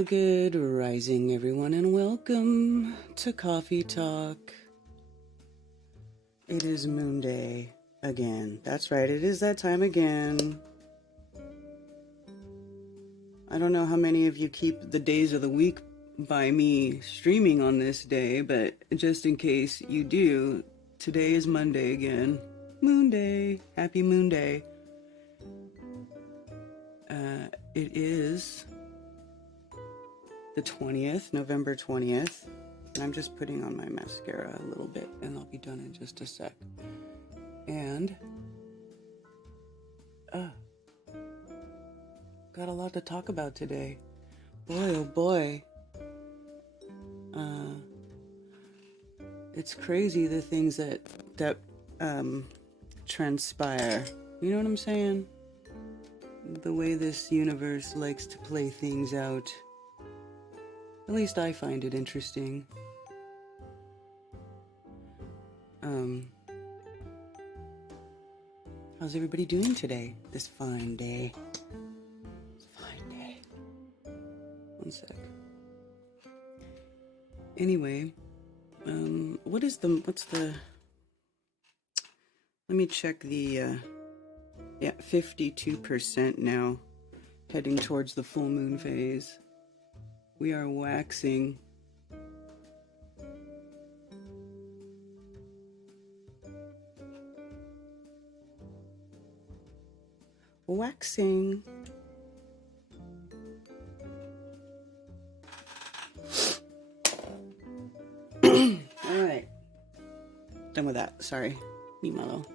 Well, good rising, everyone, and welcome to Coffee Talk. It is Moonday again. That's right, it is that time again. I don't know how many of you keep the days of the week by me streaming on this day, but just in case you do, today is Monday again. Moonday. Happy Moonday. It is the 20th, November 20th. And I'm just putting on my mascara a little bit, and I'll be done in just a sec. And got a lot to talk about today. Boy, oh boy. It's crazy the things that transpire. You know what I'm saying? The way this universe likes to play things out. At least I find it interesting. How's everybody doing today? This fine day. One sec. Anyway, what's the, let me check the, 52% now, heading towards the full moon phase. We are waxing. Waxing. All right. Done with that. Sorry. Me mellow.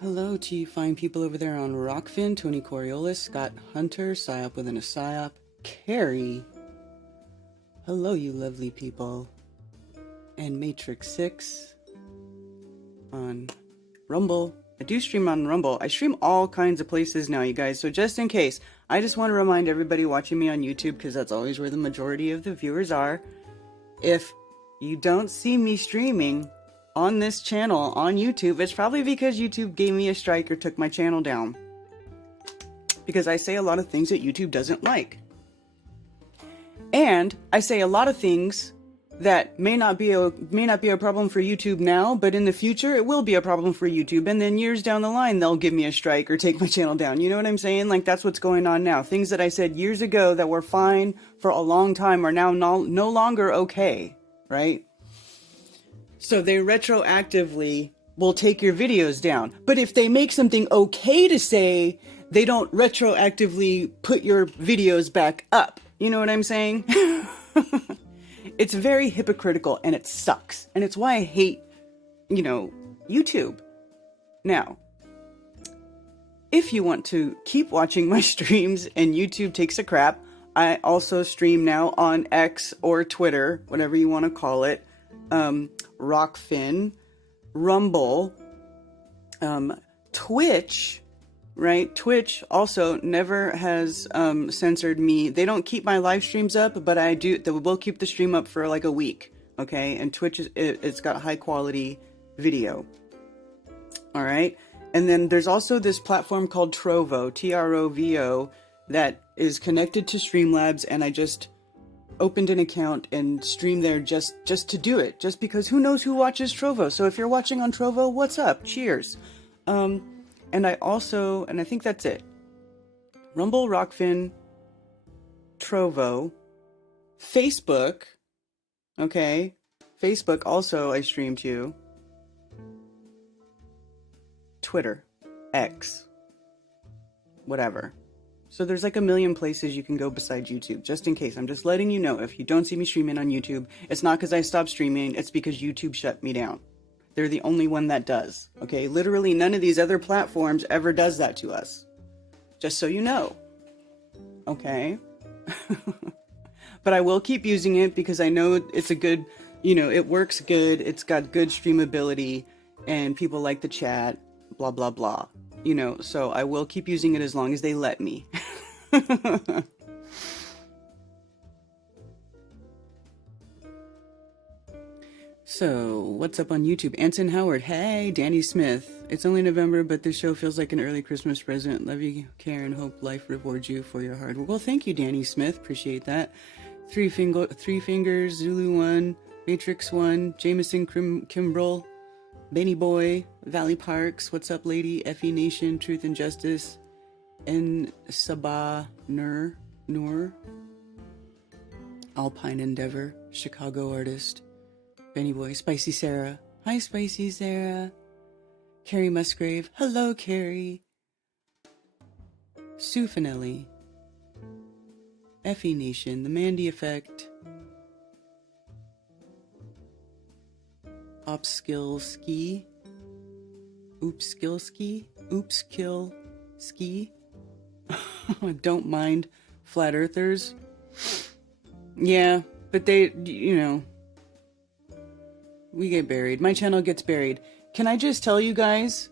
Hello to you fine people over there on Rockfin, Tony Coriolis, Scott Hunter, Psyop within a Psyop, Carrie. Hello, you lovely people. And Matrix 6 on Rumble. I do stream on Rumble. I stream all kinds of places now, you guys. So just in case, I just want to remind everybody watching me on YouTube, because that's always where the majority of the viewers are. If you don't see me streaming on this channel on YouTube, it's probably because YouTube gave me a strike or took my channel down. Because I say a lot of things that YouTube doesn't like. And I say a lot of things that may not be a problem for YouTube now, but in the future it will be a problem for YouTube, and then years down the line they'll give me a strike or take my channel down. You know what I'm saying? Like, that's what's going on now. Things that I said years ago that were fine for a long time are now no longer okay, right? So they retroactively will take your videos down. But if they make something okay to say, they don't retroactively put your videos back up. You know what I'm saying? It's very hypocritical, and it sucks. And it's why I hate, YouTube. Now, if you want to keep watching my streams and YouTube takes a crap, I also stream now on X or Twitter, whatever you want to call it. Rockfin, Rumble, Twitch, right? Twitch also never has censored me. They don't keep my live streams up, but they will keep the stream up for like a week, okay? And Twitch it's got high quality video. All right? And then there's also this platform called Trovo, Trovo, that is connected to Streamlabs, and I just opened an account and streamed there just to do it, just because who knows who watches Trovo. So if you're watching on Trovo, what's up? Cheers. And I think that's it. Rumble, Rockfin, Trovo, Facebook. Okay. Facebook also I stream to. Twitter, X, whatever. So there's like a million places you can go besides YouTube, just in case. I'm just letting you know, if you don't see me streaming on YouTube, it's not because I stopped streaming, it's because YouTube shut me down. They're the only one that does, okay? Literally none of these other platforms ever does that to us. Just so you know, okay? But I will keep using it because I know it's a good, it works good, it's got good streamability, and people like the chat, blah, blah, blah. So I will keep using it as long as they let me. So, what's up on YouTube? Anson Howard, hey, Danny Smith, It's only November, but this show feels like an early Christmas present. Love you, Karen. Hope life rewards you for your hard work. Well, thank you, Danny Smith. Appreciate that. Three Fingers, Zulu 1, Matrix 1, Jameson Kimbrell, Benny Boy, Valley Parks, What's Up Lady, Effie Nation, Truth and Justice, and Sabah Noor, Alpine Endeavor, Chicago Artist, Benny Boy, Spicy Sarah. Hi, Spicy Sarah. Carrie Musgrave. Hello, Carrie. Sue Finelli. Effie Nation. The Mandy Effect. Upskill Ski. Oopskill Ski. Oopskill Ski. Don't mind Flat Earthers. Yeah, but they, you know, we get buried. My channel gets buried. Can I just tell you guys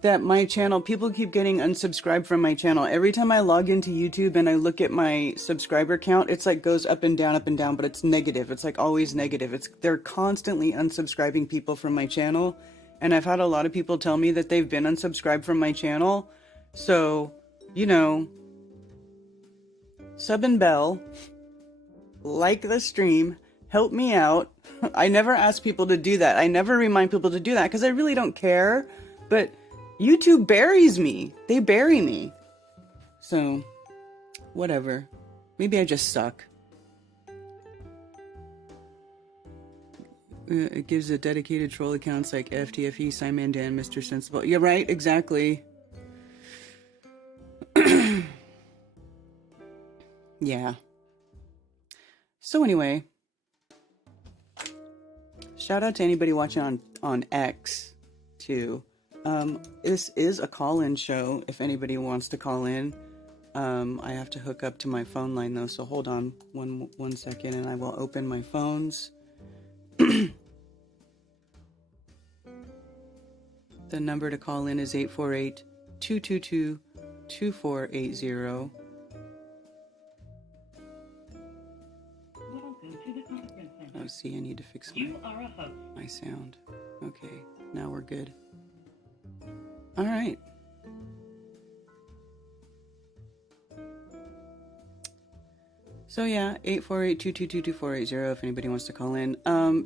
that my channel, people keep getting unsubscribed from my channel. Every time I log into YouTube and I look at my subscriber count, it's like goes up and down, but it's negative. It's like always negative. They're constantly unsubscribing people from my channel. And I've had a lot of people tell me that they've been unsubscribed from my channel. So, you know, sub and bell, like the stream, help me out. I never ask people to do that. I never remind people to do that because I really don't care. But YouTube buries me. They bury me. So, whatever. Maybe I just suck. It gives a dedicated troll accounts like FTFE, Simon Dan, Mr. Sensible. Yeah, right, exactly. Yeah. So anyway, shout out to anybody watching on X too. This is a call-in show if anybody wants to call in. I have to hook up to my phone line though, so hold on one second and I will open my phones. The number to call in is 848-222-2480. Oh, see, I need to fix my sound. Okay, now we're good. All right. So yeah, 848-222-2480 if anybody wants to call in.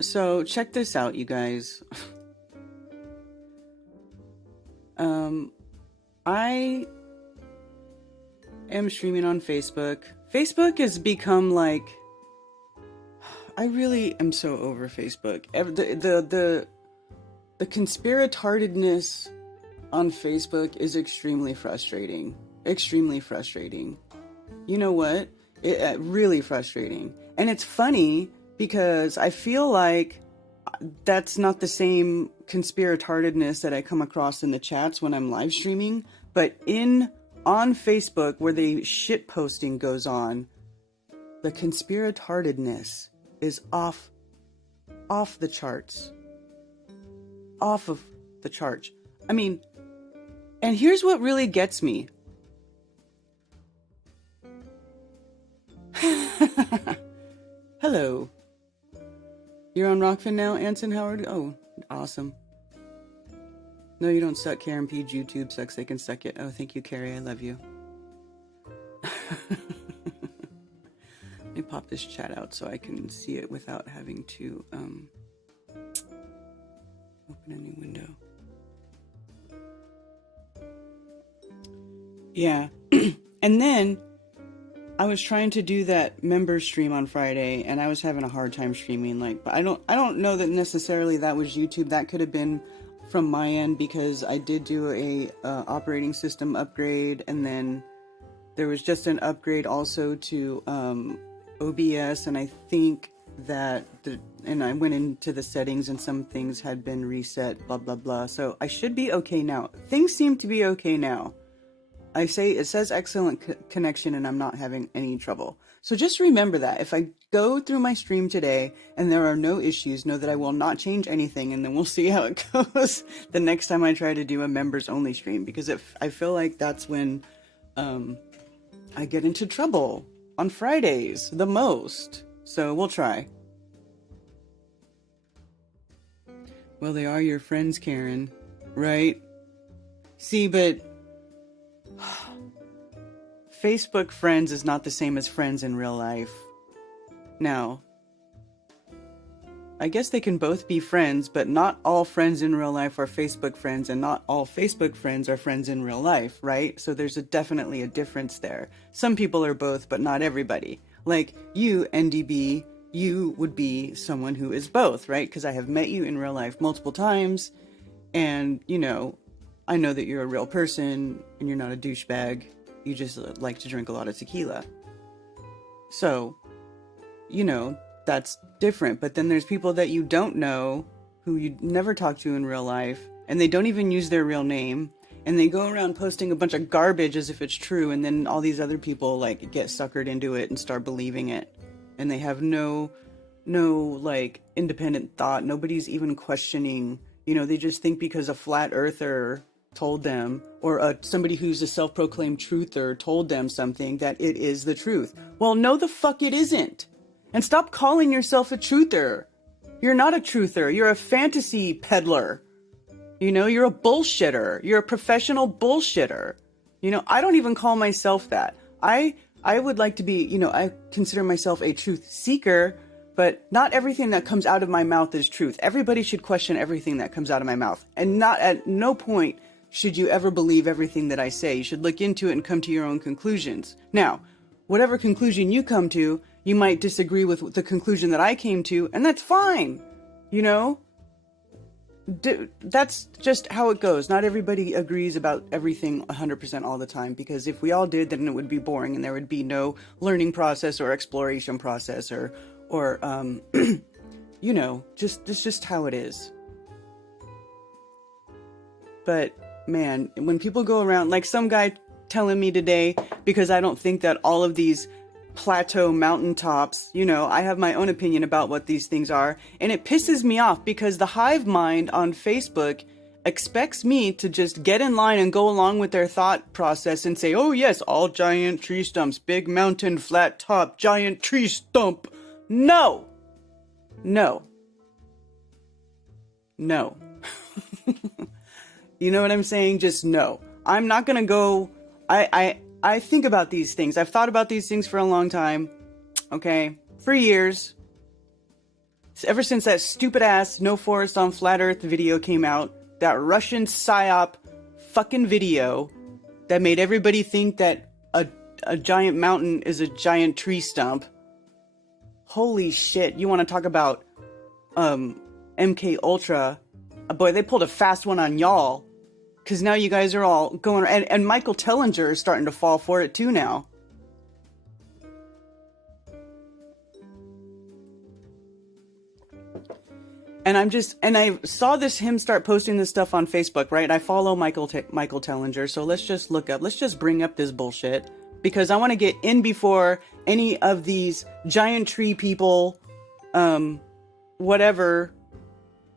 So check this out, you guys. I am streaming on Facebook. Facebook has become like, I really am so over Facebook. The conspiratardedness on Facebook is extremely frustrating. Extremely frustrating. You know what? Really frustrating. And it's funny because I feel like that's not the same conspiratardedness that I come across in the chats when I'm live streaming, but on Facebook where the shit posting goes on, the conspiratardedness is off the charts. Off of the charts. I mean, and here's what really gets me. Hello. You're on Rockfin now, Anson Howard? Oh, awesome. No, you don't suck, Karen P. YouTube sucks. They can suck it. Oh, thank you, Carrie. I love you. Let me pop this chat out so I can see it without having to open a new window. Yeah. And then I was trying to do that member stream on Friday and I was having a hard time streaming, but I don't know that necessarily that was YouTube. That could have been from my end because I did do a operating system upgrade, and then there was just an upgrade also to OBS, and I think that and I went into the settings and some things had been reset, blah blah blah. So I should be okay now. Things seem to be okay now. It says excellent connection and I'm not having any trouble. So just remember that if I go through my stream today and there are no issues, know that I will not change anything, and then we'll see how it goes the next time I try to do a members only stream, because I feel like that's when I get into trouble on Fridays the most. So we'll try. Well, they are your friends, Karen, right? See, but Facebook friends is not the same as friends in real life. Now, I guess they can both be friends, but not all friends in real life are Facebook friends, and not all Facebook friends are friends in real life, right? So there's definitely a difference there. Some people are both, but not everybody. Like you, NDB, you would be someone who is both, right? Because I have met you in real life multiple times, and, you know, I know that you're a real person, and you're not a douchebag. You just like to drink a lot of tequila. So, you know, that's different. But then there's people that you don't know, who you never talk to in real life, and they don't even use their real name, and they go around posting a bunch of garbage as if it's true, and then all these other people like get suckered into it and start believing it, and they have no like independent thought. Nobody's even questioning, you know, they just think because a flat earther told them, or somebody who's a self-proclaimed truther told them something, that it is the truth. Well, no the fuck it isn't. And stop calling yourself a truther. You're not a truther. You're a fantasy peddler. You know, you're a bullshitter. You're a professional bullshitter. You know, I don't even call myself that. I would like to be, you know, I consider myself a truth seeker, but not everything that comes out of my mouth is truth. Everybody should question everything that comes out of my mouth. And not at no point should you ever believe everything that I say. You should look into it and come to your own conclusions. Now, whatever conclusion you come to, you might disagree with the conclusion that I came to, and that's fine. You know? That's just how it goes. Not everybody agrees about everything 100% all the time, because if we all did, then it would be boring, and there would be no learning process or exploration process or you know, it's just how it is. But man, when people go around, like some guy telling me today, because I don't think that all of these plateau mountaintops, you know, I have my own opinion about what these things are, and it pisses me off because the hive mind on Facebook expects me to just get in line and go along with their thought process and say, oh yes, all giant tree stumps, big mountain, flat top, giant tree stump. No. You know what I'm saying? Just no. I'm not gonna go. I think about these things. I've thought about these things for a long time. Okay? For years. Ever since that stupid ass No Forest on Flat Earth video came out. That Russian psyop fucking video that made everybody think that a giant mountain is a giant tree stump. Holy shit. You want to talk about MK Ultra? Boy, they pulled a fast one on y'all. Because now you guys are all going... And Michael Tellinger is starting to fall for it too now. And I saw him start posting this stuff on Facebook, right? I follow Michael Tellinger, so let's just bring up this bullshit. Because I want to get in before any of these giant tree people, whatever,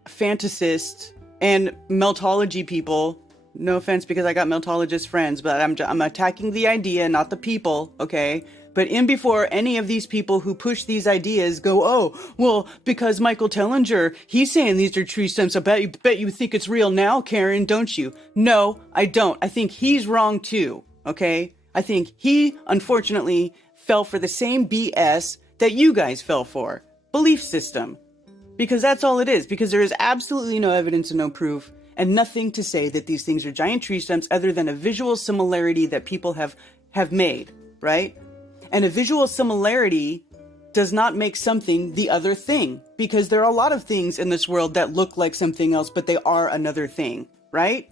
fantasists, and meltology people. No offense, because I got meltologist friends, but I'm attacking the idea, not the people, okay? But in before any of these people who push these ideas go, oh, well, because Michael Tellinger, he's saying these are tree stumps. I bet you think it's real now, Karen, don't you? No, I don't. I think he's wrong too, okay? I think he, unfortunately, fell for the same BS that you guys fell for. Belief system. Because that's all it is. Because there is absolutely no evidence and no proof and nothing to say that these things are giant tree stumps other than a visual similarity that people have made, right? And a visual similarity does not make something the other thing, because there are a lot of things in this world that look like something else, but they are another thing, right?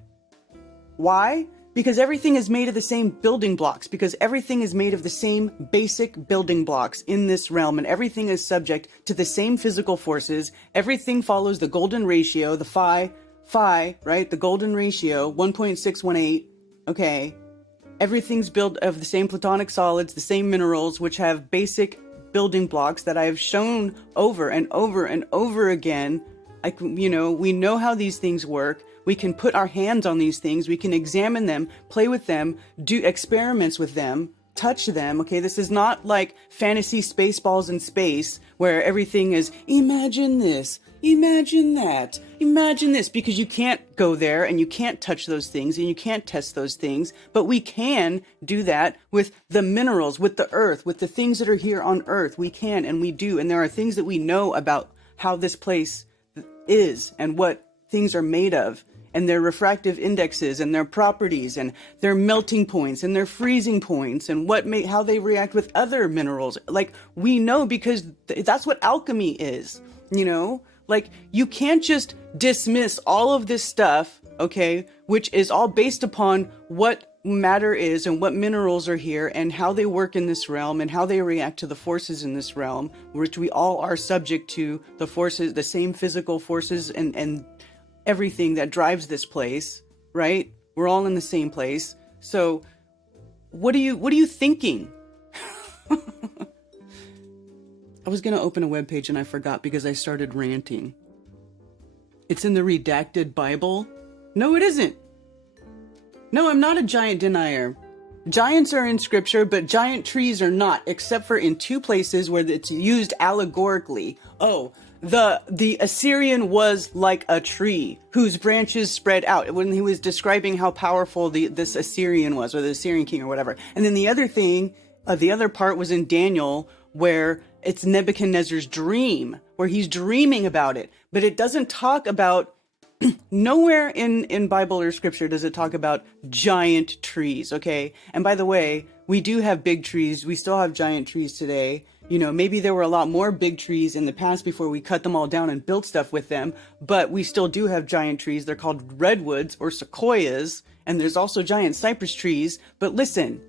Why? Because everything is made of the same building blocks, because everything is made of the same basic building blocks in this realm, and everything is subject to the same physical forces. Everything follows the golden ratio, the phi, right? The golden ratio, 1.618, okay? Everything's built of the same platonic solids, the same minerals, which have basic building blocks that I have shown over and over and over again. We know how these things work. We can put our hands on these things. We can examine them, play with them, do experiments with them touch them, okay? This is not like fantasy Spaceballs in space where everything is, imagine this, imagine that, imagine this, because you can't go there and you can't touch those things and you can't test those things. But we can do that with the minerals, with the earth, with the things that are here on earth. We can and we do. And there are things that we know about how this place is and what things are made of, and their refractive indexes and their properties and their melting points and their freezing points and how they react with other minerals. Like, we know because that's what alchemy is, you know? Like, you can't just dismiss all of this stuff, okay, which is all based upon what matter is and what minerals are here and how they work in this realm and how they react to the forces in this realm, which we all are subject to, the forces, the same physical forces and everything that drives this place, right? We're all in the same place. So what are you thinking? I was going to open a webpage and I forgot because I started ranting. It's in the redacted Bible. No, it isn't. No, I'm not a giant denier. Giants are in scripture, but giant trees are not, except for in 2 places where it's used allegorically. Oh, the Assyrian was like a tree whose branches spread out, when he was describing how powerful this Assyrian was, or the Assyrian king or whatever. And then the other thing, the other part was in Daniel, where it's Nebuchadnezzar's dream, where he's dreaming about it. But it doesn't talk about, nowhere in Bible or scripture does it talk about giant trees, okay? And by the way, we do have big trees. We still have giant trees today. You know, maybe there were a lot more big trees in the past before we cut them all down and built stuff with them, but we still do have giant trees. They're called redwoods or sequoias, and there's also giant cypress trees. But listen,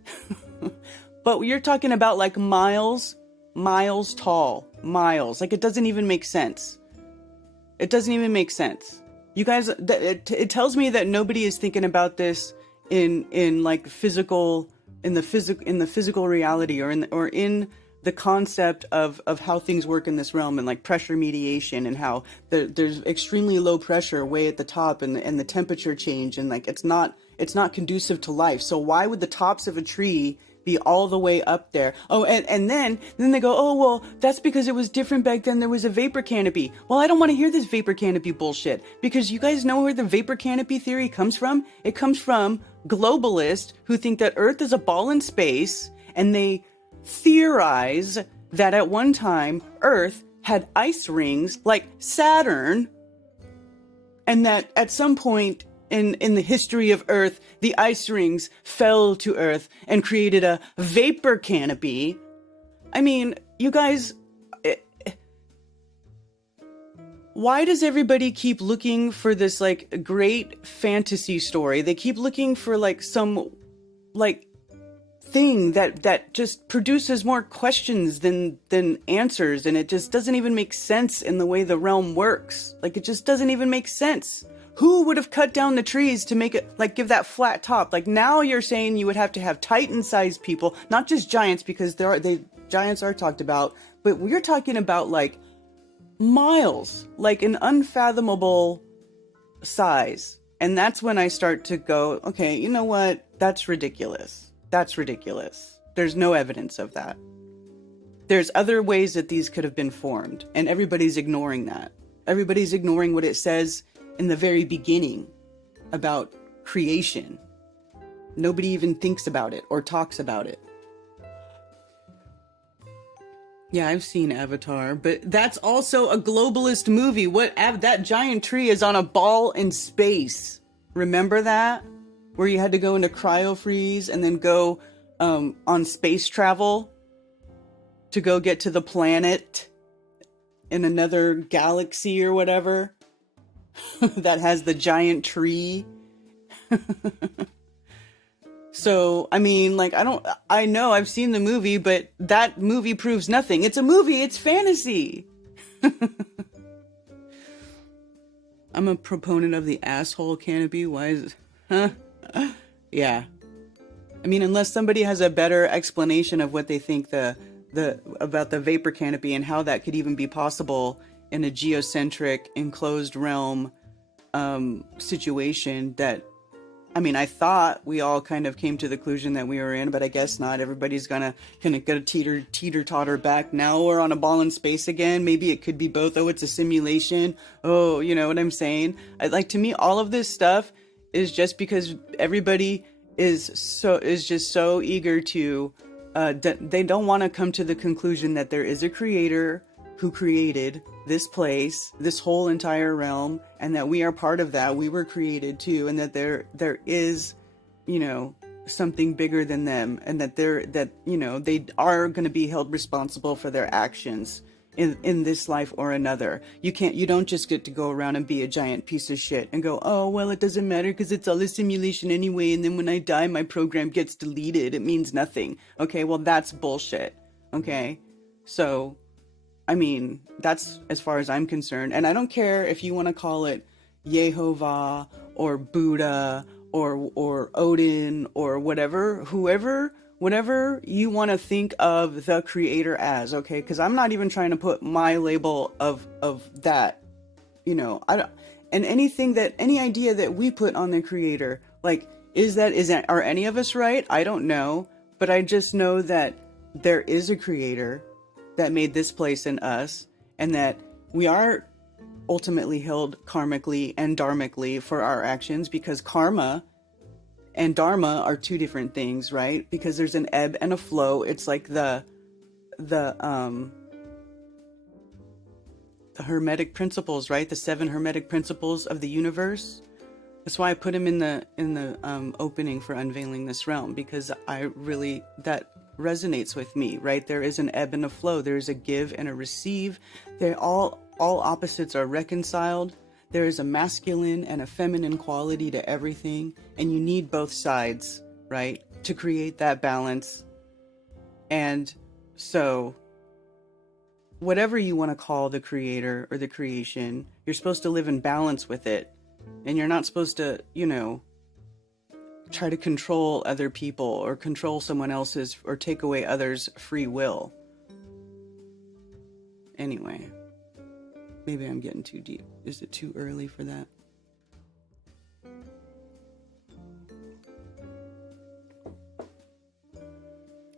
but you're talking about like miles tall, miles. Like, it doesn't even make sense. It doesn't even make sense. You guys, it tells me that nobody is thinking about this in like physical, in the physical reality, or in the concept of how things work in this realm, and like pressure mediation, and how there's extremely low pressure way at the top, and the temperature change, and like it's not conducive to life. So why would the tops of a tree be all the way up there? Oh, and then they go, oh, well, that's because it was different back then. There was a vapor canopy. Well, I don't want to hear this vapor canopy bullshit, because you guys know where the vapor canopy theory comes from? It comes from globalists who think that Earth is a ball in space, and they theorize that at one time Earth had ice rings like Saturn, and that at some point in the history of Earth, the ice rings fell to Earth and created a vapor canopy. I mean, you guys, why does everybody keep looking for this like great fantasy story? They keep looking for like some like thing that just produces more questions than answers, and it just doesn't even make sense in the way the realm works. Like, it just doesn't even make sense. Who would have cut down the trees to make it, like, give that flat top? Like, now you're saying you would have to have Titan-sized people, not just giants, because giants are talked about, but we're talking about like miles, like an unfathomable size. And that's when I start to go, okay, you know what? That's ridiculous. That's ridiculous. There's no evidence of that. There's other ways that these could have been formed, and everybody's ignoring that. Everybody's ignoring what it says in the very beginning about creation. Nobody even thinks about it or talks about it. Yeah, I've seen Avatar, but that's also a globalist movie. That giant tree is on a ball in space. Remember that? Where you had to go into cryo freeze and then go on space travel to go get to the planet in another galaxy or whatever that has the giant tree. So, I mean, like, I know I've seen the movie, but that movie proves nothing. It's a movie, it's fantasy. I'm a proponent of the asshole canopy. Why is it? Huh? Yeah. I mean, unless somebody has a better explanation of what they think about the vapor canopy and how that could even be possible in a geocentric enclosed realm situation, that I mean, I thought we all kind of came to the conclusion that we were in, but I guess not. Everybody's gonna kind of get a teeter totter back. Now we're on a ball in space again. Maybe it could be both. Oh, it's a simulation. Oh, you know what I'm saying? Like, to me, all of this stuff is just because everybody is just so eager to. They don't want to come to the conclusion that there is a creator who created this place, this whole entire realm, and that we are part of that. We were created too, and that there is, something bigger than them, and that they are going to be held responsible for their actions in this life or another. You don't just get to go around and be a giant piece of shit and go, oh, well, it doesn't matter because it's all a simulation anyway, and then when I die, my program gets deleted. It means nothing. Okay, well, that's bullshit. Okay? So, I mean, that's as far as I'm concerned. And I don't care if you want to call it Yehovah or Buddha or Odin or whatever, whatever you want to think of the creator as, okay? Because I'm not even trying to put my label of that, I don't, and any idea that we put on the creator, like, are any of us right? I don't know, but I just know that there is a creator that made this place and us, and that we are ultimately held karmically and dharmically for our actions, because karma and dharma are two different things, right? Because there's an ebb and a flow. It's like the hermetic principles, right? The 7 hermetic principles of the universe. That's why I put him in the opening for unveiling this realm, because that resonates with me, right? There is an ebb and a flow. There is a give and a receive. All opposites are reconciled. There is a masculine and a feminine quality to everything, and you need both sides, right, to create that balance. And so, whatever you want to call the creator or the creation, you're supposed to live in balance with it. And you're not supposed to, try to control other people or control someone else's or take away others' free will. Anyway, maybe I'm getting too deep. Is it too early for that?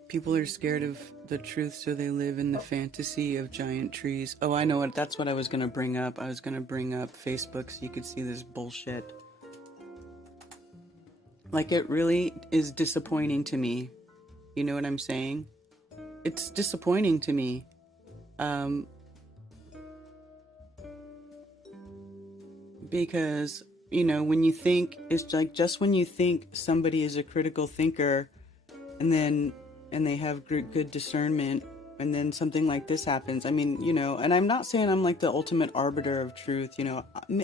People are scared of the truth, so they live in the fantasy of giant trees. Oh, I know what. That's what I was going to bring up. I was going to bring up Facebook so you could see this bullshit. Like, it really is disappointing to me. You know what I'm saying? It's disappointing to me. Because, when you think, it's like just when you think somebody is a critical thinker, and they have good discernment, and then something like this happens. I mean, and I'm not saying I'm like the ultimate arbiter of truth,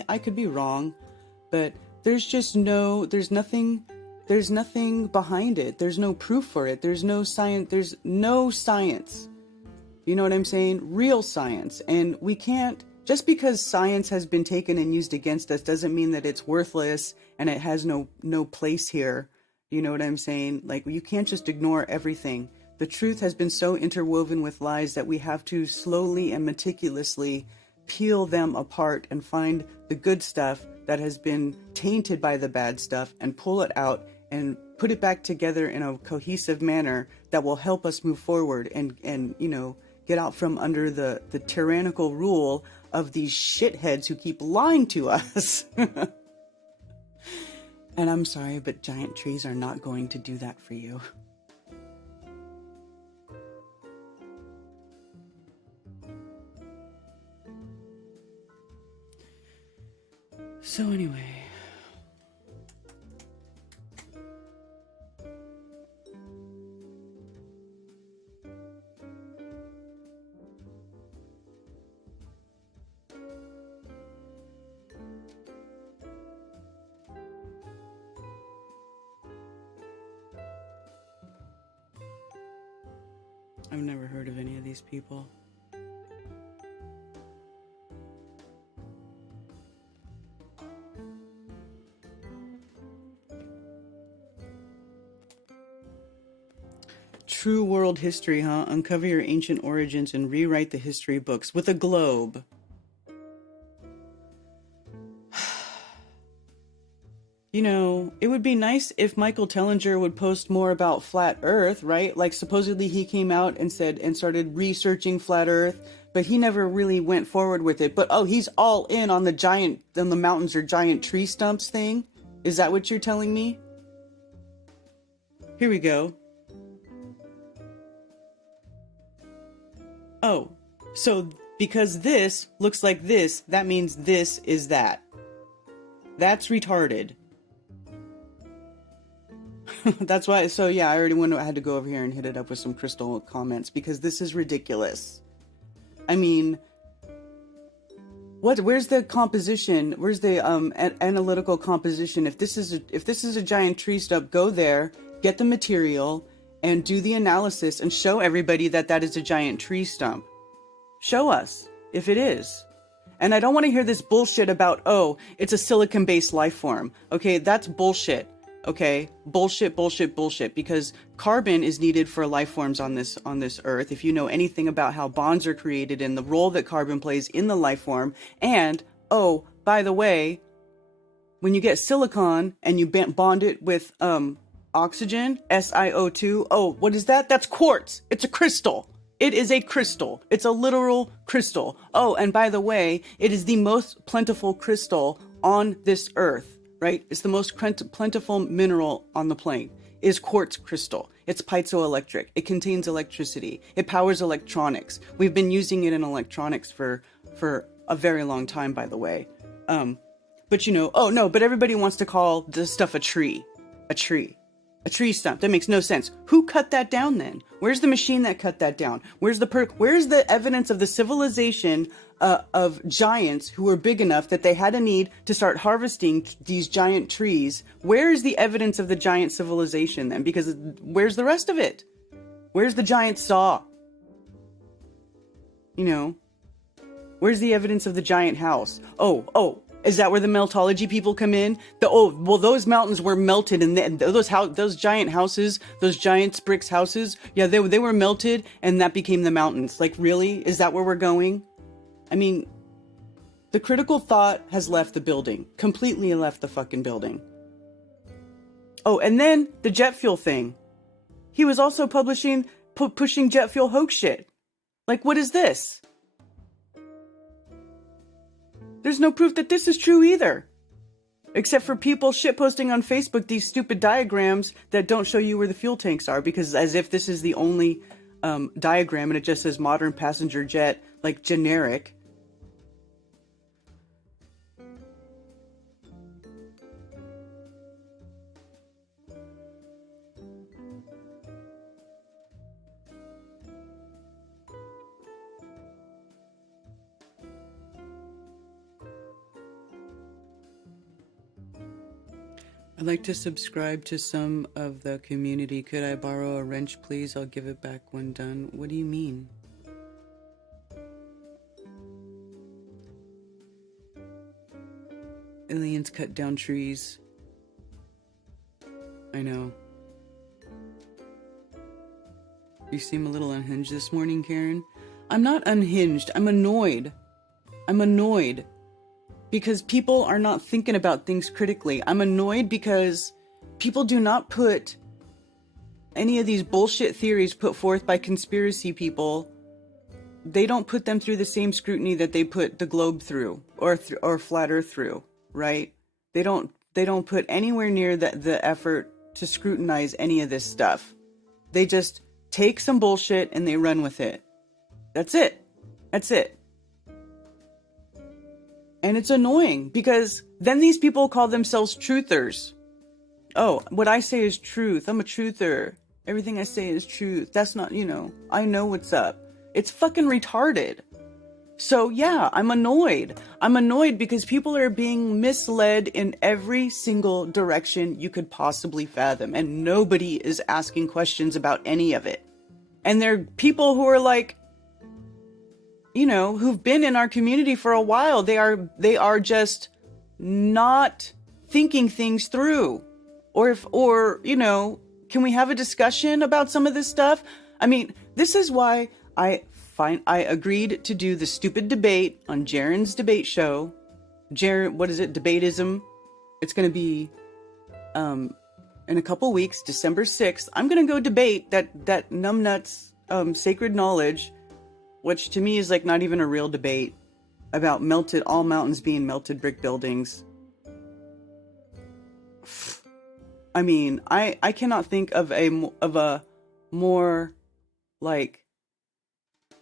I could be wrong, but there's nothing behind it. There's no proof for it. There's no science. You know what I'm saying? Real science. And we can't, just because science has been taken and used against us doesn't mean that it's worthless and it has no place here. You know what I'm saying? Like, you can't just ignore everything. The truth has been so interwoven with lies that we have to slowly and meticulously peel them apart and find the good stuff that has been tainted by the bad stuff and pull it out and put it back together in a cohesive manner that will help us move forward and get out from under the tyrannical rule of these shitheads who keep lying to us. And I'm sorry, but giant trees are not going to do that for you. So anyway, I've never heard of any of these people. True world history, huh? Uncover your ancient origins and rewrite the history books with a globe. You know, it would be nice if Michael Tellinger would post more about flat Earth, right? Like supposedly he came out and said and started researching flat Earth, but he never really went forward with it. But oh, he's all in on the mountains or giant tree stumps thing. Is that what you're telling me? Here we go. Oh, so because this looks like this, that means this is that. That's retarded. That's why, so yeah, I already I had to go over here and hit it up with some crystal comments because this is ridiculous. I mean, where's the composition? Where's the analytical composition? If this is a giant tree stump, go there, get the material, and do the analysis and show everybody that that is a giant tree stump. Show us if it is. And I don't want to hear this bullshit about, oh, it's a silicon-based life form. Okay, that's bullshit. Okay, bullshit, bullshit, bullshit. Because carbon is needed for life forms on this earth. If you know anything about how bonds are created and the role that carbon plays in the life form. And, oh, by the way, when you get silicon and you bond it with oxygen, SiO2, oh, what is that? That's quartz. It's a crystal. It is a crystal. It's a literal crystal. Oh, and by the way, it is the most plentiful crystal on this earth, right? It's the most plentiful mineral on the plane. Is quartz crystal. It's piezoelectric. It contains electricity. It powers electronics. We've been using it in electronics for a very long time, by the way. But you know, oh no, but everybody wants to call this stuff a tree. A tree. A tree stump. That makes no sense. Who cut that down then? Where's the machine that cut that down? Where's the evidence of the civilization of giants who were big enough that they had a need to start harvesting these giant trees? Where's the evidence of the giant civilization then? Because where's the rest of it? Where's the giant saw? You know, where's the evidence of the giant house? Oh, is that where the meltology people come in? Those mountains were melted, and those giant houses, those giant bricks houses, yeah, they were melted, and that became the mountains. Like, really? Is that where we're going? I mean, the critical thought has left the building. Completely left the fucking building. Oh, and then the jet fuel thing. He was also pushing jet fuel hoax shit. Like, what is this? There's no proof that this is true either. Except for people shitposting on Facebook these stupid diagrams that don't show you where the fuel tanks are, because as if this is the only diagram and it just says modern passenger jet, like generic. I'd like to subscribe to some of the community. Could I borrow a wrench, please? I'll give it back when done. What do you mean? Aliens cut down trees. I know. You seem a little unhinged this morning, Karen. I'm not unhinged. I'm annoyed. I'm annoyed. Because people are not thinking about things critically. I'm annoyed because people do not put any of these bullshit theories put forth by conspiracy people. They don't put them through the same scrutiny that they put the globe through or flat earth through, right? They don't put anywhere near the effort to scrutinize any of this stuff. They just take some bullshit and they run with it. That's it. That's it. And it's annoying because then these people call themselves truthers. Oh, what I say is truth. I'm a truther. Everything I say is truth. That's not, I know what's up. It's fucking retarded. So yeah, I'm annoyed. I'm annoyed because people are being misled in every single direction you could possibly fathom. And nobody is asking questions about any of it. And there are people who are like, who've been in our community for a while. They are just not thinking things through. Or can we have a discussion about some of this stuff? I mean, this is why I agreed to do the stupid debate on Jaren's debate show. Jaren, what is it? Debatism. It's going to be in a couple weeks, December 6th, I'm going to go debate that numbnuts sacred knowledge, which to me is like not even a real debate, about all mountains being melted brick buildings. I mean, I cannot think of a more like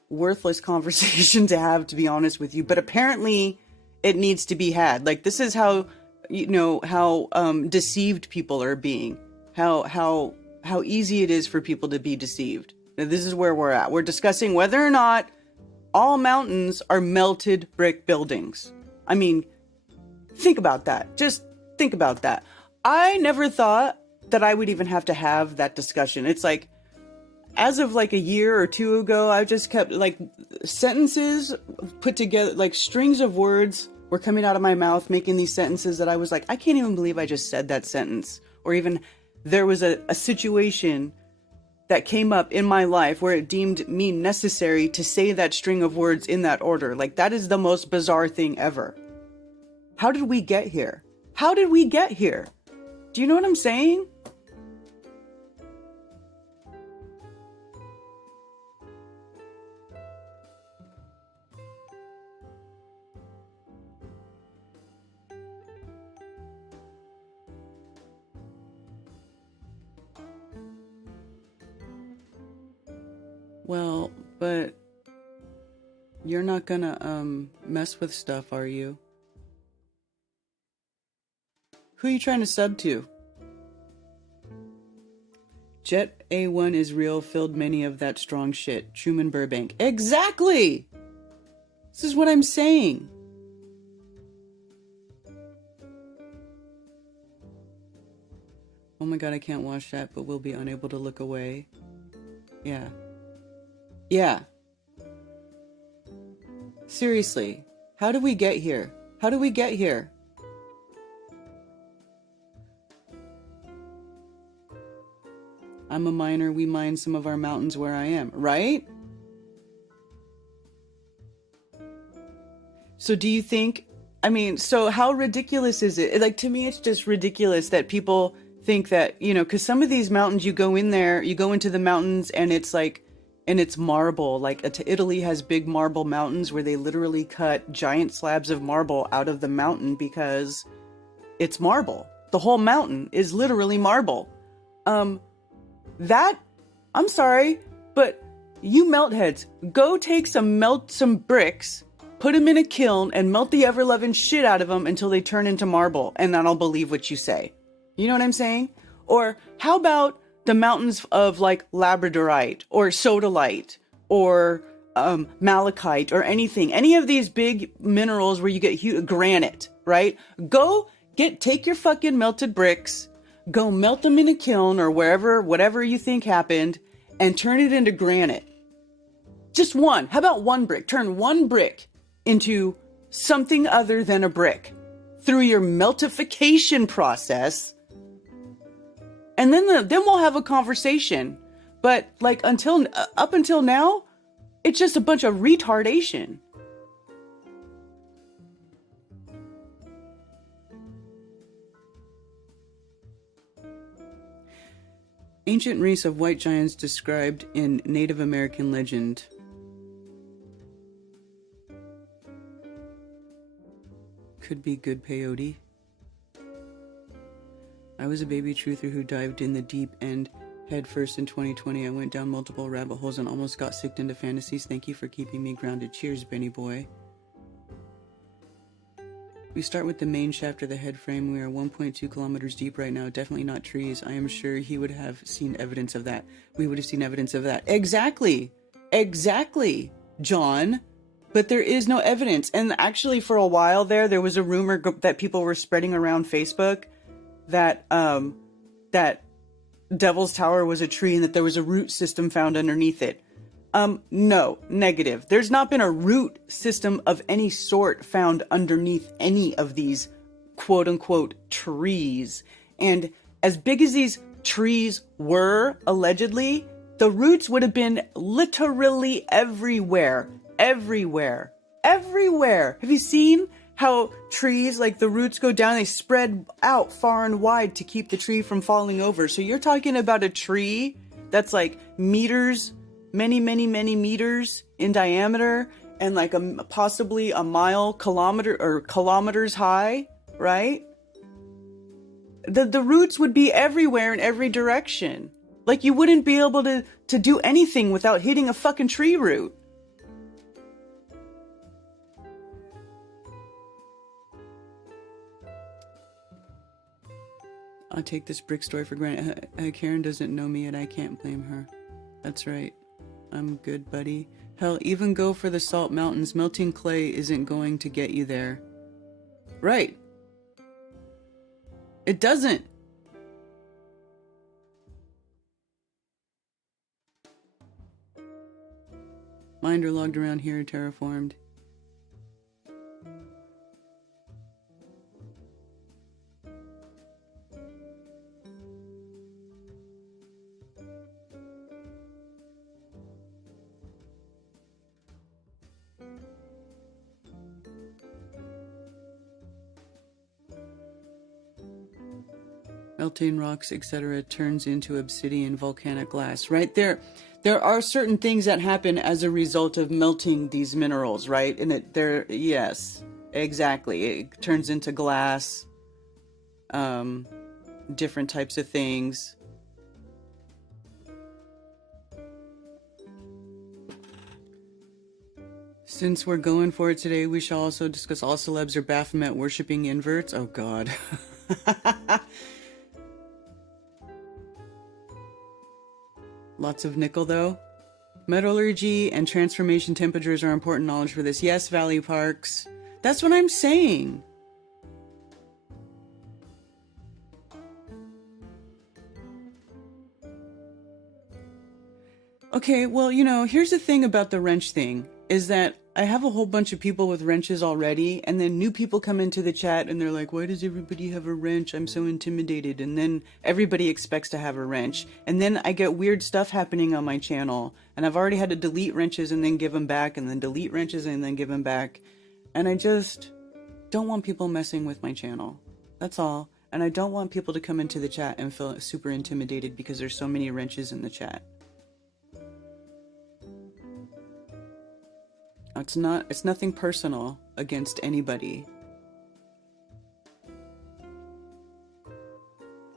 worthless conversation to have, to be honest with you. But apparently it needs to be had. Like, this is how, how deceived people are being, how easy it is for people to be deceived. Now, this is where we're at. We're discussing whether or not all mountains are melted brick buildings. I mean, think about that. Just think about that. I never thought that I would even have to have that discussion. It's like, as of like a year or two ago, I just kept like sentences put together, like strings of words were coming out of my mouth, making these sentences that I was like, I can't even believe I just said that sentence. Or even there was a situation that came up in my life where it deemed me necessary to say that string of words in that order. Like, that is the most bizarre thing ever. How did we get here? How did we get here? Do you know what I'm saying? Well, but you're not gonna mess with stuff, are you? Who are you trying to sub to? Jet A1 is real, filled many of that strong shit. Truman Burbank. Exactly! This is what I'm saying. Oh my god, I can't watch that, but we'll be unable to look away. Yeah. Yeah. Seriously. How did we get here? How did we get here? I'm a miner. We mine some of our mountains where I am, right? So do you think, I mean, so how ridiculous is it? Like, to me, it's just ridiculous that people think that, because some of these mountains, you go in there, you go into the mountains and it's like, and it's marble. Like, Italy has big marble mountains where they literally cut giant slabs of marble out of the mountain because it's marble. The whole mountain is literally marble. I'm sorry, but you melt heads, go take some bricks, put them in a kiln and melt the ever-loving shit out of them until they turn into marble, and then I'll believe what you say. You know what I'm saying? Or how about the mountains of like labradorite or sodalite or malachite or anything, any of these big minerals where you get granite, right? Take your fucking melted bricks, go melt them in a kiln or whatever you think happened, and turn it into granite. Just one. How about one brick? Turn one brick into something other than a brick through your meltification process. And then we'll have a conversation. But like up until now, it's just a bunch of retardation. Ancient race of white giants described in Native American legend. Could be good peyote. I was a baby truther who dived in the deep end head first in 2020. I went down multiple rabbit holes and almost got sicked into fantasies. Thank you for keeping me grounded. Cheers, Benny boy. We start with the main shaft of the head frame. We are 1.2 kilometers deep right now. Definitely not trees. I am sure he would have seen evidence of that. We would have seen evidence of that. Exactly, John. But there is no evidence. And actually, for a while there was a rumor that people were spreading around Facebook that that Devil's Tower was a tree and that there was a root system found underneath it. No, negative. There's not been a root system of any sort found underneath any of these quote-unquote trees. And as big as these trees were, allegedly, the roots would have been literally everywhere. Everywhere. Have you seen how trees, like the roots go down, they spread out far and wide to keep the tree from falling over. So you're talking about a tree that's like meters, many, many, many meters in diameter, and like possibly a mile, kilometer, or kilometers high, right? The roots would be everywhere in every direction. Like you wouldn't be able to do anything without hitting a fucking tree root. I'll take this brick story for granted. Karen doesn't know me and I can't blame her. That's right. I'm good, buddy. Hell, even go for the salt mountains. Melting clay isn't going to get you there. Right. It doesn't. Mine are logged around here, terraformed. Melting rocks, etc., turns into obsidian, volcanic glass. Right there are certain things that happen as a result of melting these minerals, right? And yes, exactly. It turns into glass, different types of things. Since we're going for it today, we shall also discuss all celebs are Baphomet worshipping inverts. Oh God. Lots of nickel, though. Metallurgy and transformation temperatures are important knowledge for this. Yes, Valley Parks. That's what I'm saying. Okay, well, here's the thing about the wrench thing, is that I have a whole bunch of people with wrenches already, and then new people come into the chat and they're like, why does everybody have a wrench? I'm so intimidated. And then everybody expects to have a wrench. And then I get weird stuff happening on my channel, and I've already had to delete wrenches and then give them back, and then delete wrenches and then give them back. And I just don't want people messing with my channel. That's all. And I don't want people to come into the chat and feel super intimidated because there's so many wrenches in the chat. It's nothing personal against anybody.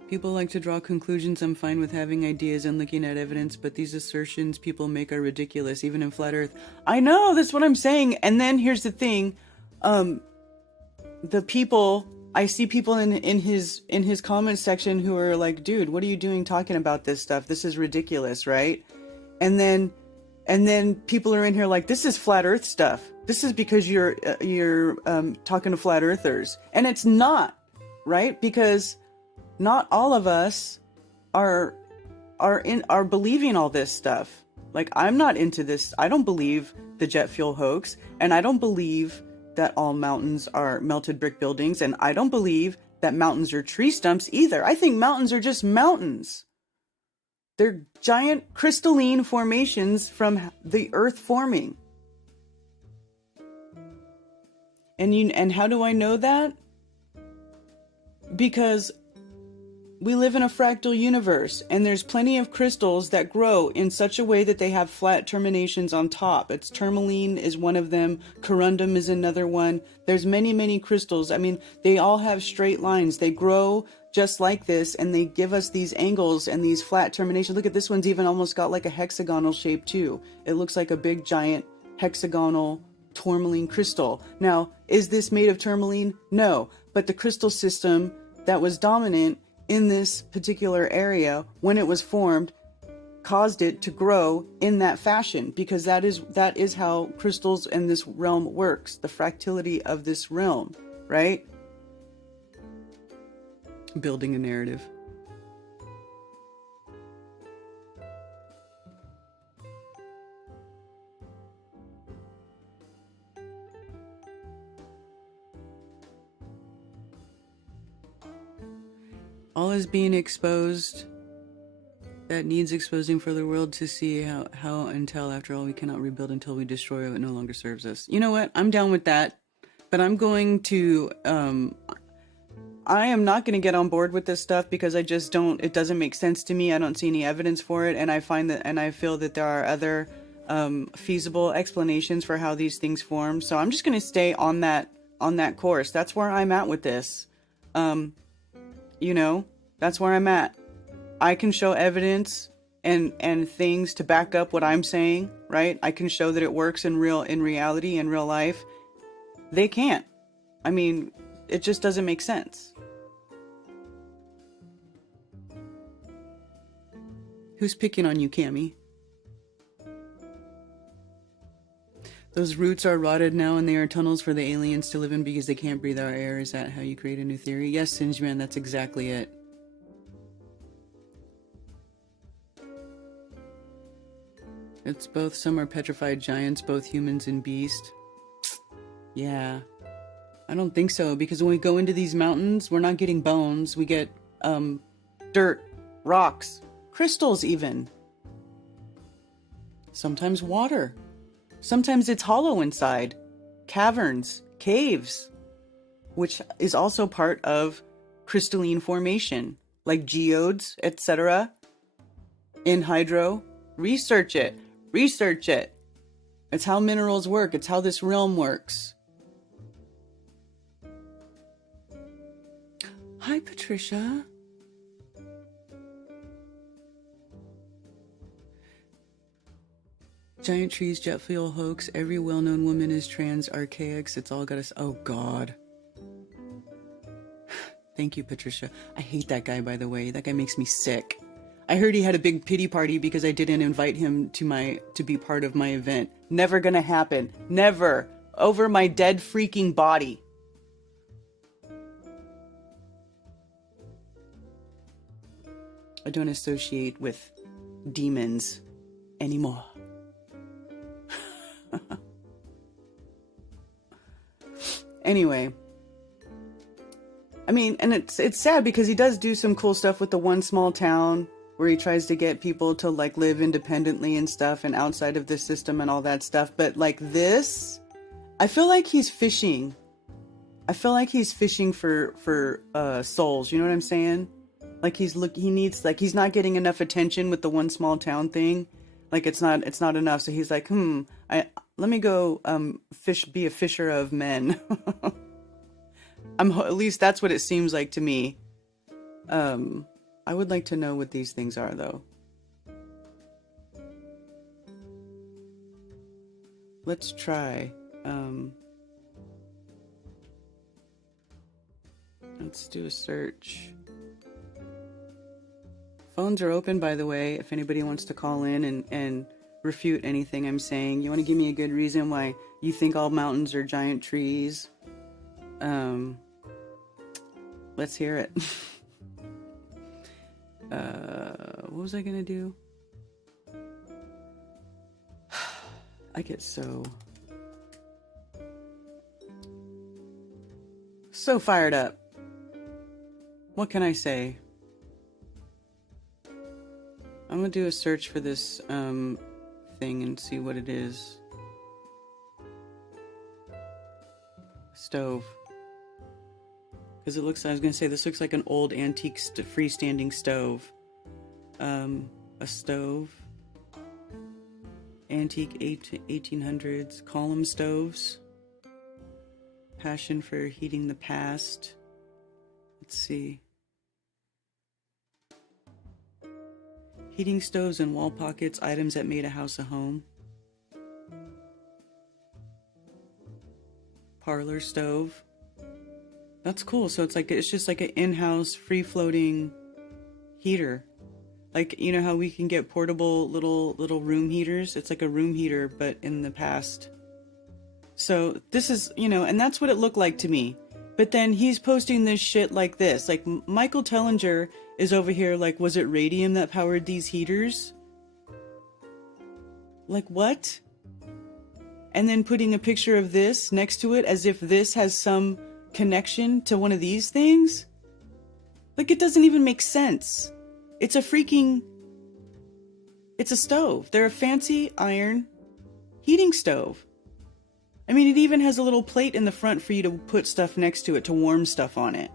People like to draw conclusions. I'm fine with having ideas and looking at evidence, but these assertions people make are ridiculous, even in flat earth. I know, that's what I'm saying. And then here's the thing. I see people in his comment section who are like, dude, what are you doing talking about this stuff? This is ridiculous, right? And then people are in here like, this is flat earth stuff. This is because you're talking to flat earthers. And it's not, right? Because not all of us are believing all this stuff. Like, I'm not into this. I don't believe the jet fuel hoax, and I don't believe that all mountains are melted brick buildings, and I don't believe that mountains are tree stumps either. I think mountains are just mountains. They're giant crystalline formations from the earth forming. And how do I know that? Because we live in a fractal universe, and there's plenty of crystals that grow in such a way that they have flat terminations on top. It's tourmaline is one of them. Corundum is another one. There's many, many crystals. I mean, they all have straight lines. They grow just like this, and they give us these angles and these flat terminations. Look at this one's even almost got like a hexagonal shape too. It looks like a big giant hexagonal tourmaline crystal. Now, is this made of tourmaline? No, but the crystal system that was dominant in this particular area when it was formed caused it to grow in that fashion, because that is how crystals in this realm works, the fractality of this realm, right? Building a narrative. All is being exposed that needs exposing for the world to see how until after all we cannot rebuild until we destroy what no longer serves us. You know what? I'm down with that. But I'm going to, I am not going to get on board with this stuff because I just don't, it doesn't make sense to me. I don't see any evidence for it. And I find that, and I feel that there are other feasible explanations for how these things form. So I'm just going to stay on that course. That's where I'm at with this. You know, that's where I'm at. I can show evidence and things to back up what I'm saying, right? I can show that it works in reality, in real life. They can't. I mean, it just doesn't make sense. Who's picking on you, Cammy? Those roots are rotted now and they are tunnels for the aliens to live in because they can't breathe our air. Is that how you create a new theory? Yes, Singeman, that's exactly it. It's both. Some are petrified giants, both humans and beast. Yeah. I don't think so, because when we go into these mountains, we're not getting bones. We get dirt, rocks, crystals even. Sometimes water. Sometimes it's hollow inside. Caverns, caves, which is also part of crystalline formation, like geodes, etc. In hydro. Research it. Research it. It's how minerals work. It's how this realm works. Hi, Patricia. Giant trees, jet fuel hoax. Every well-known woman is trans, archaics. It's all got us. Oh, God. Thank you, Patricia. I hate that guy, by the way. That guy makes me sick. I heard he had a big pity party because I didn't invite him to be part of my event. Never gonna happen. Never. Over my dead freaking body. I don't associate with demons anymore. Anyway. I mean, and it's sad because he does do some cool stuff with the one small town where he tries to get people to like live independently and stuff and outside of the system and all that stuff. But like this, I feel like he's fishing. I feel like he's fishing for souls. You know what I'm saying? Like he needs, like he's not getting enough attention with the one small town thing. Like it's not enough. So he's like, let me go be a fisher of men. At least that's what it seems like to me. I would like to know what these things are, though. Let's try. Let's do a search. Phones are open, by the way, if anybody wants to call in and refute anything I'm saying. You want to give me a good reason why you think all mountains are giant trees? Let's hear it. What was I gonna do? I get so fired up. What can I say? I'm gonna do a search for this thing and see what it is. Stove. Because it looks, I was going to say, this looks like an old antique freestanding stove. A stove. Antique 1800s. Column stoves. Passion for heating the past. Let's see. Heating stoves and wall pockets. Items that made a house a home. Parlor stove. That's cool. So it's just like an in-house free-floating heater. Like, you know how we can get portable little room heaters? It's like a room heater, but in the past. So this is, and that's what it looked like to me. But then he's posting this shit like this. Like, Michael Tellinger is over here like, was it radium that powered these heaters? Like, what? And then putting a picture of this next to it as if this has some connection to one of these things? Like, it doesn't even make sense. It's a stove. They're a fancy iron heating stove. I mean, it even has a little plate in the front for you to put stuff next to it to warm stuff on it.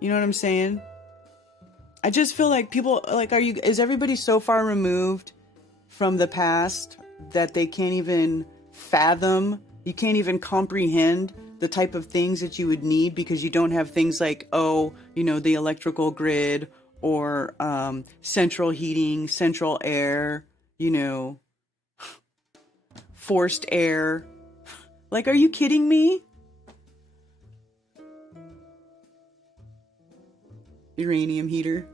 You know what I'm saying? I just feel like people, like, is everybody so far removed from the past that they can't even fathom, you can't even comprehend the type of things that you would need because you don't have things like, the electrical grid or central heating, central air, forced air. Like, are you kidding me? Uranium heater.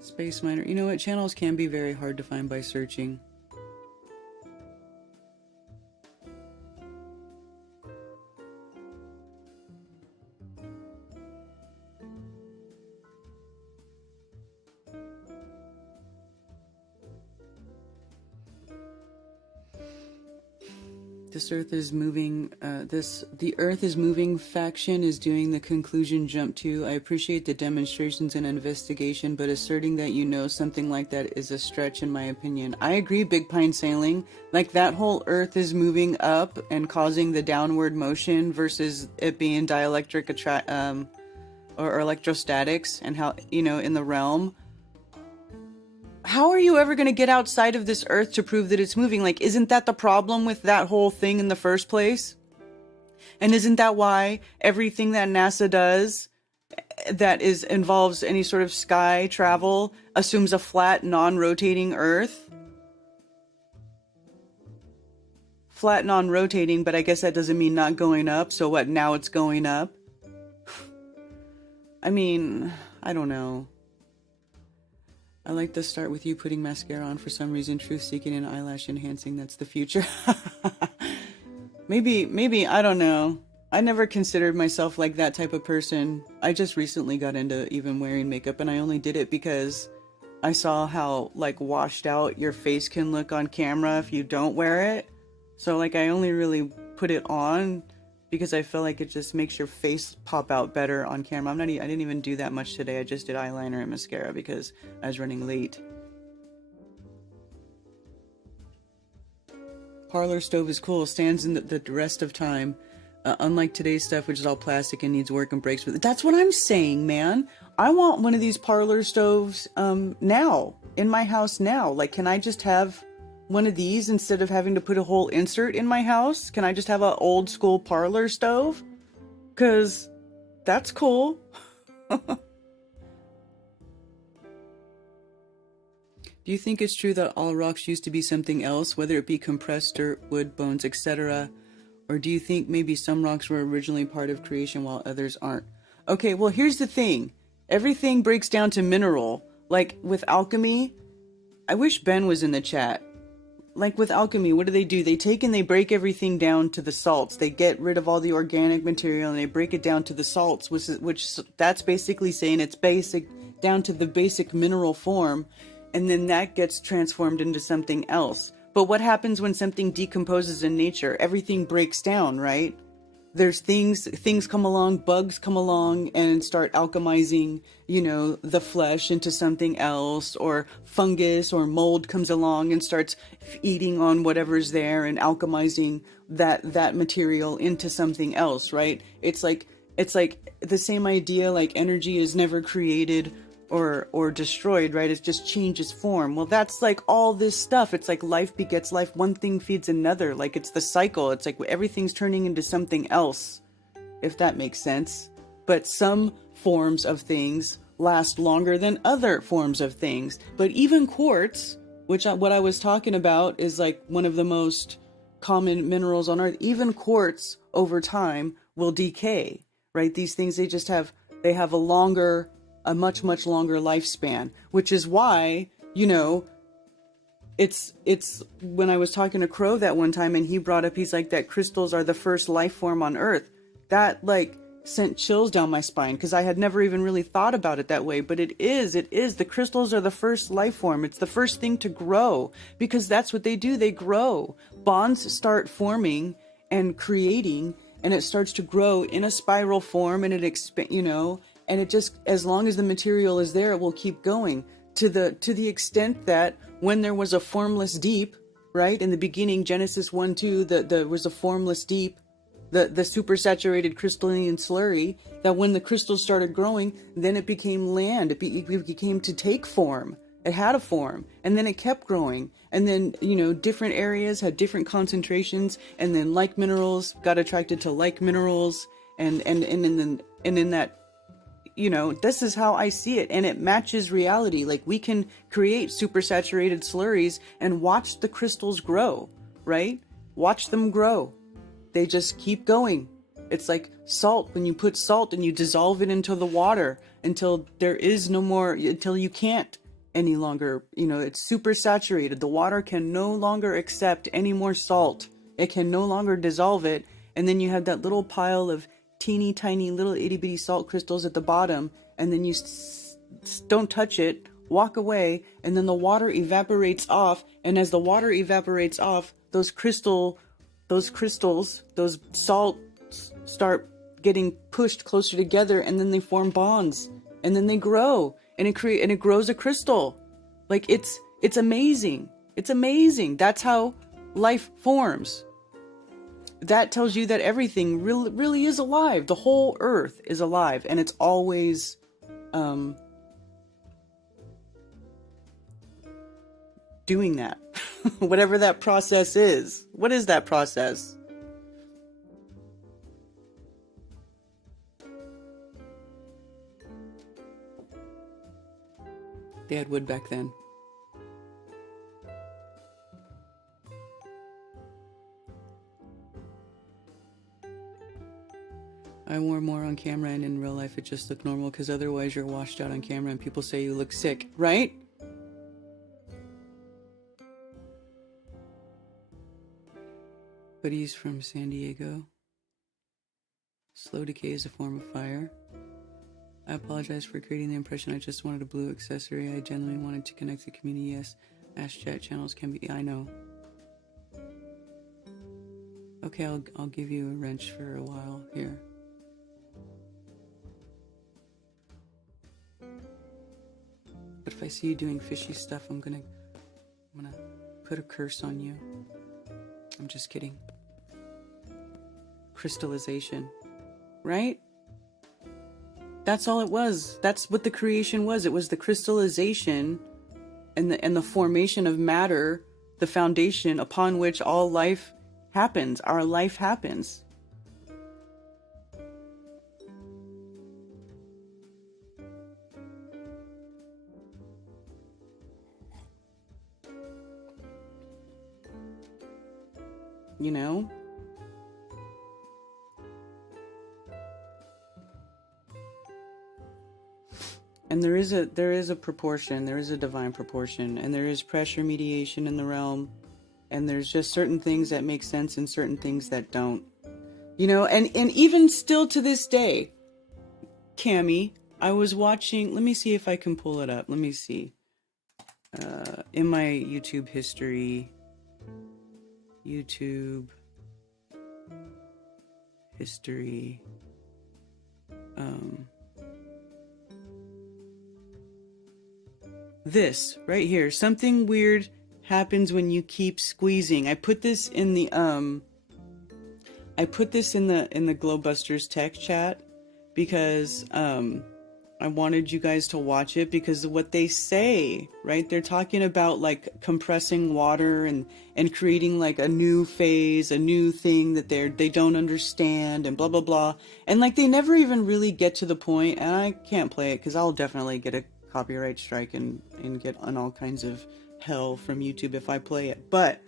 Space miner. You know what? Channels can be very hard to find by searching. This Earth is moving, the Earth is moving faction is doing the conclusion jump to. I appreciate the demonstrations and investigation, but asserting that you know something like that is a stretch in my opinion. I agree, Big Pine Sailing. Like, that whole Earth is moving up and causing the downward motion versus it being dielectric or electrostatics and how, in the realm. How are you ever going to get outside of this Earth to prove that it's moving? Like, isn't that the problem with that whole thing in the first place? And isn't that why everything that NASA does that involves any sort of sky travel assumes a flat, non-rotating Earth? Flat, non-rotating, but I guess that doesn't mean not going up. So what, now it's going up? I mean, I don't know. I like to start with you putting mascara on for some reason. Truth seeking and eyelash enhancing. That's the future. Maybe, I don't know. I never considered myself like that type of person. I just recently got into even wearing makeup, and I only did it because I saw how, like, washed out your face can look on camera if you don't wear it. So, like, I only really put it on because I feel like it just makes your face pop out better on camera. I didn't even do that much today. I just did eyeliner and mascara because I was running late. Parlor stove is cool. Stands in the rest of time. Unlike today's stuff, which is all plastic and needs work and breaks. That's what I'm saying, man. I want one of these parlor stoves now. In my house now. Like, can I just have one of these instead of having to put a whole insert in my house? Can I just have an old school parlor stove? Because that's cool. Do you think it's true that all rocks used to be something else, whether it be compressed dirt, wood, bones, etc.? Or do you think maybe some rocks were originally part of creation while others aren't? Okay, well, here's the thing. Everything breaks down to mineral. Like, with alchemy, I wish Ben was in the chat. Like, with alchemy, what do? They take and they break everything down to the salts. They get rid of all the organic material and they break it down to the salts, which that's basically saying it's basic, down to the basic mineral form, and then that gets transformed into something else. But what happens when something decomposes in nature? Everything breaks down, right? There's things come along, bugs come along and start alchemizing, the flesh into something else, or fungus or mold comes along and starts eating on whatever's there and alchemizing that material into something else, right? It's like the same idea, like energy is never created or destroyed, right? It just changes form. Well, that's like all this stuff. It's like life begets life. One thing feeds another. Like, it's the cycle. It's like everything's turning into something else, if that makes sense. But some forms of things last longer than other forms of things. But even quartz, what I was talking about is like one of the most common minerals on Earth. Even quartz over time will decay, right? These things, they have a much longer lifespan, which is why, it's when I was talking to Crow that one time and he brought up, he's like, that crystals are the first life form on Earth. That, like, sent chills down my spine because I had never even really thought about it that way. But it is. The crystals are the first life form. It's the first thing to grow because that's what they do. They grow. bonds start forming and creating, and it starts to grow in a spiral form, and and it just, as long as the material is there, it will keep going to the extent that when there was a formless deep, right? In the beginning, Genesis 1-2, there was a formless deep, the supersaturated crystalline slurry, that when the crystals started growing, then it became land. It became to take form. It had a form, and then it kept growing. And then, different areas had different concentrations, and then like minerals got attracted to like minerals, and in that, this is how I see it, and it matches reality. Like, we can create supersaturated slurries and watch the crystals grow, right? Watch them grow. They just keep going. It's like salt. When you put salt and you dissolve it into the water until there is no more, until you can't any longer, it's super saturated. The water can no longer accept any more salt. It can no longer dissolve it. And then you have that little pile of teeny tiny little itty bitty salt crystals at the bottom. And then you don't touch it, walk away, and then the water evaporates off. And as the water evaporates off, those crystals, those salts start getting pushed closer together, and then they form bonds, and then they grow, and it grows a crystal. Like, it's amazing. It's amazing. That's how life forms. That tells you that everything really is alive. The whole earth is alive, and it's always doing that. Whatever that process is. What is that process? They had wood back then. I wore more on camera, and in real life it just looked normal, because otherwise you're washed out on camera and people say you look sick, right? Hoodies from San Diego. Slow decay is a form of fire. I apologize for creating the impression I just wanted a blue accessory. I genuinely wanted to connect the community. Yes, Ash Chat channels can be... I know. Okay, I'll give you a wrench for a while here. But if I see you doing fishy stuff, I'm gonna put a curse on you. I'm just kidding. Crystallization, right? That's all it was. That's what the creation was. It was the crystallization and the formation of matter, the foundation upon which all life happens. Our life happens. And there is a proportion, there is a divine proportion, and there is pressure mediation in the realm, and there's just certain things that make sense and certain things that don't. And even still to this day, Cami, I was watching, let me see if I can pull it up. Let me see. In my YouTube history, this right here, something weird happens when you keep squeezing. I put this in the Glowbusters tech chat because I wanted you guys to watch it because of what they say, right? They're talking about like compressing water and creating like a new phase, a new thing that they don't understand and blah, blah, blah. And like they never even really get to the point, and I can't play it because I'll definitely get a copyright strike and get on all kinds of hell from YouTube if I play it. But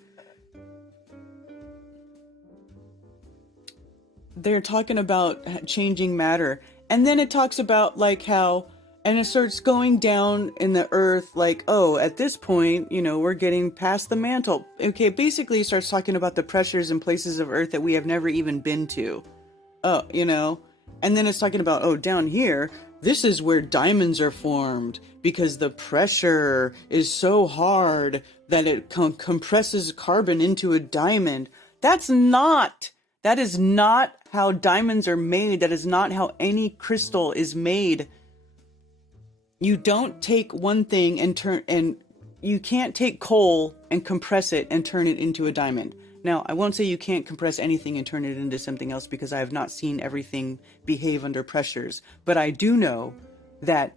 they're talking about changing matter. And then it talks about like how, and it starts going down in the earth, like, oh, at this point, we're getting past the mantle. Okay, basically it starts talking about the pressures and places of earth that we have never even been to. And then it's talking about, oh, down here, this is where diamonds are formed because the pressure is so hard that it compresses carbon into a diamond. That is not how diamonds are made. That is not how any crystal is made. You don't take one thing and you can't take coal and compress it and turn it into a diamond. Now, I won't say you can't compress anything and turn it into something else because I have not seen everything behave under pressures. But I do know that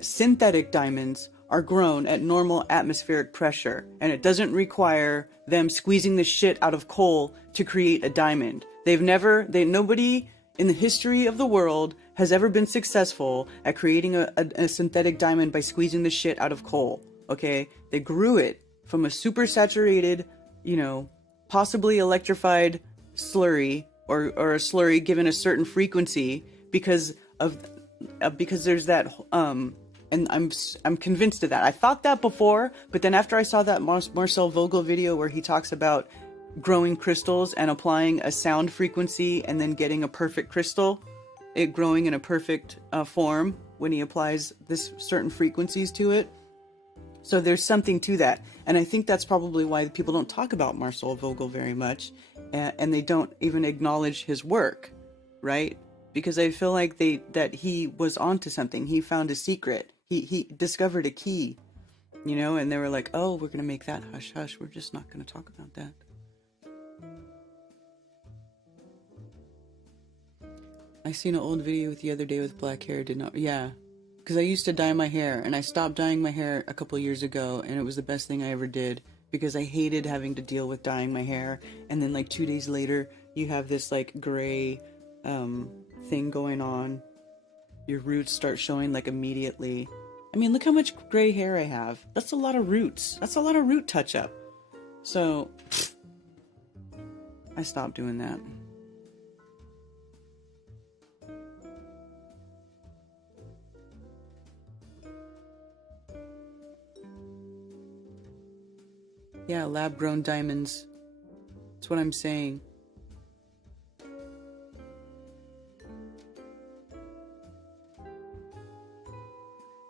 synthetic diamonds are grown at normal atmospheric pressure, and it doesn't require them squeezing the shit out of coal to create a diamond. Nobody in the history of the world has ever been successful at creating a synthetic diamond by squeezing the shit out of coal. Okay? They grew it from a super saturated, possibly electrified slurry or a slurry given a certain frequency because there's that and I'm convinced of that. I thought that before, but then after I saw that Marcel Vogel video where he talks about growing crystals and applying a sound frequency and then getting a perfect crystal, it growing in a perfect form when he applies this certain frequencies to it. So there's something to that. And I think that's probably why people don't talk about Marcel Vogel very much, and they don't even acknowledge his work, right? Because I feel like that he was onto something. He found a secret. He discovered a key, and they were like, oh, we're going to make that hush hush. We're just not going to talk about that. I seen an old video the other day with black hair. Yeah. Because I used to dye my hair, and I stopped dyeing my hair a couple years ago, and it was the best thing I ever did, because I hated having to deal with dyeing my hair, and then 2 days later, you have this gray thing going on. Your roots start showing immediately. I mean, look how much gray hair I have. That's a lot of roots. That's a lot of root touch-up. So, I stopped doing that. Yeah, lab-grown diamonds. That's what I'm saying.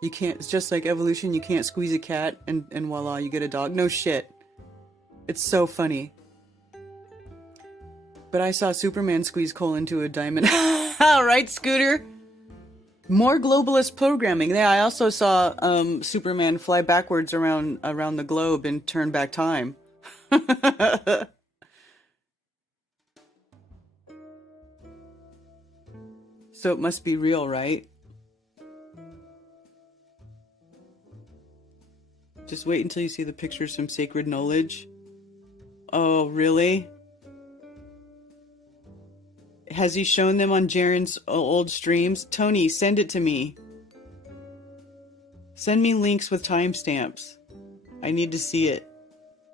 You can't, it's just like evolution, you can't squeeze a cat and voila, you get a dog. No shit. It's so funny. But I saw Superman squeeze coal into a diamond. Right, Scooter? More globalist programming. Yeah, I also saw Superman fly backwards around the globe and turn back time. So it must be real, right? Just wait until you see the pictures from Sacred Knowledge. Oh, really? Has he shown them on Jaren's old streams? Tony, send it to me. Send me links with timestamps. I need to see it.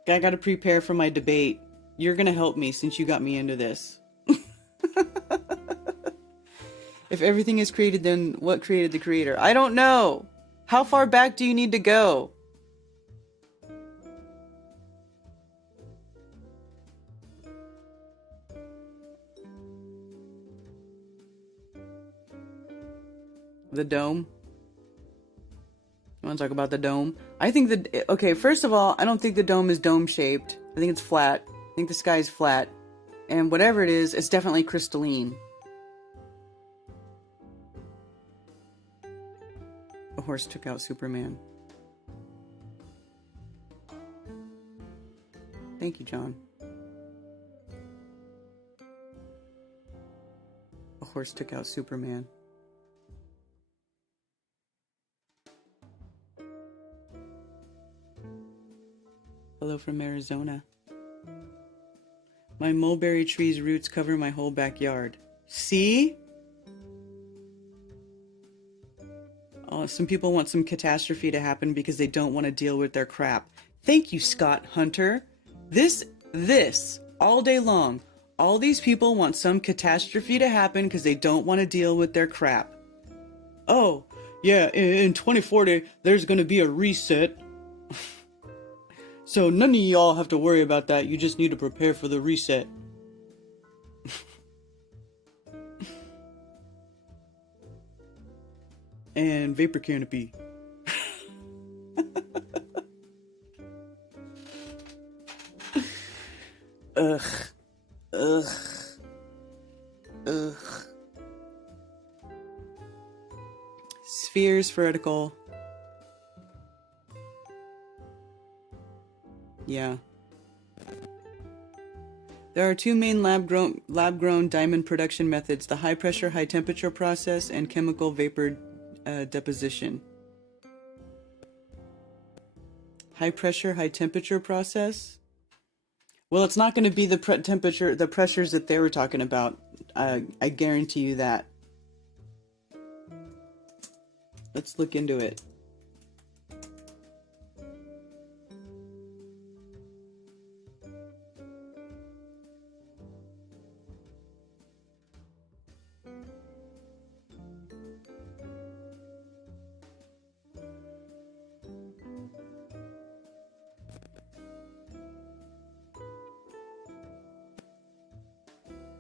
I gotta prepare for my debate. You're gonna help me since you got me into this. If everything is created, then what created the creator? I don't know. How far back do you need to go? The dome? You want to talk about the dome? I think okay, first of all, I don't think the dome is dome-shaped. I think it's flat. I think the sky is flat. And whatever it is, it's definitely crystalline. A horse took out Superman. Thank you, John. A horse took out Superman. Hello from Arizona. My mulberry tree's roots cover my whole backyard. See? Oh, some people want some catastrophe to happen because they don't want to deal with their crap. Thank you, Scott Hunter. This, all day long. All these people want some catastrophe to happen because they don't want to deal with their crap. Oh, yeah, in 2040, there's going to be a reset. So none of y'all have to worry about that. You just need to prepare for the reset. and vapor canopy. Ugh. Ugh. Ugh. Spheres vertical. Yeah. There are two main lab-grown diamond production methods: the high-pressure, high-temperature process and chemical vapor deposition. High-pressure, high-temperature process? Well, it's not going to be the the pressures that they were talking about. I guarantee you that. Let's look into it.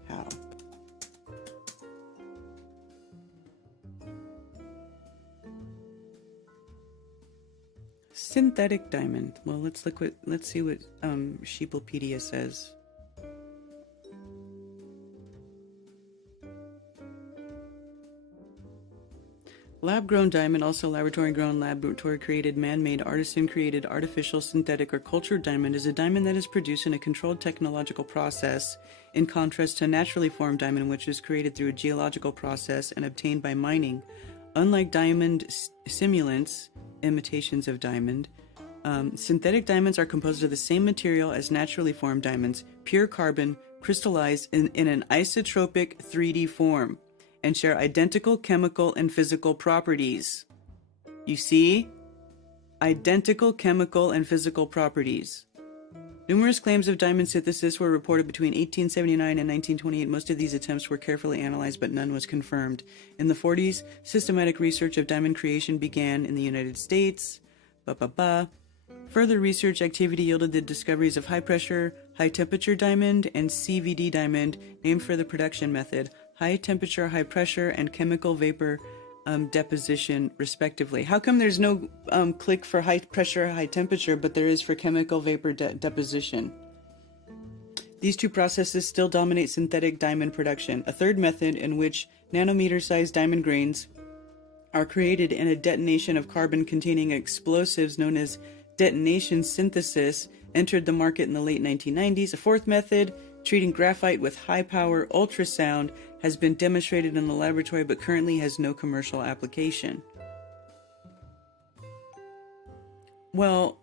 How? Synthetic diamond. Well, let's see what Sheeplepedia says. Lab-grown diamond, also laboratory-grown, laboratory-created, man-made, artisan-created, artificial, synthetic, or cultured diamond, is a diamond that is produced in a controlled technological process, in contrast to a naturally formed diamond, which is created through a geological process and obtained by mining. Unlike diamond simulants, imitations of diamond, synthetic diamonds are composed of the same material as naturally formed diamonds, pure carbon, crystallized in an isotropic 3D form, and share identical chemical and physical properties. You see? Identical chemical and physical properties. Numerous claims of diamond synthesis were reported between 1879 and 1928. Most of these attempts were carefully analyzed, but none was confirmed. In the 40s, systematic research of diamond creation began in the United States. Further research activity yielded the discoveries of high-pressure, high-temperature diamond and CVD diamond, named for the production method, high-temperature, high-pressure, and chemical vapor deposition, respectively. How come there's no click for high-pressure, high-temperature, but there is for chemical vapor deposition? These two processes still dominate synthetic diamond production. A third method, in which nanometer-sized diamond grains are created in a detonation of carbon-containing explosives known as detonation synthesis, entered the market in the late 1990s. A fourth method, treating graphite with high-power ultrasound, has been demonstrated in the laboratory but currently has no commercial application. Well,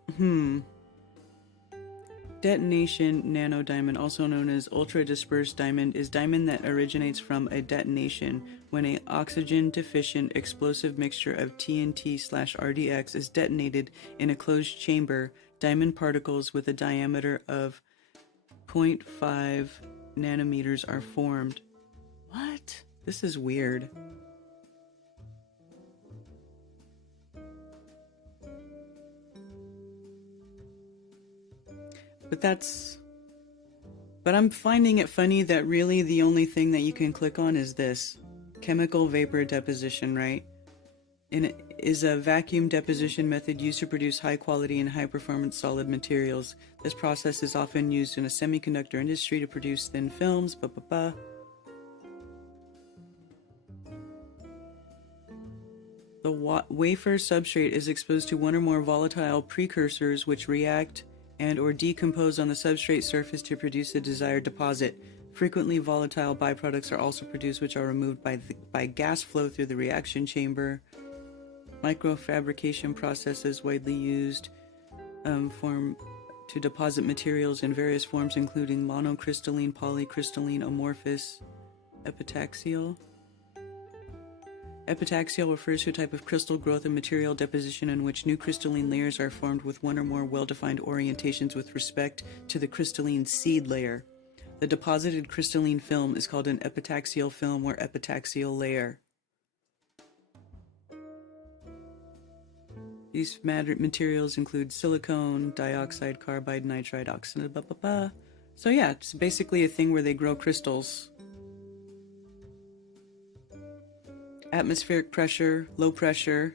Detonation nanodiamond, also known as ultra-dispersed diamond, is diamond that originates from a detonation when an oxygen-deficient explosive mixture of TNT/RDX is detonated in a closed chamber. Diamond particles with a diameter of 0.5 nanometers are formed. What? This is weird. But I'm finding it funny that really the only thing that you can click on is this. Chemical vapor deposition, right? And it is a vacuum deposition method used to produce high quality and high performance solid materials. This process is often used in a semiconductor industry to produce thin films. The wafer substrate is exposed to one or more volatile precursors which react and or decompose on the substrate surface to produce the desired deposit. Frequently, volatile byproducts are also produced, which are removed by gas flow through the reaction chamber. Microfabrication processes widely used to deposit materials in various forms, including monocrystalline, polycrystalline, amorphous, epitaxial. Epitaxial refers to a type of crystal growth and material deposition in which new crystalline layers are formed with one or more well-defined orientations with respect to the crystalline seed layer. The deposited crystalline film is called an epitaxial film or epitaxial layer. These materials include silicone, dioxide, carbide, nitride, oxide, So yeah, it's basically a thing where they grow crystals. atmospheric pressure, low pressure,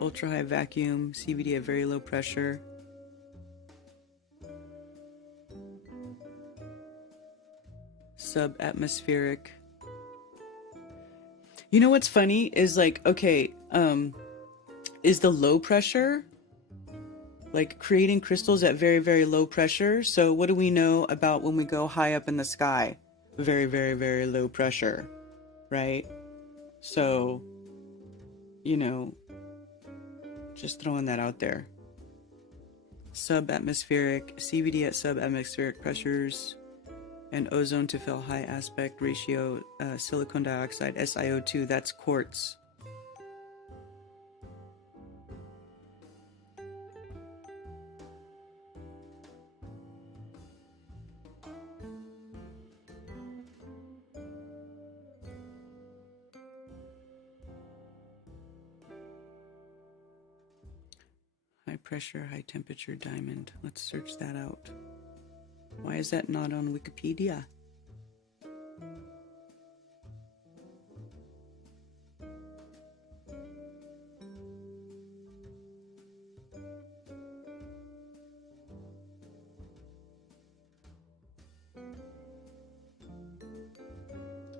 ultra high vacuum, CVD at very low pressure. Subatmospheric. You know what's funny is like, okay, is the low pressure like creating crystals at very, very low pressure? So what do we know about when we go high up in the sky? Very, very, very low pressure, right? So, you know, just throwing that out there. Subatmospheric, CVD at subatmospheric pressures, and ozone to fill high aspect ratio, silicon dioxide, SiO2, that's quartz. High pressure, high temperature diamond. Let's search that out. Why is that not on Wikipedia?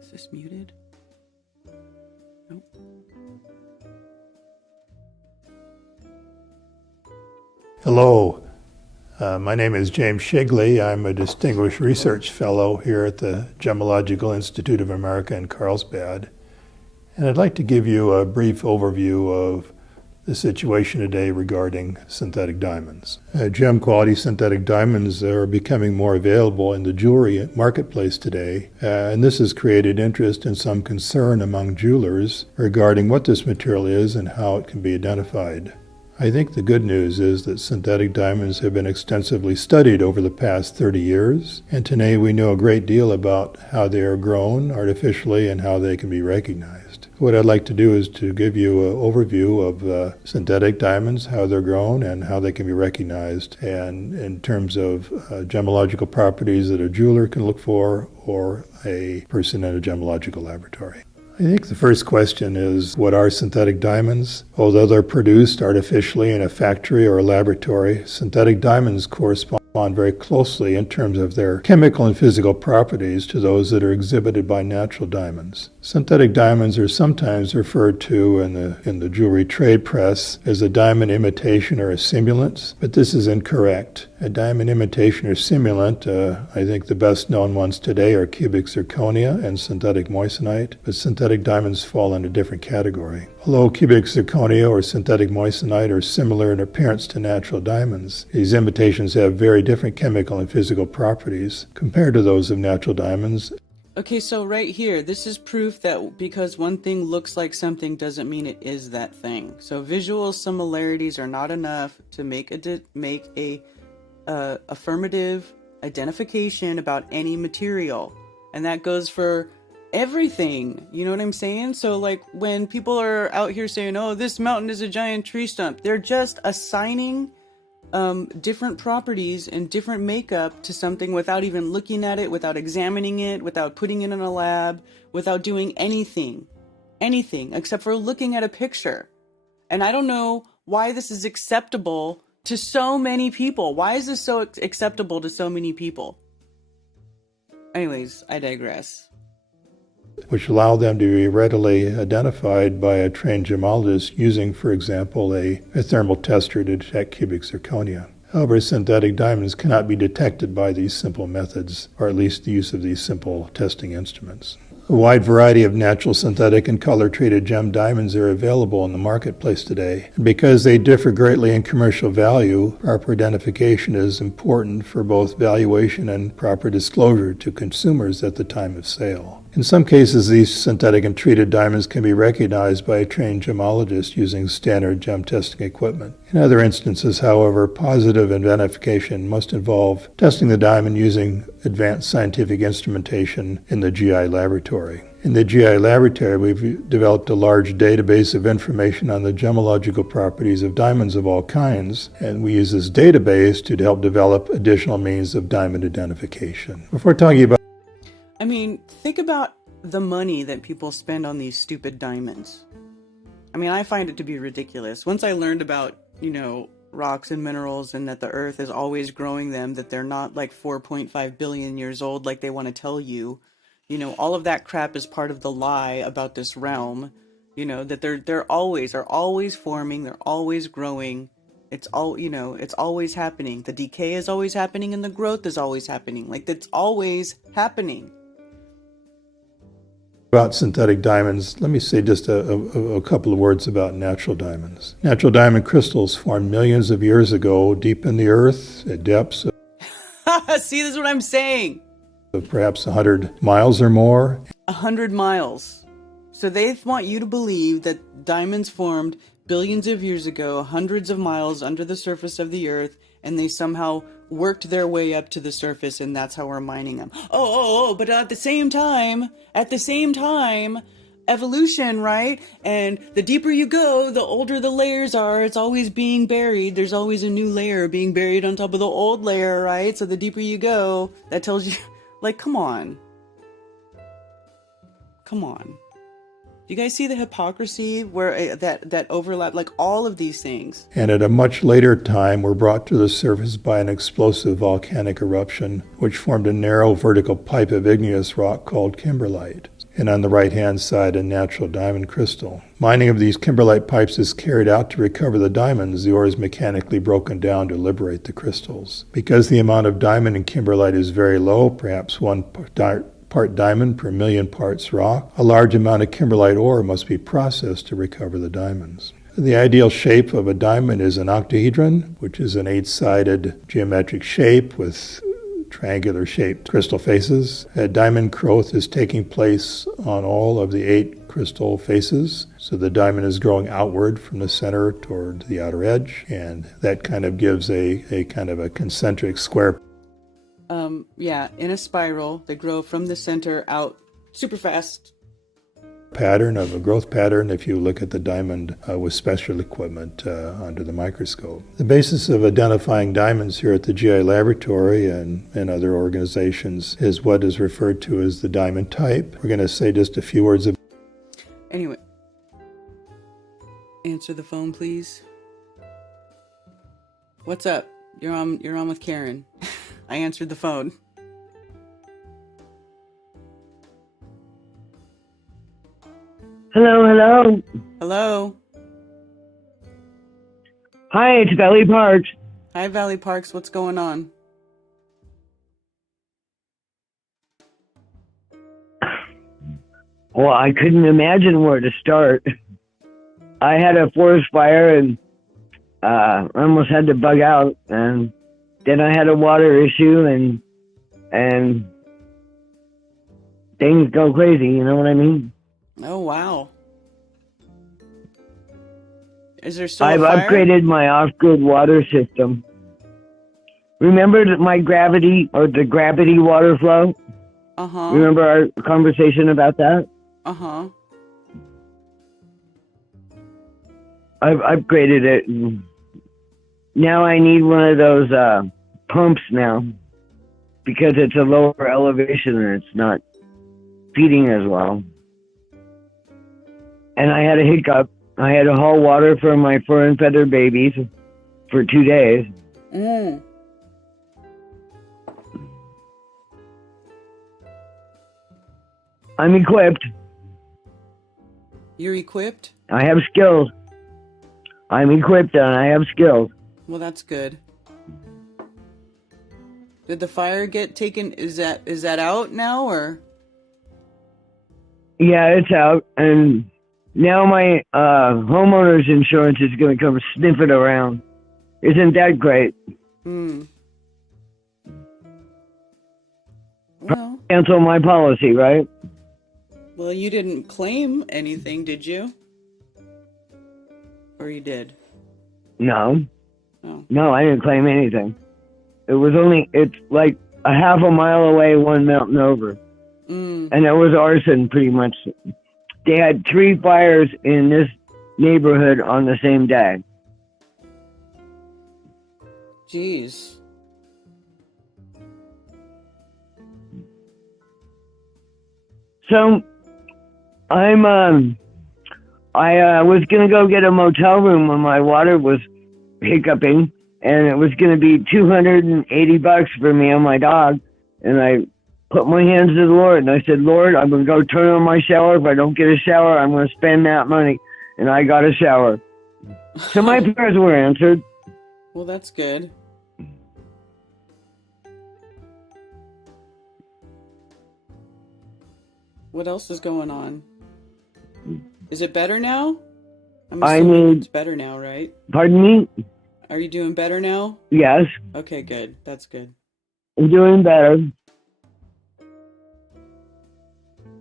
Is this muted? Nope. Hello, my name is James Shigley. I'm a Distinguished Research Fellow here at the Gemological Institute of America in Carlsbad. And I'd like to give you a brief overview of the situation today regarding synthetic diamonds. Gem quality synthetic diamonds are becoming more available in the jewelry marketplace today, and this has created interest and some concern among jewelers regarding what this material is and how it can be identified. I think the good news is that synthetic diamonds have been extensively studied over the past 30 years, and today we know a great deal about how they are grown artificially and how they can be recognized. What I'd like to do is to give you an overview of synthetic diamonds, how they're grown, and how they can be recognized, and in terms of gemological properties that a jeweler can look for or a person in a gemological laboratory. I think the first question is, what are synthetic diamonds? Although they're produced artificially in a factory or a laboratory, synthetic diamonds correspond very closely in terms of their chemical and physical properties to those that are exhibited by natural diamonds. Synthetic diamonds are sometimes referred to in the jewelry trade press as a diamond imitation or a simulant, but this is incorrect. A diamond imitation or simulant, I think the best known ones today are cubic zirconia and synthetic moissanite, but synthetic diamonds fall in a different category. Although cubic zirconia or synthetic moissanite are similar in appearance to natural diamonds, these imitations have very different chemical and physical properties compared to those of natural diamonds. Okay, so right here, this is proof that because one thing looks like something doesn't mean it is that thing. So visual similarities are not enough to make a affirmative identification about any material, and that goes for everything. You know what I'm saying? So like when people are out here saying, oh, this mountain is a giant tree stump, they're just assigning different properties and different makeup to something without even looking at it, without examining it, without putting it in a lab, without doing anything except for looking at a picture. And I don't know why this is acceptable to so many people. Why is this so acceptable to so many people? Anyways, I digress. Which allow them to be readily identified by a trained gemologist using, for example, a thermal tester to detect cubic zirconia. However, synthetic diamonds cannot be detected by these simple methods, or at least the use of these simple testing instruments. A wide variety of natural, synthetic, and color-treated gem diamonds are available in the marketplace today. And because they differ greatly in commercial value, proper identification is important for both valuation and proper disclosure to consumers at the time of sale. In some cases, these synthetic and treated diamonds can be recognized by a trained gemologist using standard gem testing equipment. In other instances, however, positive identification must involve testing the diamond using advanced scientific instrumentation in the GI laboratory. In the GI laboratory, we've developed a large database of information on the gemological properties of diamonds of all kinds, and we use this database to help develop additional means of diamond identification. Before talking about I mean, think about the money that people spend on these stupid diamonds. I mean, I find it to be ridiculous. Once I learned about, rocks and minerals and that the earth is always growing them, that they're not like 4.5 billion years old like they want to tell you, all of that crap is part of the lie about this realm, that they're always are always forming, they're always growing. It's it's always happening. The decay is always happening and the growth is always happening. Like it's always happening. About synthetic diamonds, let me say just a couple of words about natural diamonds. Natural diamond crystals formed millions of years ago deep in the earth at depths See, this is what I'm saying. of perhaps 100 miles or more. 100 miles. So they want you to believe that diamonds formed billions of years ago, hundreds of miles under the surface of the earth, and they somehow worked their way up to the surface, and that's how we're mining them. But at the same time, evolution, right? And the deeper you go, the older the layers are. It's always being buried. There's always a new layer being buried on top of the old layer, right? So the deeper you go, that tells you, like, come on. Come on. Do you guys see the hypocrisy where that overlap, like all of these things? And at a much later time were brought to the surface by an explosive volcanic eruption, which formed a narrow vertical pipe of igneous rock called kimberlite. And on the right-hand side, a natural diamond crystal. Mining of these kimberlite pipes is carried out to recover the diamonds. The ore is mechanically broken down to liberate the crystals. Because the amount of diamond in kimberlite is very low, perhaps 1 part diamond per million parts rock, a large amount of kimberlite ore must be processed to recover the diamonds. The ideal shape of a diamond is an octahedron, which is an 8-sided geometric shape with triangular shaped crystal faces. A diamond growth is taking place on all of the 8 crystal faces. So the diamond is growing outward from the center toward the outer edge, and that kind of gives a kind of a concentric square. In a spiral, they grow from the center out super fast. Pattern of a growth pattern if you look at the diamond with special equipment under the microscope. The basis of identifying diamonds here at the GI laboratory and other organizations is what is referred to as the diamond type. We're going to say just a few words about. Anyway, answer the phone, please. What's up? You're on with Karen. I answered the phone. Hello. Hello. Hi, it's Valley Parks. Hi, Valley Parks. What's going on? Well, I couldn't imagine where to start. I had a forest fire and I almost had to bug out, and then I had a water issue and things go crazy, you know what I mean? Oh, wow. Is there still I've a fire? upgraded my off-grid water system. Remember my gravity or the gravity water flow? Uh-huh. Remember our conversation about that? Uh-huh. I've upgraded it. And now I need one of those pumps now because it's a lower elevation and it's not feeding as well. And I had a hiccup. I had to haul water for my fur and feather babies for 2 days. Mm. I'm equipped. You're equipped? I have skills. I'm equipped and I have skills. Well, that's good. Did the fire get taken? Is that out now, or? Yeah, it's out. And now my homeowner's insurance is going to come sniffing around. Isn't that great? Hmm. Well, Cancel my policy, right? well, you didn't claim anything, did you? Or you did? No. Oh. No, I didn't claim anything. It's like a half a mile away, one mountain over. Mm. And it was arson, pretty much. They had 3 fires in this neighborhood on the same day. Jeez. So I was gonna go get a motel room when my water was hiccuping, and it was gonna be $280 for me and my dog. And I put my hands to the Lord, and I said, Lord, I'm gonna go turn on my shower. If I don't get a shower, I'm gonna spend that money. And I got a shower. So my prayers were answered. Well, that's good. What else is going on? Is it better now? I'm assuming it's better now, right? Pardon me? Are you doing better now? Yes, Okay, good. That's good. I'm doing better.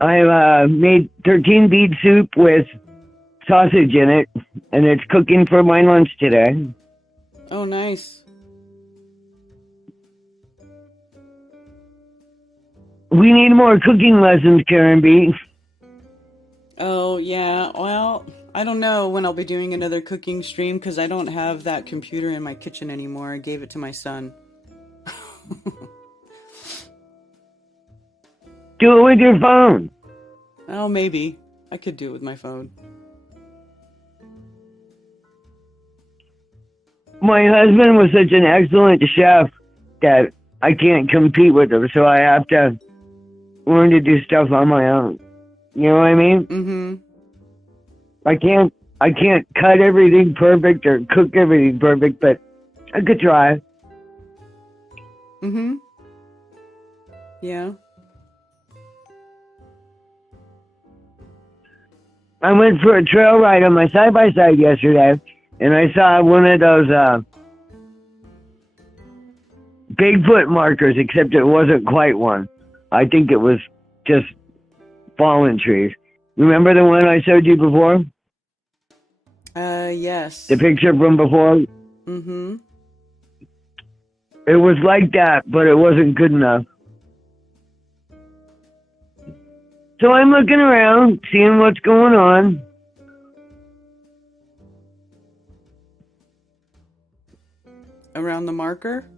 I made 13 beet soup with sausage in it, and it's cooking for my lunch today. Oh, nice. We need more cooking lessons, Karen B. Oh, yeah. Well, I don't know when I'll be doing another cooking stream because I don't have that computer in my kitchen anymore. I gave it to my son. Do it with your phone. Oh, maybe. I could do it with my phone. My husband was such an excellent chef that I can't compete with him, so I have to learn to do stuff on my own. You know what I mean? Mm-hmm. I can't cut everything perfect or cook everything perfect, but I could try. Mm-hmm. Yeah. I went for a trail ride on my side-by-side yesterday, and I saw one of those Bigfoot markers, except it wasn't quite one. I think it was just fallen trees. Remember the one I showed you before? Yes. The picture from before? Mm-hmm. It was like that, but it wasn't good enough. So I'm looking around, seeing what's going on. Around the marker?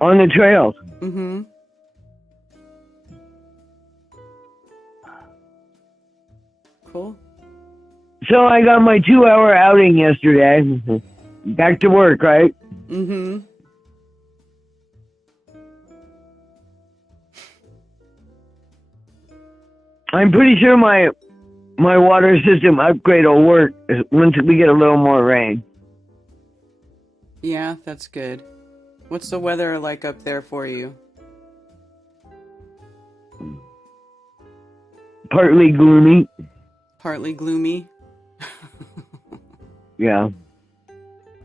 On the trails. Mm-hmm. Cool. So I got my 2-hour outing yesterday. Back to work, right? Mm-hmm. I'm pretty sure my water system upgrade will work once we get a little more rain. Yeah, that's good. What's the weather like up there for you? Partly gloomy. Partly gloomy? Yeah.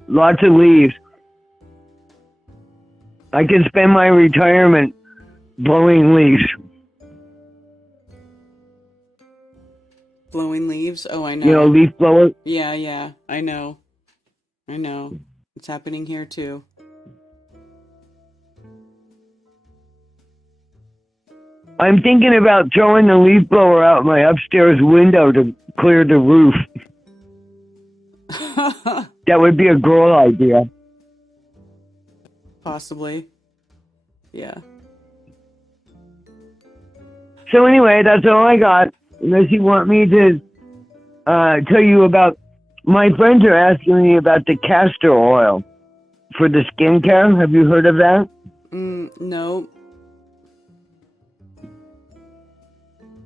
Lots of leaves. I can spend my retirement blowing leaves. Blowing leaves? Oh, I know. You know, leaf blower? Yeah, I know. It's happening here too. I'm thinking about throwing the leaf blower out my upstairs window to clear the roof. That would be a girl idea. Possibly. Yeah. So anyway, that's all I got. Unless you want me to tell you about... My friends are asking me about the castor oil for the skincare. Have you heard of that? No.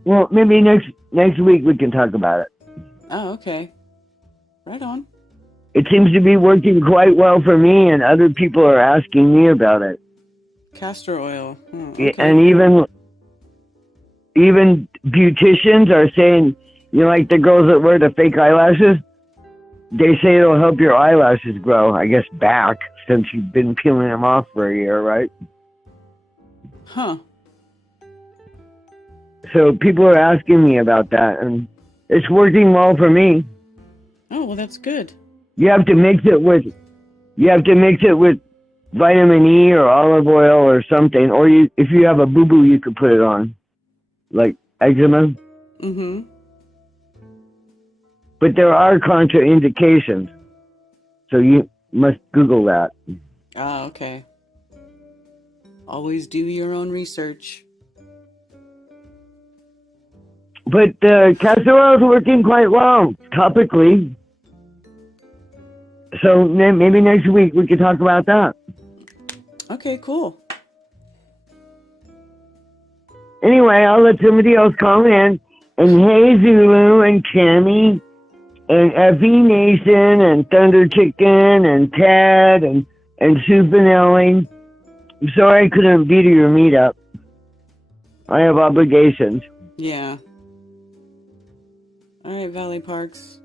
Well, maybe next week we can talk about it. Oh, okay. Right on. It seems to be working quite well for me, and other people are asking me about it. Castor oil. Okay. And even beauticians are saying, you know, like the girls that wear the fake eyelashes, they say it'll help your eyelashes grow, I guess, back, since you've been peeling them off for a year, right? Huh. So people are asking me about that, and it's working well for me. Oh, well, that's good. You have to mix it with vitamin E or olive oil or something, or if you have a boo-boo, you could put it on, like eczema. Mm-hmm. But there are contraindications, so you must Google that. Ah, okay. Always do your own research. But the castor oil is working quite well topically. So maybe next week we could talk about that. Okay, cool. Anyway, I'll let somebody else call in. And hey, Zulu and Cammy and Effie Nation and Thunder Chicken and Ted and Soup and Ellie. I'm sorry I couldn't be to your meetup. I have obligations. Yeah. All right, Valley Parks.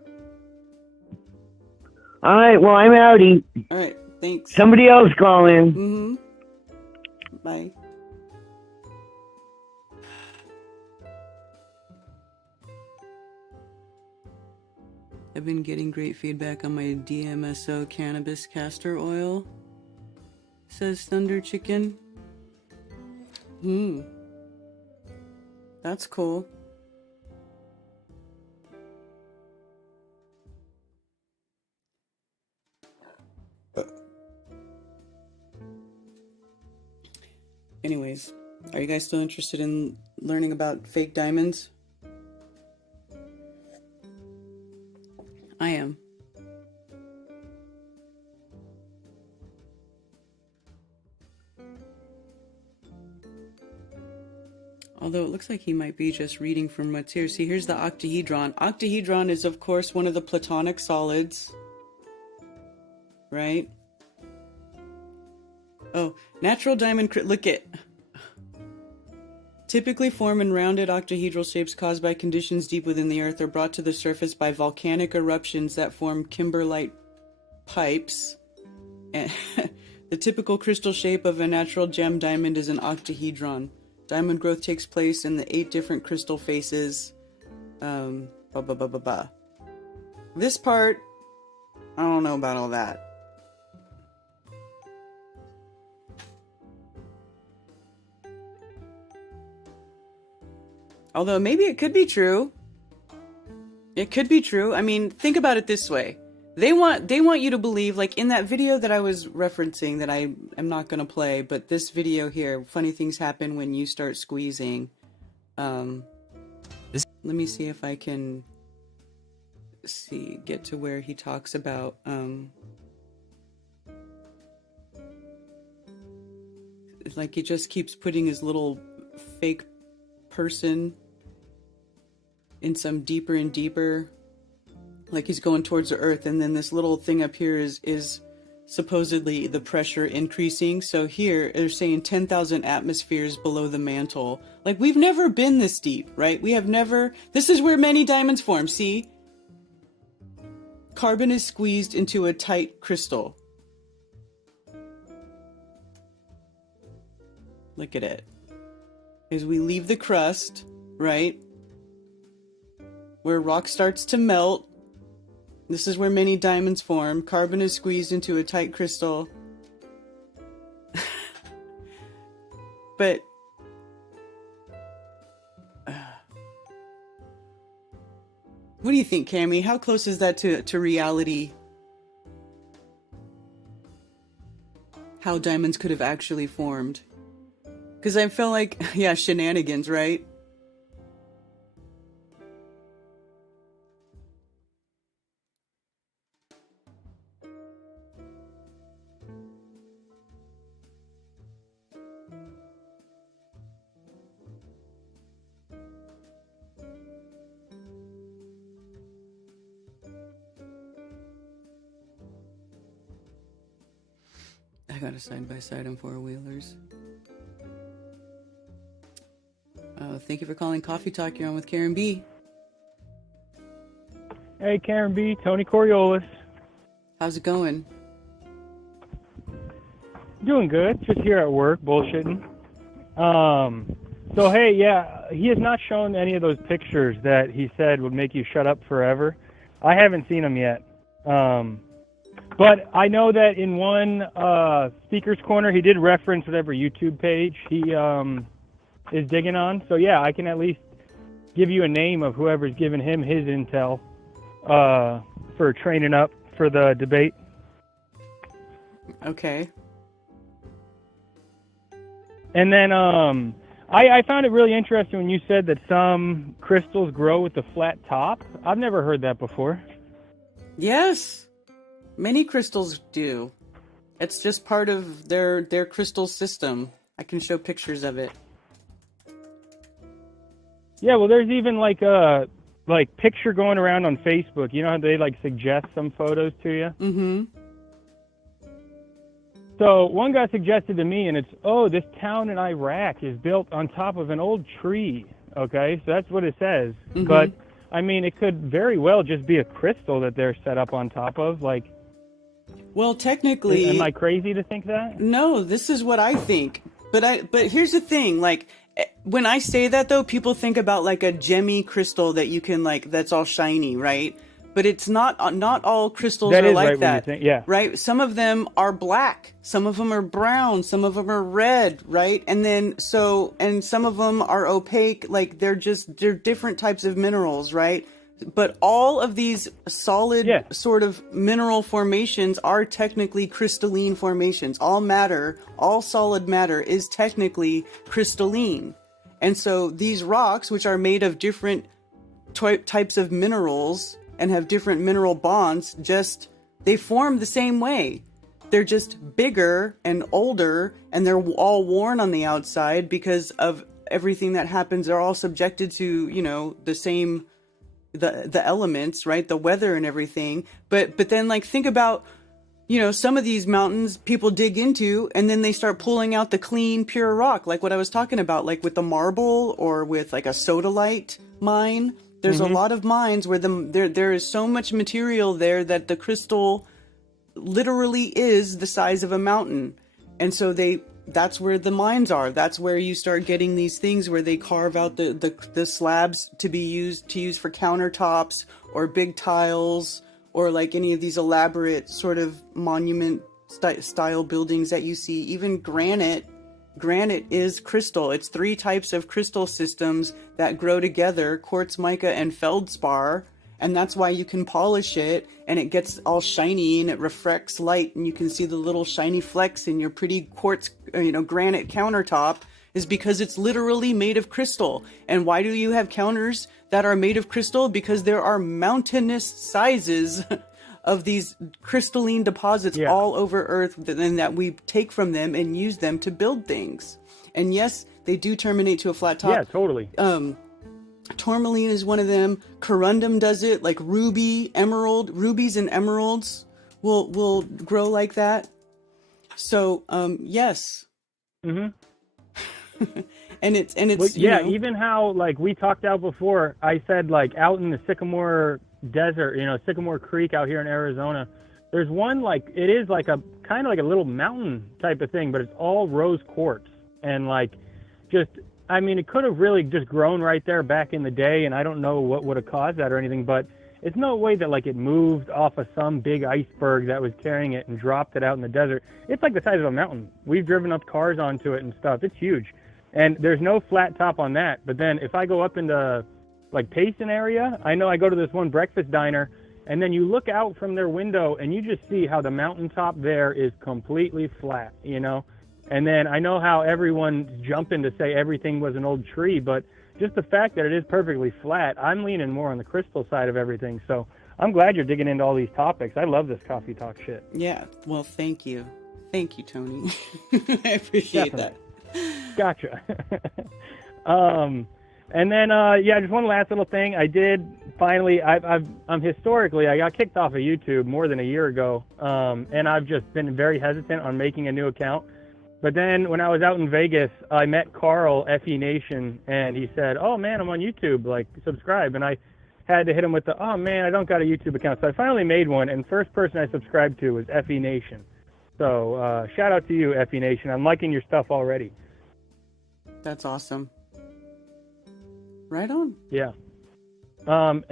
All right, well, I'm outie. All right, thanks. Somebody else call in. Mm-hmm. Bye. I've been getting great feedback on my DMSO cannabis castor oil, says Thunder Chicken. That's cool. Anyways, are you guys still interested in learning about fake diamonds? I am. Although it looks like he might be just reading from what's here. See, here's the octahedron. Octahedron is, of course, one of the platonic solids. Right? Oh, natural diamond, look at. Typically form in rounded octahedral shapes caused by conditions deep within the earth or brought to the surface by volcanic eruptions that form kimberlite pipes. And the typical crystal shape of a natural gem diamond is an octahedron. Diamond growth takes place in the 8 different crystal faces. This part, I don't know about all that. Although maybe it could be true. It could be true. I mean, think about it this way. They want you to believe, like in that video that I was referencing that I am not going to play, but this video here, funny things happen when you start squeezing. Let me see if I can get to where he talks about like he just keeps putting his little fake person in some deeper and deeper, like he's going towards the earth, and then this little thing up here is supposedly the pressure increasing. So here they're saying 10,000 atmospheres below the mantle. Like, we've never been this deep, right? We have never. This is where many diamonds form. See, carbon is squeezed into a tight crystal. Look at it. As we leave the crust, right, where rock starts to melt, this is where many diamonds form. Carbon is squeezed into a tight crystal. But what do you think, Cammy? How close is that to reality? How diamonds could have actually formed? Because I feel like, yeah, shenanigans, right? I got a side-by-side on four-wheelers. Thank you for calling Coffee Talk. You're on with Karen B. Hey, Karen B. Tony Coriolis. How's it going? Doing good. Just here at work, bullshitting. So, hey, yeah, he has not shown any of those pictures that he said would make you shut up forever. I haven't seen them yet. But I know that in one Speaker's Corner, he did reference whatever YouTube page he is digging on. So, yeah, I can at least give you a name of whoever's given him his intel for training up for the debate. Okay. And then I found it really interesting when you said that some crystals grow with the flat top. I've never heard that before. Yes, many crystals do. It's just part of their crystal system. I can show pictures of it. Yeah, well, there's even like a picture going around on Facebook. You know how they like suggest some photos to you? Mm-hmm. So one guy suggested to me, and it's, this town in Iraq is built on top of an old tree. Okay, so that's what it says. Mm-hmm. But, I mean, it could very well just be a crystal that they're set up on top of. Like, well, technically... Am I crazy to think that? No, this is what I think. But here's the thing, like, when I say that, though, people think about, like, a gemmy crystal that you can, like, that's all shiny, right? But it's not all crystals That are is like right that. Think, yeah. Right? Some of them are black, some of them are brown, some of them are red, right? And then and some of them are opaque, like they're different types of minerals, right? But all of these solid sort of mineral formations are technically crystalline formations. All matter, all solid matter is technically crystalline. And so these rocks, which are made of different types of minerals and have different mineral bonds, they form the same way. They're just bigger and older, and they're all worn on the outside because of everything that happens. They're all subjected to, the same, the elements, right? The weather and everything. But then, like, think about, some of these mountains people dig into, and then they start pulling out the clean, pure rock, like what I was talking about, like with the marble or with like a sodalite mine. There's a lot of mines where there is so much material there that the crystal literally is the size of a mountain. And so that's where the mines are. That's where you start getting these things where they carve out the slabs to use for countertops or big tiles, or like any of these elaborate sort of monument style buildings that you see. Even granite is crystal. It's 3 types of crystal systems that grow together: quartz, mica, and feldspar. And that's why you can polish it and it gets all shiny and it reflects light, and you can see the little shiny flecks in your pretty quartz, granite countertop, is because it's literally made of crystal. And why do you have counters that are made of crystal? Because there are mountainous sizes of these crystalline deposits all over Earth, and that we take from them and use them to build things. And yes, they do terminate to a flat top. Yeah, totally. Tourmaline is one of them. Corundum does it, like rubies and emeralds will grow like that. So, yes. Mm-hmm. and it's well, even how, like, we talked out before, I said, like, out in the Sycamore Desert, Sycamore Creek out here in Arizona, there's one, like, it is like a kind of like a little mountain type of thing, but it's all rose quartz. And, like, it could have really just grown right there back in the day, and I don't know what would have caused that or anything, but it's no way that, like, it moved off of some big iceberg that was carrying it and dropped it out in the desert. It's like the size of a mountain. We've driven up cars onto it and stuff. It's huge. And there's no flat top on that. But then if I go up into, like, Payson area, I know I go to this one breakfast diner, and then you look out from their window and you just see how the mountaintop there is completely flat, And then I know how everyone's jumping to say everything was an old tree, but just the fact that it is perfectly flat, I'm leaning more on the crystal side of everything. So I'm glad you're digging into all these topics. I love this coffee talk shit. Yeah, well, thank you. Thank you, Tony. I appreciate that. Gotcha. And then, just one last little thing. I did finally, I'm historically, I got kicked off of YouTube more than a year ago, and I've just been very hesitant on making a new account. But then when I was out in Vegas, I met Carl, FE Nation, and he said, "Oh, man, I'm on YouTube, like, subscribe." And I had to hit him with the, "Oh, man, I don't got a YouTube account." So I finally made one, and first person I subscribed to was FE Nation. So shout out to you, FE Nation. I'm liking your stuff already. That's awesome. Right on. Yeah. And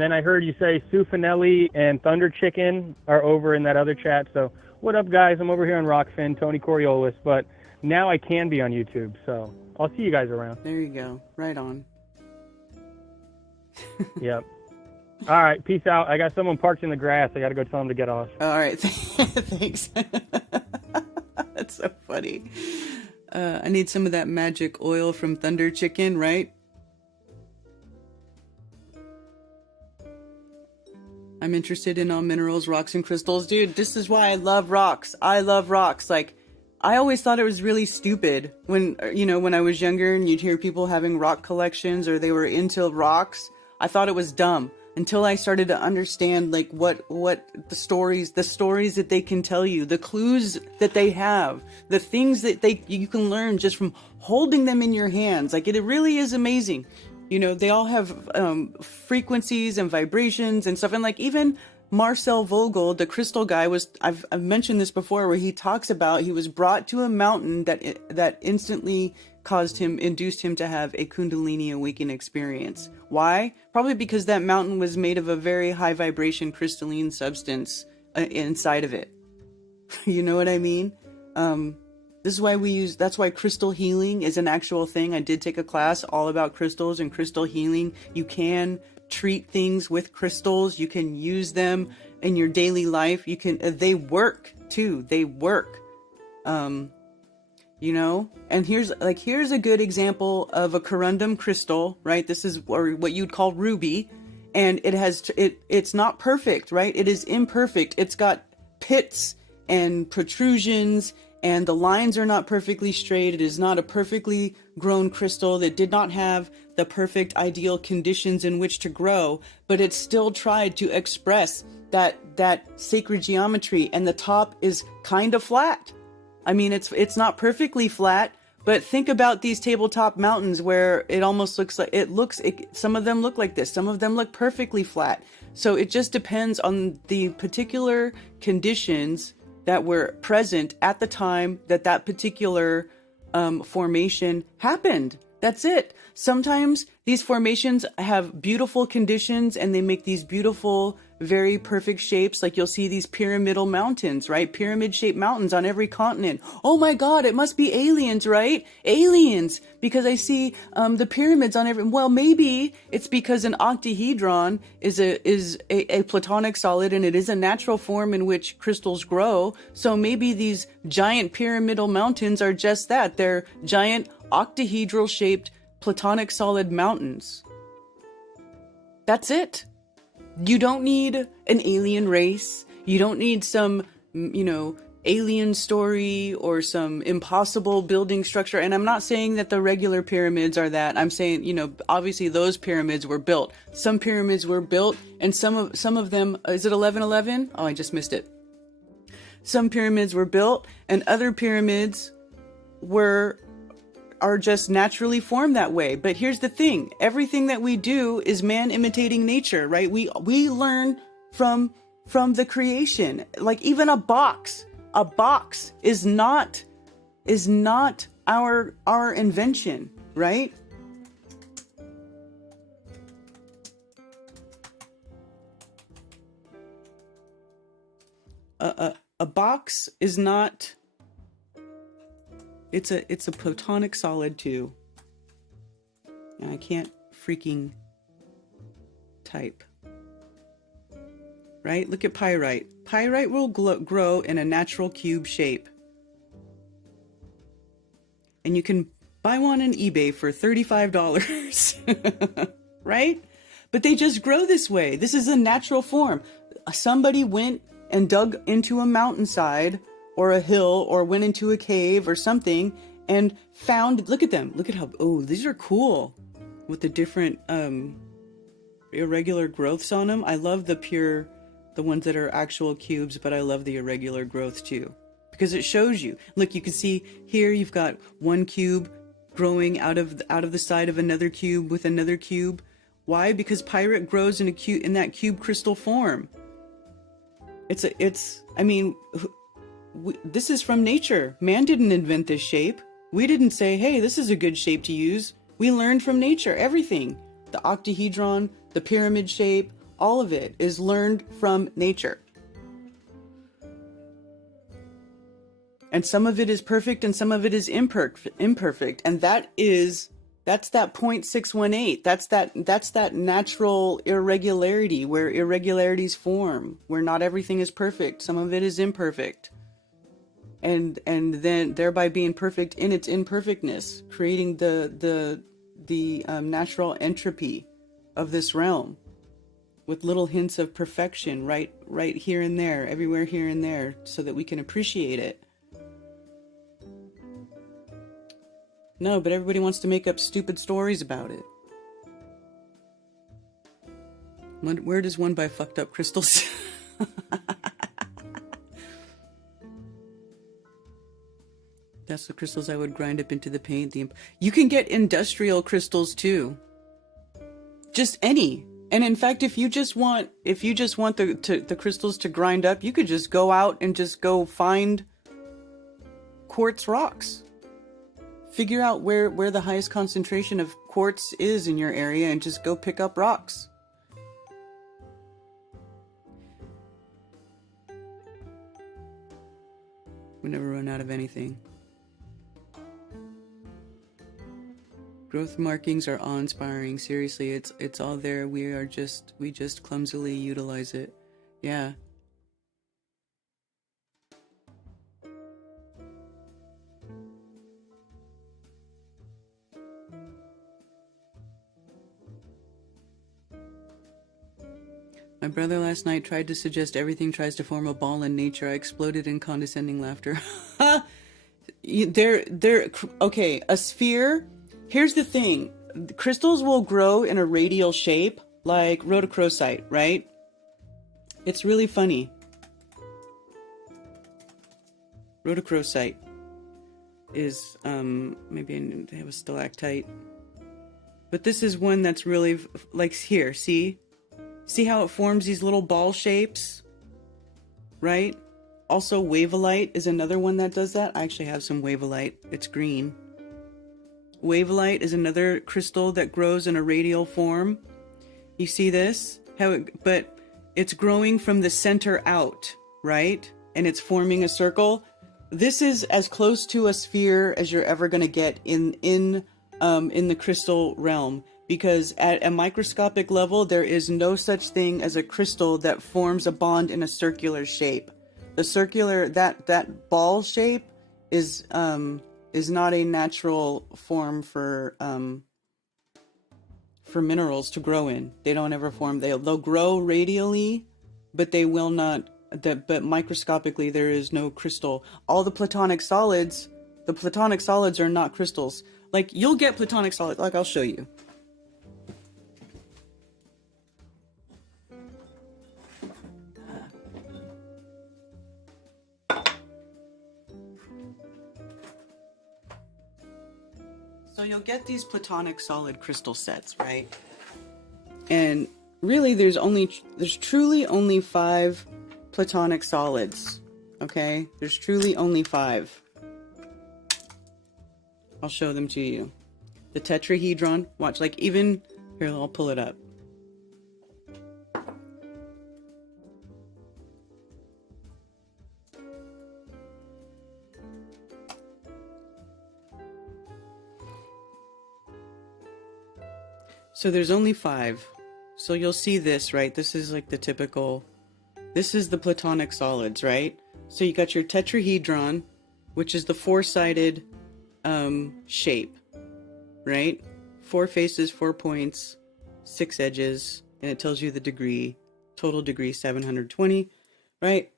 then I heard you say Sue Finelli and Thunder Chicken are over in that other chat. So what up, guys? I'm over here on Rockfin, Tony Coriolis, but now I can be on YouTube. So I'll see you guys around. There you go. Right on. Yep. All right. Peace out. I got someone parked in the grass. I got to go tell them to get off. All right. Thanks. That's so funny. I need some of that magic oil from Thunder Chicken, right? I'm interested in all minerals, rocks, and crystals. Dude, this is why I love rocks. I love rocks. Like, I always thought it was really stupid when, when I was younger and you'd hear people having rock collections or they were into rocks. I thought it was dumb until I started to understand, like, what the stories that they can tell you, the clues that they have, the things that you can learn just from holding them in your hands. Like, it really is amazing. They all have frequencies and vibrations and stuff. And like even Marcel Vogel, the crystal guy, I've mentioned this before, where he talks about he was brought to a mountain that instantly induced him to have a Kundalini awakening experience. Why? Probably because that mountain was made of a very high vibration crystalline substance inside of it. You know what I mean? This is that's why crystal healing is an actual thing. I did take a class all about crystals and crystal healing. You can treat things with crystals. You can use them in your daily life. They work too. They work. And here's a good example of a corundum crystal, right? This is what you'd call ruby. And it's not perfect, right? It is imperfect. It's got pits and protrusions, and the lines are not perfectly straight. It is not a perfectly grown crystal that did not have the perfect ideal conditions in which to grow, but it still tried to express that sacred geometry, and the top is kind of flat. I mean, it's not perfectly flat, but think about these tabletop mountains where it almost looks like some of them look like this, some of them look perfectly flat. So it just depends on the particular conditions that were present at the time that particular formation happened. That's it. Sometimes these formations have beautiful conditions and they make these beautiful, very perfect shapes. Like you'll see these pyramidal mountains, right? Pyramid shaped mountains on every continent. Oh my God, it must be aliens, right? Aliens, because I see the pyramids on every, well, maybe it's because an octahedron is a platonic solid and it is a natural form in which crystals grow. So maybe these giant pyramidal mountains are just that. They're giant octahedral shaped platonic solid mountains. That's it. You don't need an alien race. You don't need some, alien story or some impossible building structure. And I'm not saying that the regular pyramids are that. I'm saying, obviously those pyramids were built. Some pyramids were built and some of them, is it 1111? Oh, I just missed it. Some pyramids were built and other pyramids are just naturally formed that way. But here's the thing. Everything that we do is man imitating nature, right? We learn from the creation. Like even a box is not our invention, right? A box is not. It's a platonic solid too. And I can't freaking type. Right? Look at pyrite. Pyrite will grow in a natural cube shape. And you can buy one on eBay for $35. Right? But they just grow this way. This is a natural form. Somebody went and dug into a mountainside or a hill or went into a cave or something and found, look at them. Look at how, these are cool with the different irregular growths on them. I love the ones that are actual cubes, but I love the irregular growths too, because it shows you. Look, you can see here you've got one cube growing out of the side of another cube with another cube. Why? Because pyrite grows in that cube crystal form. This is from nature. Man didn't invent this shape. We didn't say, hey, this is a good shape to use. We learned from nature, everything. The octahedron, the pyramid shape, all of it is learned from nature. And some of it is perfect and some of it is imperfect. And that's that 0.618. That's that natural irregularity where irregularities form, where not everything is perfect. Some of it is imperfect. and then thereby being perfect in its imperfectness, creating the natural entropy of this realm with little hints of perfection right here and there, everywhere here and there, so that we can appreciate it. No, but everybody wants to make up stupid stories about it. Where does one buy fucked up crystals? That's the crystals I would grind up into the paint. You can get industrial crystals too. Just any. And in fact, if you just want the crystals to grind up, you could just go out and just go find quartz rocks. Figure out where the highest concentration of quartz is in your area and just go pick up rocks. We never run out of anything. Growth markings are awe-inspiring. Seriously, it's all there. We just clumsily utilize it. Yeah. My brother last night tried to suggest everything tries to form a ball in nature. I exploded in condescending laughter. Okay, a sphere. Here's the thing. Crystals will grow in a radial shape, like rhodochrosite, right? It's really funny. Rhodochrosite is, maybe they have a stalactite. But this is one that's really, like, here, see? See how it forms these little ball shapes? Right? Also, wavelite is another one that does that. I actually have some wavelite. It's green. Wavelite is another crystal that grows in a radial form. You see this? But it's growing from the center out, right? And it's forming a circle. This is as close to a sphere as you're ever going to get in the crystal realm. Because at a microscopic level, there is no such thing as a crystal that forms a bond in a circular shape. The circular, that ball shape is not a natural form for minerals to grow in. They don't ever form. They'll grow radially, but they will not. But microscopically, there is no crystal. All the platonic solids are not crystals. Like, you'll get platonic solids. Like, I'll show you. So you'll get these platonic solid crystal sets, right? And really there's truly only 5 platonic solids, okay? There's truly only 5. I'll show them to you. The tetrahedron, watch, like even, here, I'll pull it up. So there's only 5. So you'll see this, right? This is like the typical, this is the platonic solids, right? So you got your tetrahedron, which is the 4-sided shape, right? 4 faces, 4 points, 6 edges, and it tells you the degree, total degree 720, right?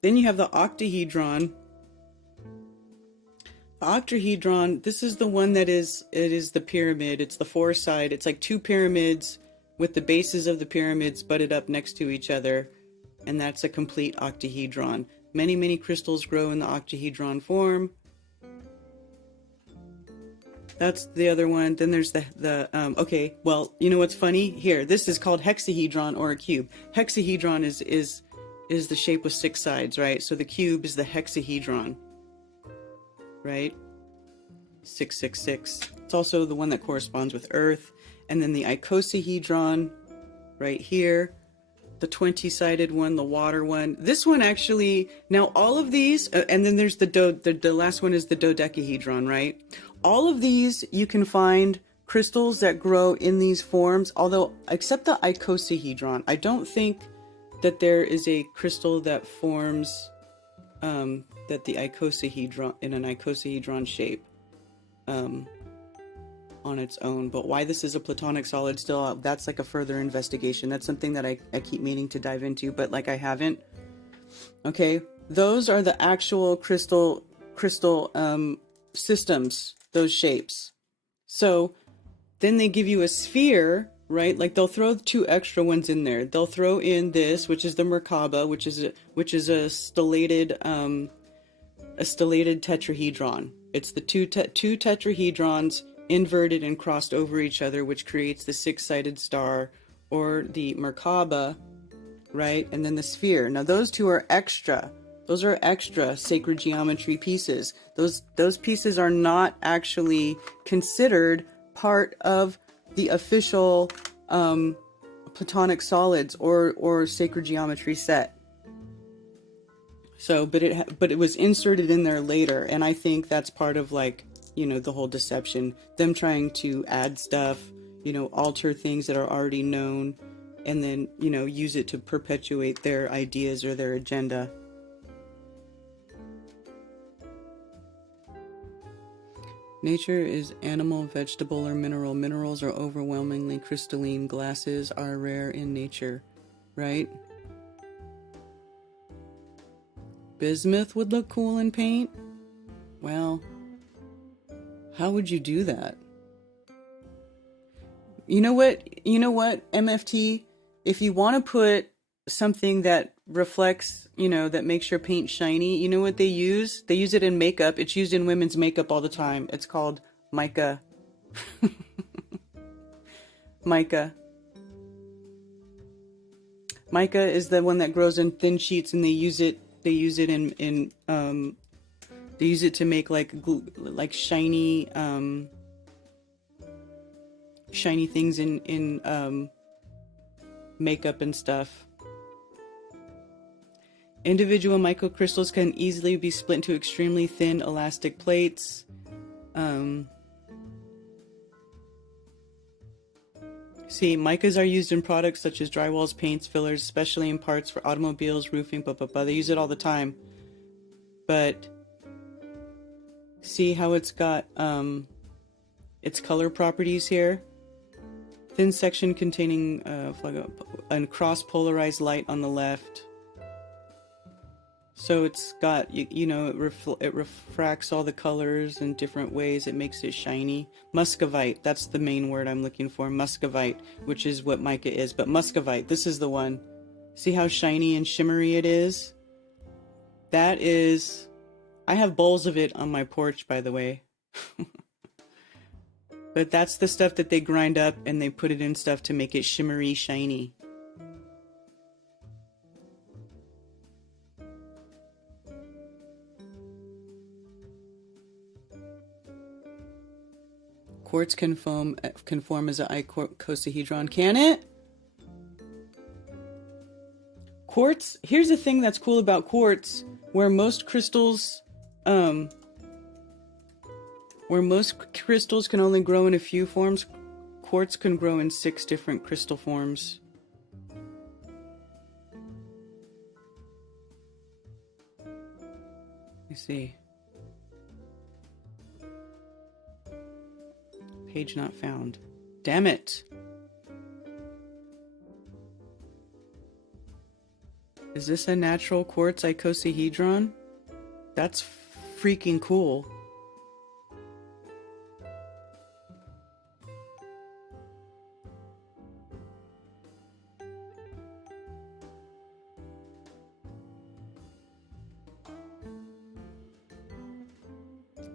Then you have the octahedron. The octahedron, this is the one that is the pyramid. It's the 4-side. It's like 2 pyramids with the bases of the pyramids butted up next to each other, and that's a complete octahedron. Many, many crystals grow in the octahedron form. That's the other one. Then there's okay, well, you know what's funny? Here, this is called hexahedron or a cube. Hexahedron is the shape with 6 sides, right? So the cube is the hexahedron, right? 666. It's also the one that corresponds with Earth. And then the icosahedron right here, the 20-sided one, the water one. This one actually, now all of these, and then there's the last one is the dodecahedron, right? All of these you can find crystals that grow in these forms, although except the icosahedron, I don't think that there is a crystal that forms that the icosahedron in an icosahedron shape on its own. But why this is a platonic solid still, that's like a further investigation. That's something that I keep meaning to dive into, but like I haven't. Okay, those are the actual crystal systems, those shapes. So then they give you a sphere, right? Like they'll throw 2 extra ones in there. They'll throw in this, which is the Merkaba, which is a stellated tetrahedron. It's the two tetrahedrons inverted and crossed over each other, which creates the 6-sided star, or the Merkaba, right? And then the sphere. Now those 2 are extra. Those are extra sacred geometry pieces. Those pieces are not actually considered part of the official platonic solids or sacred geometry set. So, but it was inserted in there later, and I think that's part of, like, you know, the whole deception, them trying to add stuff, you know, alter things that are already known, and then, you know, use it to perpetuate their ideas or their agenda. Nature is animal, vegetable, or mineral. Minerals are overwhelmingly crystalline. Glasses are rare in nature, right? Bismuth would look cool in paint? Well, how would you do that? You know what, MFT? If you want to put something that reflects, you know, that makes your paint shiny, you know what they use? They use it in makeup. It's used in women's makeup all the time. It's called mica. Mica. Mica is the one that grows in thin sheets, and they use it to make like shiny shiny things in makeup and stuff. Individual microcrystals can easily be split into extremely thin elastic plates. See, micas are used in products such as drywalls, paints, fillers, especially in parts for automobiles, roofing, blah, blah, blah. They use it all the time. But see how it's got its color properties here? Thin section containing and cross-polarized light on the left. So it's got, you know, it refracts all the colors in different ways. It makes it shiny. Muscovite, that's the main word I'm looking for. Muscovite, which is what mica is. But muscovite, this is the one. See how shiny and shimmery it is? That is... I have bowls of it on my porch, by the way. But that's the stuff that they grind up and they put it in stuff to make it shimmery, shiny. Quartz can form as an icosahedron, can it? Quartz, here's the thing that's cool about quartz, where most crystals can only grow in a few forms, quartz can grow in 6 different crystal forms. Let me see. Page not found. Damn it! Is this a natural quartz icosahedron? That's freaking cool.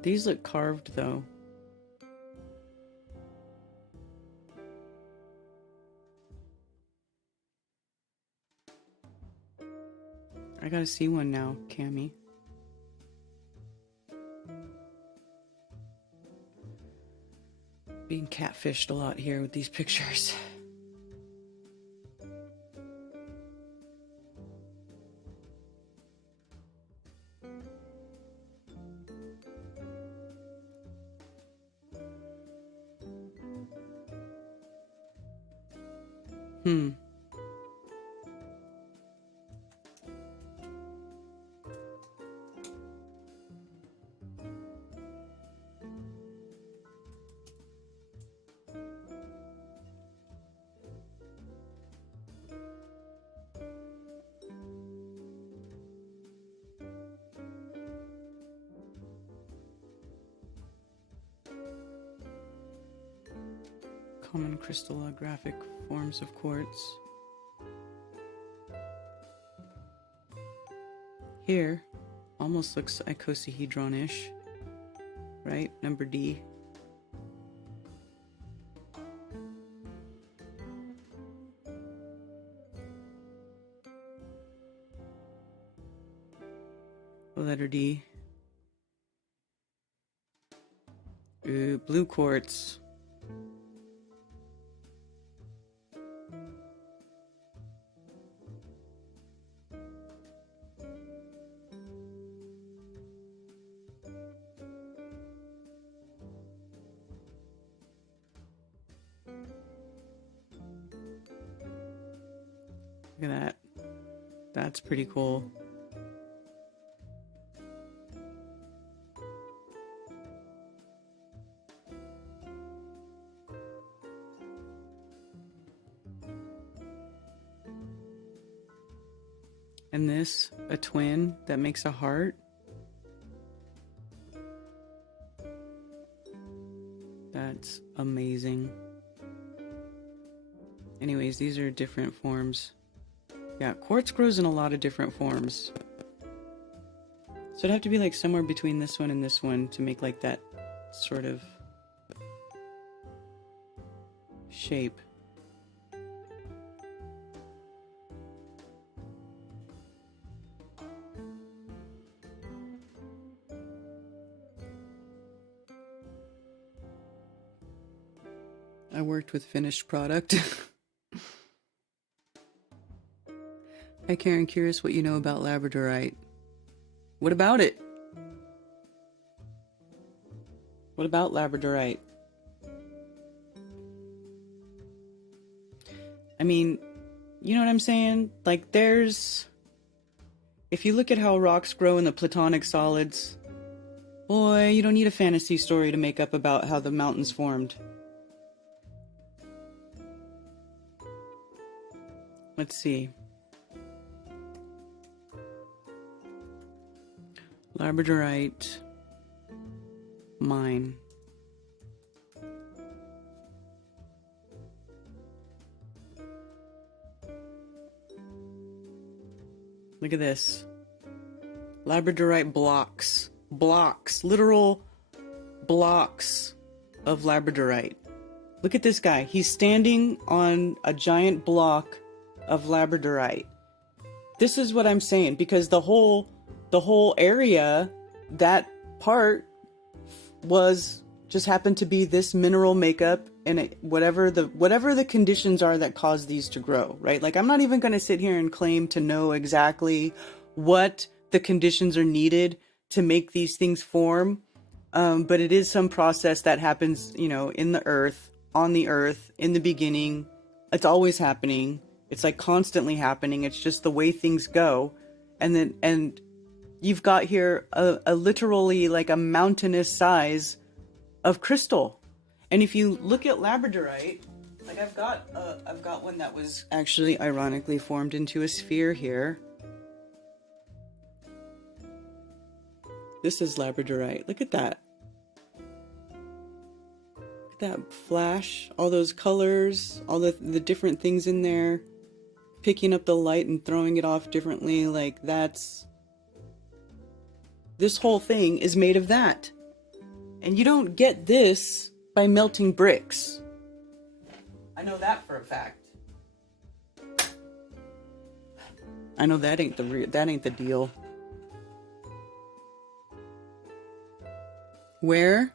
These look carved though. I gotta see one now, Cammy. Being catfished a lot here with these pictures. Common crystallographic forms of quartz. Here, almost looks icosahedron-ish, right? Number D. Letter D. Ooh, blue quartz. Look at that. That's pretty cool. And this, a twin that makes a heart. That's amazing. Anyways, these are different forms. Yeah, quartz grows in a lot of different forms. So it'd have to be like somewhere between this one and this one to make like that sort of shape. I worked with finished product. Hi Karen, curious what you know about labradorite. What about it? What about labradorite? I mean, you know what I'm saying? Like if you look at how rocks grow in the platonic solids, boy, you don't need a fantasy story to make up about how the mountains formed. Let's see. Labradorite mine. Look at this. Labradorite blocks. Blocks. Literal blocks of labradorite. Look at this guy. He's standing on a giant block of labradorite. This is what I'm saying, because the whole area, that part was just happened to be this mineral makeup, and whatever the conditions are that cause these to grow, right? Like, I'm not even going to sit here and claim to know exactly what the conditions are needed to make these things form, but it is some process that happens, you know, in the earth, on the earth, in the beginning. It's always happening. It's like constantly happening. It's just the way things go. And you've got here a literally like a mountainous size of crystal. And if you look at labradorite, like I've got one that was actually ironically formed into a sphere here. This is labradorite. Look at that. Look at that flash, all those colors, all the different things in there, picking up the light and throwing it off differently. Like this whole thing is made of that. And you don't get this by melting bricks. I know that for a fact. I know that ain't the deal. Where?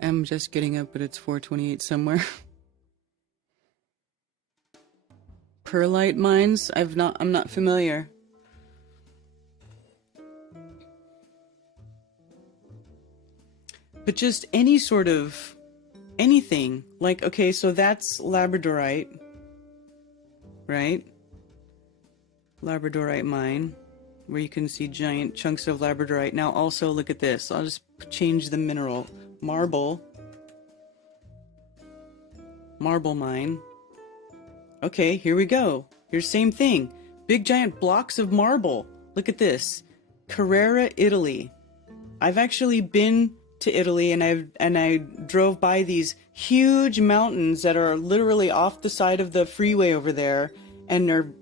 I'm just getting up, but it's 4:28 somewhere. Perlite mines? I'm not familiar. But just any sort of anything. Like, okay, so that's labradorite, right? Labradorite mine, where you can see giant chunks of labradorite. Now also look at this. I'll just change the mineral. Marble. Marble mine. Okay, here we go. Here's same thing. Big giant blocks of marble. Look at this. Carrara, Italy. I've actually been to Italy, and I drove by these huge mountains that are literally off the side of the freeway over there, and they're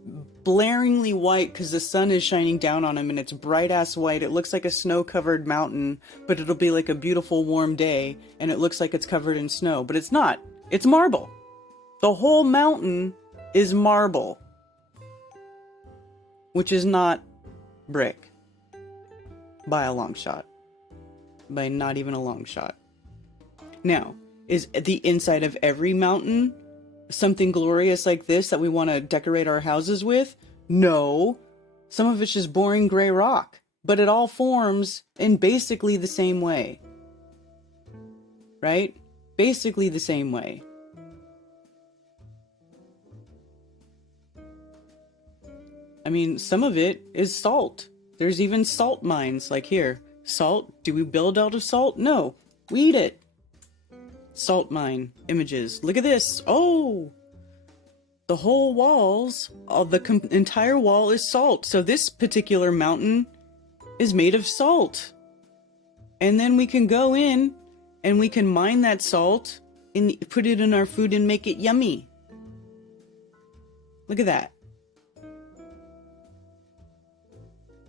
blaringly white because the sun is shining down on them, and it's bright ass white. It looks like a snow-covered mountain, but it'll be like a beautiful warm day, and it looks like it's covered in snow, but it's not. It's marble. The whole mountain is marble, which is not brick by a long shot. By not even a long shot. Now, is the inside of every mountain something glorious like this that we want to decorate our houses with? No. Some of it's just boring gray rock, but it all forms in basically the same way. Right? Basically the same way. I mean, some of it is salt. There's even salt mines, like here. Salt? Do we build out of salt? No. We eat it. Salt mine images. Look at this. Oh! The whole walls, the entire wall is salt. So this particular mountain is made of salt. And then we can go in and we can mine that salt and put it in our food and make it yummy. Look at that.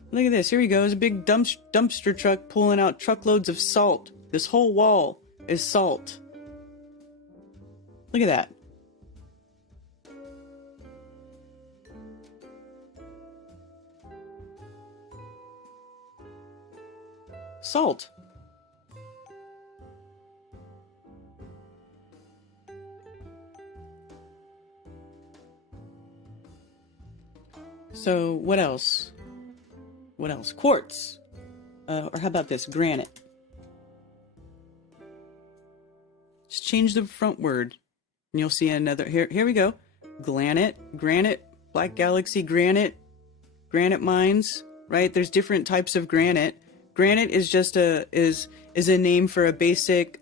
Look at this. Here we go. There's a big dumpster truck pulling out truckloads of salt. This whole wall is salt. Look at that. Salt. So, what else? What else? Quartz. Or how about this? Granite. Just change the front word. And you'll see another. Here we go. Granite. Black Galaxy granite. Granite mines. Right? There's different types of granite. Granite is just is a name for a basic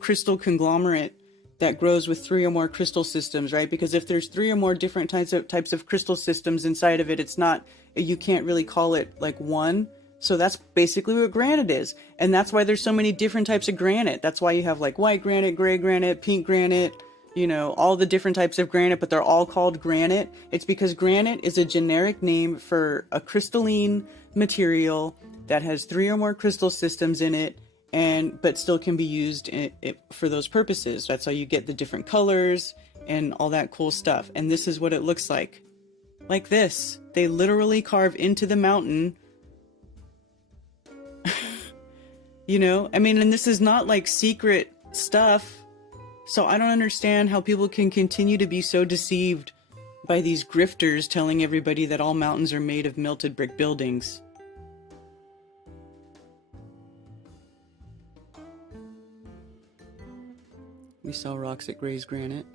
crystal conglomerate that grows with 3 or more crystal systems, right? Because if there's 3 or more different types of crystal systems inside of it, it's not, you can't really call it like one. So that's basically what granite is. And that's why there's so many different types of granite. That's why you have like white granite, gray granite, pink granite, you know, all the different types of granite, but they're all called granite. It's because granite is a generic name for a crystalline material that has 3 or more crystal systems in it, but still can be used for those purposes. That's how you get the different colors and all that cool stuff. And this is what it looks like. Like this. They literally carve into the mountain. You know? I mean, and this is not like secret stuff. So I don't understand how people can continue to be so deceived by these grifters telling everybody that all mountains are made of melted brick buildings. We sell rocks at Gray's Granite.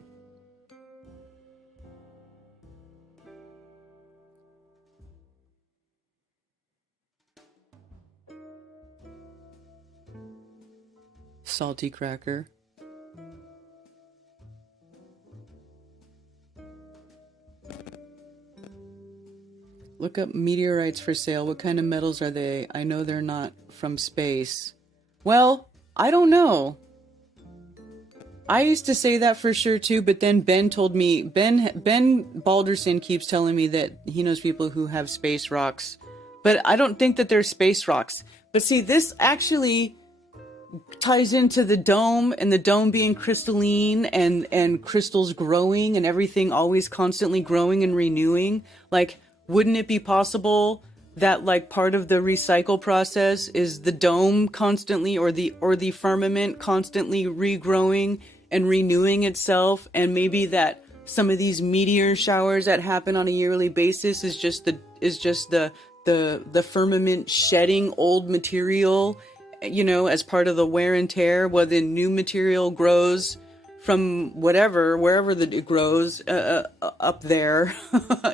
Salty cracker. Look up meteorites for sale. What kind of metals are they? I know they're not from space. Well, I don't know. I used to say that for sure too, but then Ben told me, Ben Balderson keeps telling me that he knows people who have space rocks, but I don't think that they're space rocks. But see, this actually ties into the dome, and the dome being crystalline, and crystals growing, and everything always constantly growing and renewing. Like, wouldn't it be possible that like part of the recycle process is the dome constantly, or the firmament constantly regrowing and renewing itself, and maybe that some of these meteor showers that happen on a yearly basis is just the firmament shedding old material, you know, as part of the wear and tear, while the new material grows from wherever it grows up there.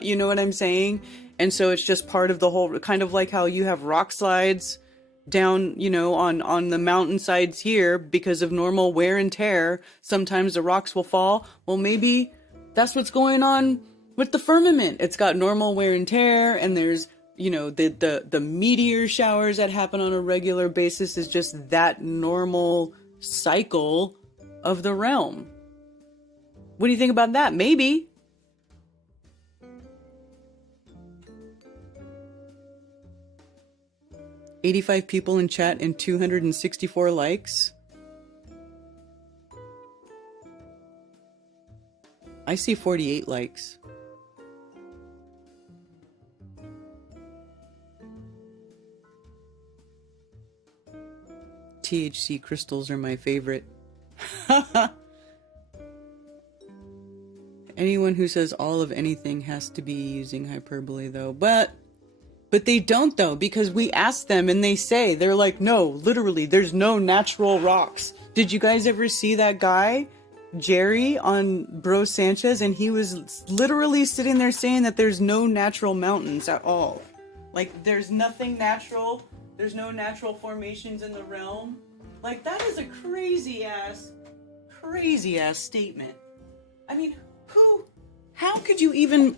You know what I'm saying? And so it's just part of the whole, kind of like how you have rock slides down, on the mountainsides here because of normal wear and tear. Sometimes the rocks will fall. Well, maybe that's what's going on with the firmament. It's got normal wear and tear, and there's, the meteor showers that happen on a regular basis is just that normal cycle of the realm. What do you think about that? Maybe. $85 people in chat and 264 likes. I see 48 likes. THC crystals are my favorite. Anyone who says all of anything has to be using hyperbole, though. But they don't, though, because we ask them and they're like, no, literally, there's no natural rocks. Did you guys ever see that guy, Jerry, on Bro Sanchez? And he was literally sitting there saying that there's no natural mountains at all. Like, there's nothing natural. There's no natural formations in the realm. Like, that is a crazy ass statement. I mean, how could you even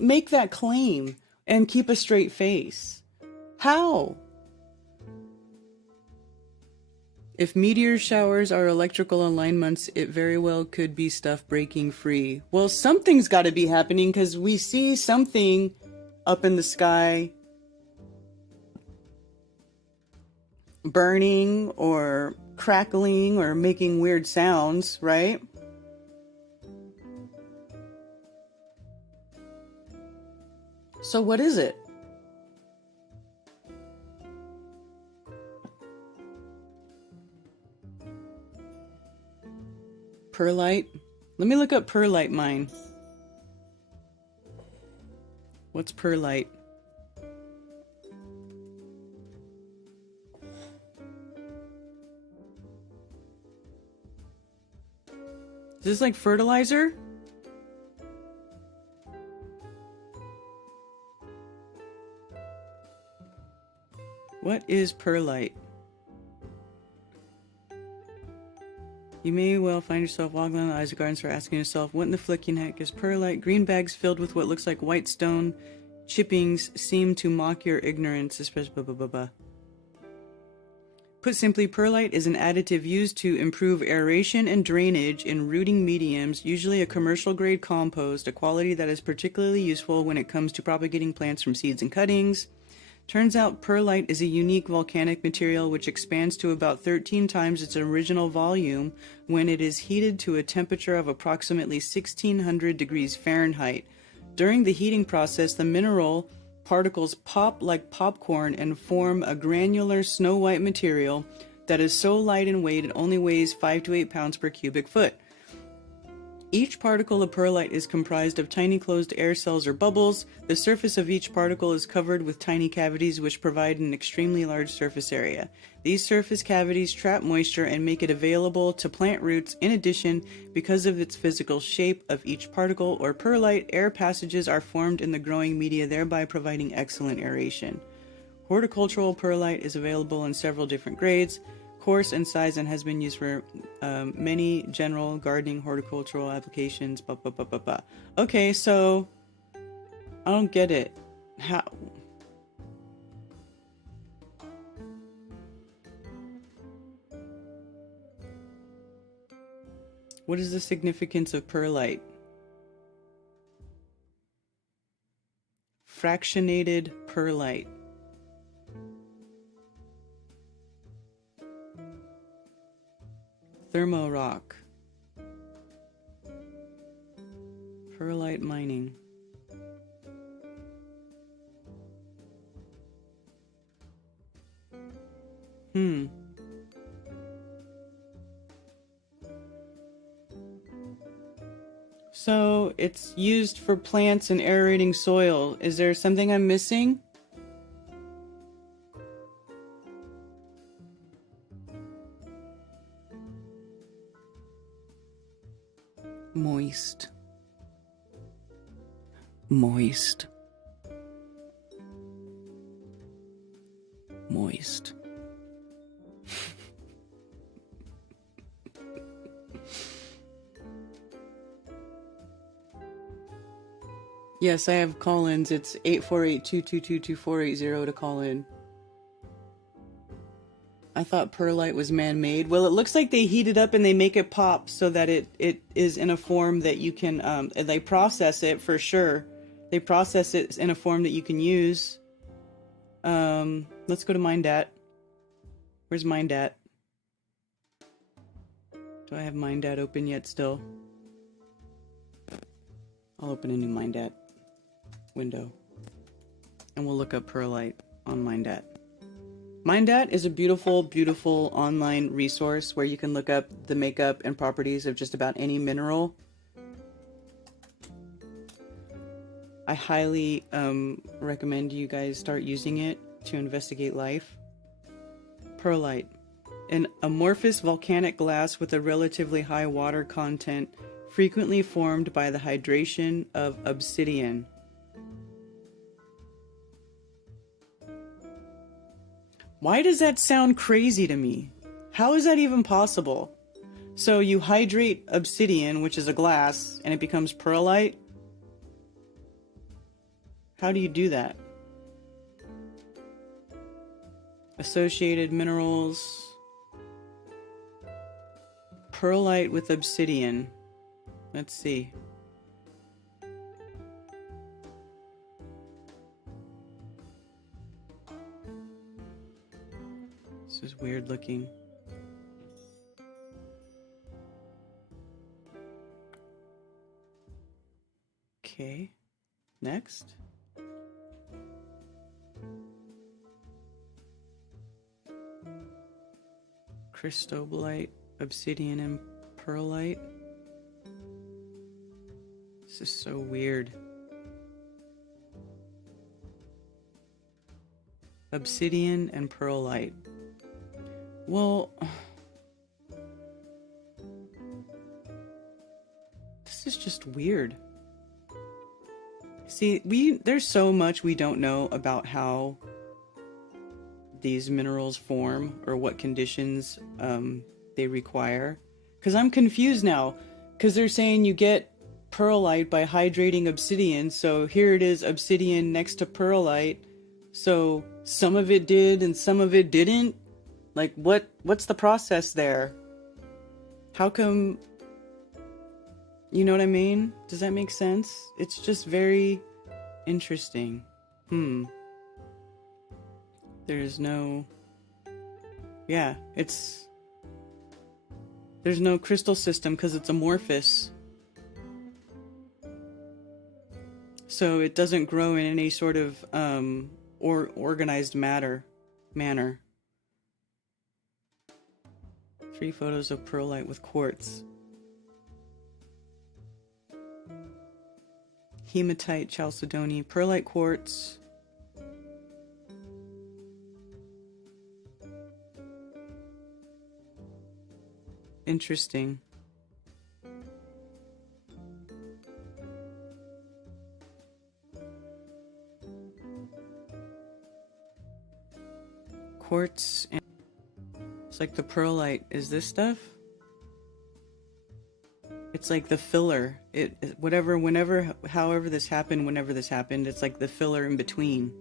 make that claim and keep a straight face? How? If meteor showers are electrical alignments, it very well could be stuff breaking free. Well, something's got to be happening because we see something up in the sky burning or crackling or making weird sounds, right? So what is it? Perlite? Let me look up perlite mine. What's perlite? Is this like fertilizer? What is perlite? You may well find yourself walking down the Isaac Gardens for asking yourself, what in the flicking heck is perlite? Green bags filled with what looks like white stone chippings seem to mock your ignorance, especially blah, blah, blah, blah. Put simply, perlite is an additive used to improve aeration and drainage in rooting mediums, usually a commercial-grade compost, a quality that is particularly useful when it comes to propagating plants from seeds and cuttings. Turns out perlite is a unique volcanic material which expands to about 13 times its original volume when it is heated to a temperature of approximately 1600 degrees Fahrenheit. During the heating process, the mineral particles pop like popcorn and form a granular snow-white material that is so light in weight it only weighs 5 to 8 pounds per cubic foot. Each particle of perlite is comprised of tiny closed air cells or bubbles. The surface of each particle is covered with tiny cavities which provide an extremely large surface area. These surface cavities trap moisture and make it available to plant roots. In addition, because of its physical shape of each particle or perlite, air passages are formed in the growing media, thereby providing excellent aeration. Horticultural perlite is available in several different grades, coarse in size, and has been used for many general gardening, horticultural applications, blah, blah, blah, blah, blah. Okay, so I don't get it. How? What is the significance of perlite? Fractionated perlite. Thermo rock. Perlite mining. So it's used for plants and aerating soil. Is there something I'm missing? Moist. Moist. moist. Yes, I have call-ins. It's 848-222-2480 to call in. I thought perlite was man-made. Well, it looks like they heat it up and they make it pop so that it is in a form that you can, they process it for sure. They process it in a form that you can use. Let's go to Mindat. Where's Mindat? Do I have Mindat open yet still? I'll open a new Mindat window. And we'll look up perlite on Mindat. Mindat is a beautiful, beautiful online resource where you can look up the makeup and properties of just about any mineral. I highly recommend you guys start using it to investigate life. Perlite, an amorphous volcanic glass with a relatively high water content, frequently formed by the hydration of obsidian. Why does that sound crazy to me? How is that even possible? So you hydrate obsidian, which is a glass, and it becomes perlite? How do you do that? Associated minerals. Perlite with obsidian. Let's see. This is weird looking. Okay. Next. Cristobalite, obsidian, and perlite. This is so weird. Obsidian and perlite. Well, this is just weird. See, there's so much we don't know about how these minerals form or what conditions they require. Because I'm confused now. Because they're saying you get perlite by hydrating obsidian. So here it is, obsidian next to perlite. So some of it did and some of it didn't. Like, what's the process there? How come... You know what I mean? Does that make sense? It's just very interesting. There's no... Yeah, it's... There's no crystal system because it's amorphous. So it doesn't grow in any sort of organized manner. 3 photos of perlite with quartz. Hematite, chalcedony, perlite quartz. Interesting. Quartz and it's like the perlite is this stuff. It's like the filler. However this happened, whenever this happened, it's like the filler in between.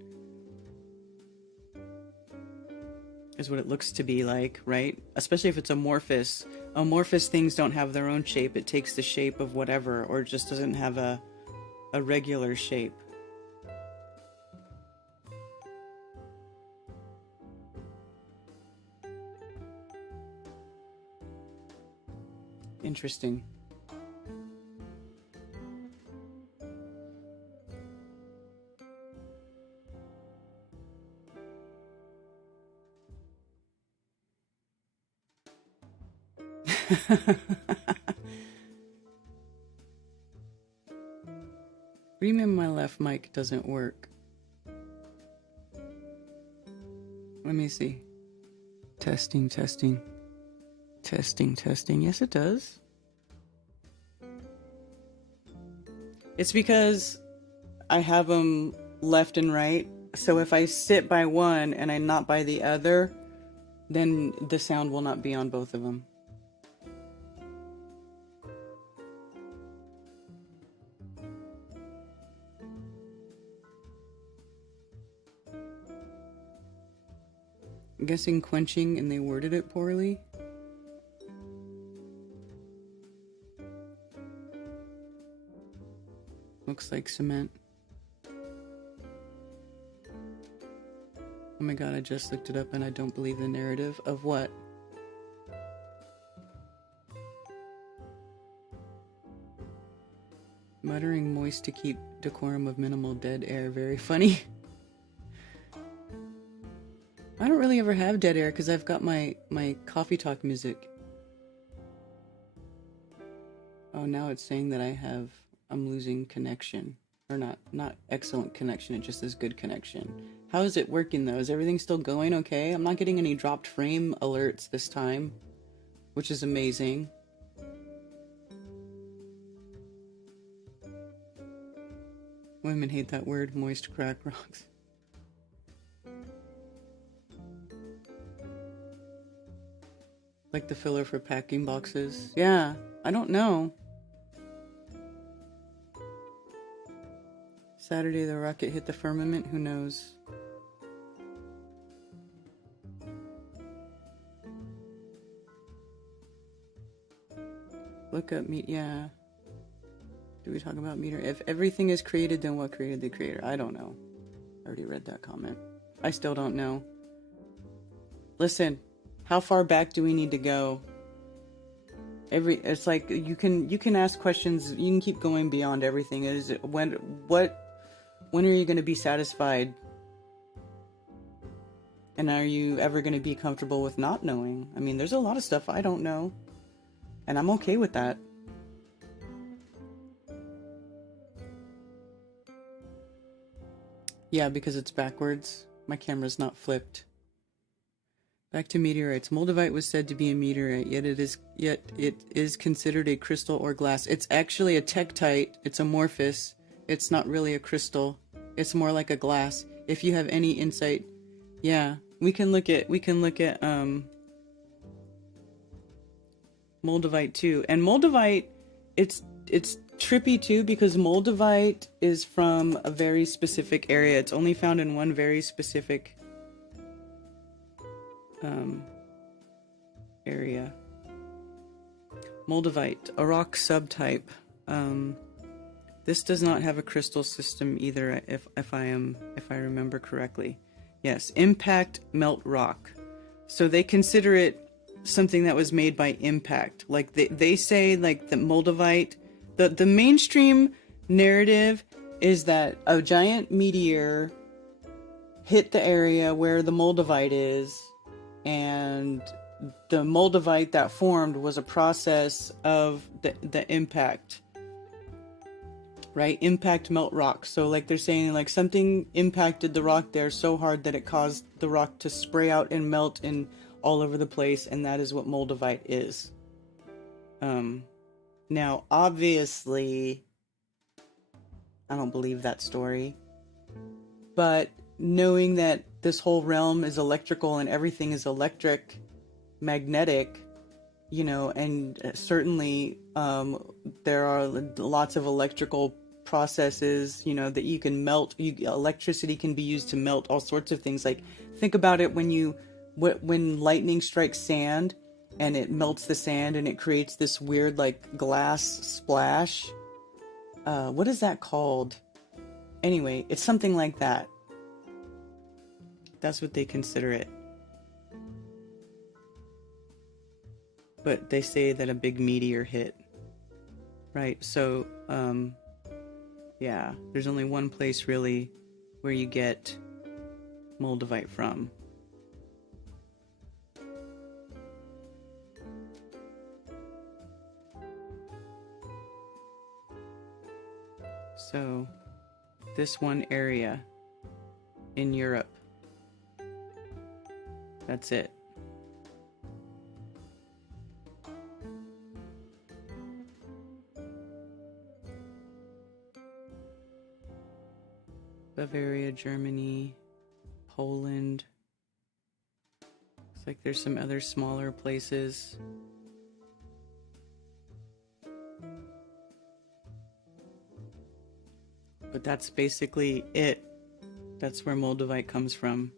Is what it looks to be like, right? Especially if it's amorphous. Amorphous things don't have their own shape. It takes the shape of whatever, or it just doesn't have a regular shape. Interesting. Remember, my left mic doesn't work. Let me see. Testing. Yes, it does. It's because I have them left and right, So if I sit by one and I'm not by the other, then the sound will not be on both of them. I'm guessing quenching and they worded it poorly. Looks like cement. Oh my god, I just looked it up and I don't believe the narrative of what? Muttering moist to keep decorum of minimal dead air. Very funny. I don't really ever have dead air because I've got my coffee talk music. Oh, now it's saying that I'm losing connection. Or not excellent connection, it just is good connection. How is it working though? Is everything still going okay? I'm not getting any dropped frame alerts this time, which is amazing. Women hate that word, moist crack rocks. Like the filler for packing boxes. Yeah, I don't know. Saturday the rocket hit the firmament, who knows? Look up yeah. Do we talk about meter? If everything is created, then what created the creator? I don't know. I already read that comment. I still don't know. Listen, how far back do we need to go? It's like you can ask questions. You can keep going beyond everything. When are you going to be satisfied? And are you ever going to be comfortable with not knowing? I mean, there's a lot of stuff I don't know, and I'm okay with that. Yeah, because it's backwards. My camera's not flipped. Back to meteorites. Moldavite was said to be a meteorite, yet it is considered a crystal or glass. It's actually a tektite. It's amorphous. It's not really a crystal. It's more like a glass. If you have any insight, yeah, we can look at Moldavite too. And Moldavite, it's trippy too because Moldavite is from a very specific area. It's only found in one very specific area. Moldavite, a rock subtype. This does not have a crystal system either, if I remember correctly. Yes, impact melt rock. So they consider it something that was made by impact. Like they say like the Moldavite, the mainstream narrative is that a giant meteor hit the area where the Moldavite is, and the Moldavite that formed was a process of the impact. Right? Impact melt rock. So like they're saying like something impacted the rock there so hard that it caused the rock to spray out and melt in all over the place, and that is what Moldavite is. Now obviously I don't believe that story, but knowing that this whole realm is electrical and everything is electric, magnetic, you know, and certainly there are lots of electrical processes, you know, that you can melt. Electricity can be used to melt all sorts of things. Like think about it when lightning strikes sand and it melts the sand and it creates this weird like glass splash. What is that called? Anyway, it's something like that. That's what they consider it. But they say that a big meteor hit. Right, so, yeah, there's only one place really where you get Moldavite from. So, this one area in Europe. That's it. Bavaria, Germany. Poland. Looks like there's some other smaller places. But that's basically it. That's where Moldavite comes from.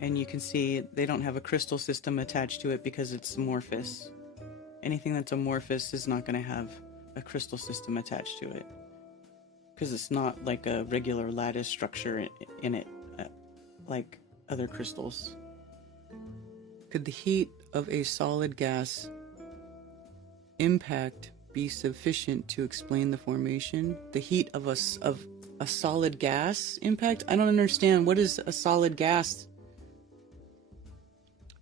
And you can see they don't have a crystal system attached to it because it's amorphous. Anything that's amorphous is not going to have a crystal system attached to it. Because it's not like a regular lattice structure in it, like other crystals. Could the heat of a solid gas impact be sufficient to explain the formation? The heat of a solid gas impact? I don't understand. What is a solid gas?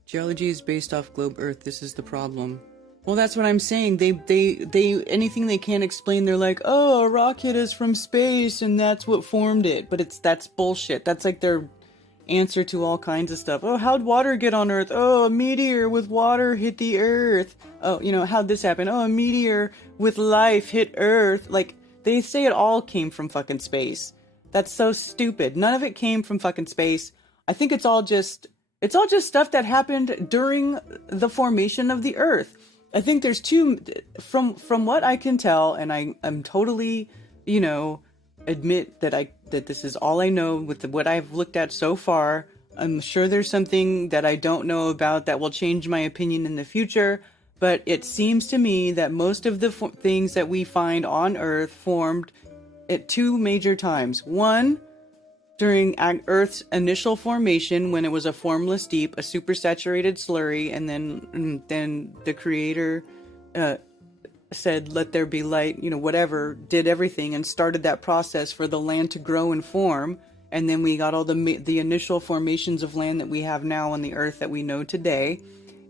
Geology is based off globe Earth. This is the problem. Well, that's what I'm saying. They anything they can't explain, they're like, oh, a rock hit us from space and that's what formed it. But that's bullshit. That's like their answer to all kinds of stuff. Oh, how'd water get on Earth? Oh, a meteor with water hit the Earth. Oh, how'd this happen? Oh, a meteor with life hit Earth. Like, they say it all came from fucking space. That's so stupid. None of it came from fucking space. I think it's all just stuff that happened during the formation of the Earth. I think there's two, from what I can tell, and I'm totally, admit that this is all I know with what I've looked at so far. I'm sure there's something that I don't know about that will change my opinion in the future, but it seems to me that most of the things that we find on Earth formed at two major times. One, during Earth's initial formation, when it was a formless deep, a supersaturated slurry, and then the Creator said, let there be light, whatever, did everything and started that process for the land to grow and form. And then we got all the initial formations of land that we have now on the Earth that we know today.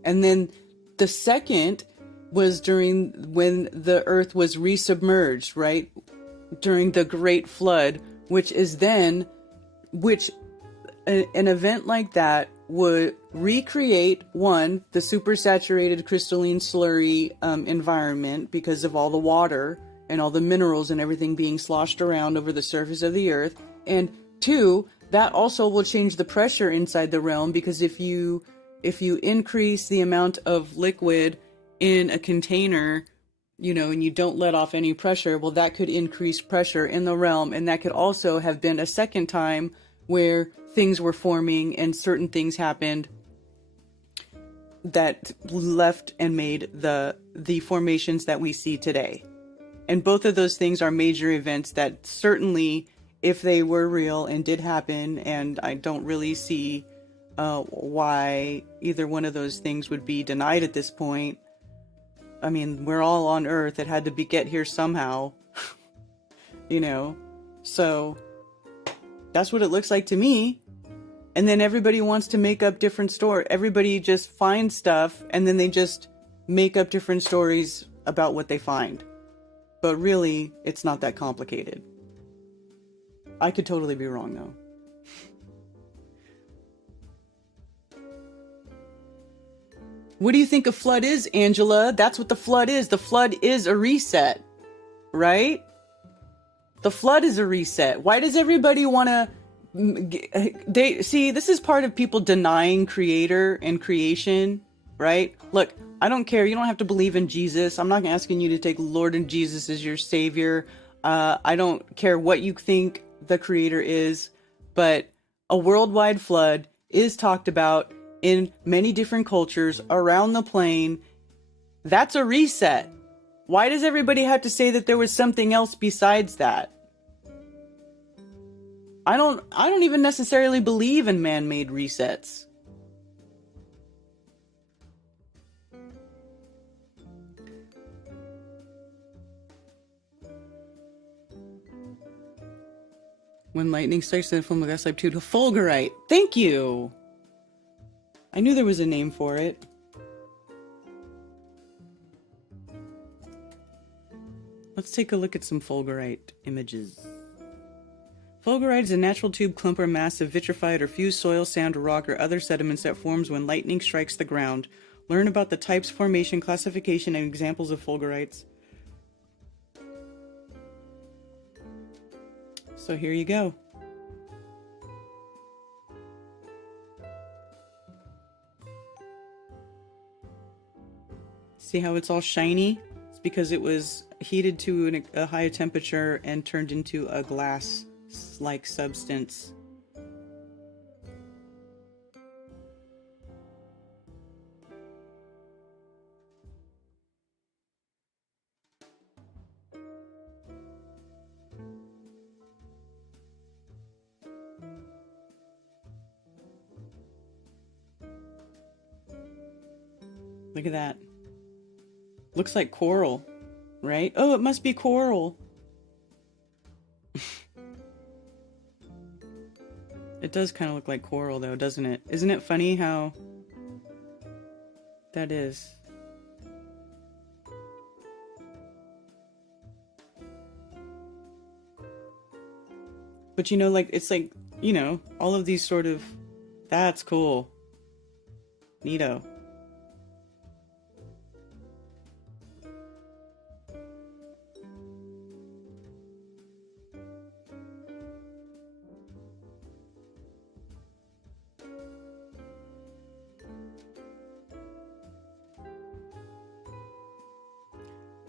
And then the second was when the Earth was resubmerged, right? During the Great Flood, an event like that would recreate, one, the supersaturated crystalline slurry environment because of all the water and all the minerals and everything being sloshed around over the surface of the Earth. And two, that also will change the pressure inside the realm, because if you increase the amount of liquid in a container, and you don't let off any pressure, well, that could increase pressure in the realm. And that could also have been a second time where things were forming and certain things happened that left and made the formations that we see today. And both of those things are major events that certainly, if they were real and did happen, and I don't really see why either one of those things would be denied at this point. I mean, we're all on Earth. It had to get here somehow, so that's what it looks like to me. And then everybody wants to make up different stories. Everybody just finds stuff and then they just make up different stories about what they find. But really, it's not that complicated. I could totally be wrong, though. What do you think a flood is, Angela? That's what the flood is. The flood is a reset, right? The flood is a reset. Why does everybody want to... this is part of people denying Creator and creation, right? Look, I don't care. You don't have to believe in Jesus. I'm not asking you to take Lord and Jesus as your savior. I don't care what you think the Creator is, but a worldwide flood is talked about in many different cultures around the plane. That's a reset. Why does everybody have to say that there was something else besides that? I don't even necessarily believe in man-made resets. When lightning strikes in from the gas type 2 to fulgurite. Thank you. I knew there was a name for it. Let's take a look at some fulgurite images. Fulgurite is a natural tube, clump, or mass of vitrified or fused soil, sand, rock, or other sediments that forms when lightning strikes the ground. Learn about the types, formation, classification, and examples of fulgurites. So here you go. See how it's all shiny? It's because it was heated to a high temperature and turned into a glass-like substance. Look at that. Looks like coral, right? Oh, it must be coral. It does kind of look like coral though, doesn't it? Isn't it funny how that is? But you know, like, it's like, you know, all of these sort of, that's cool. Neato.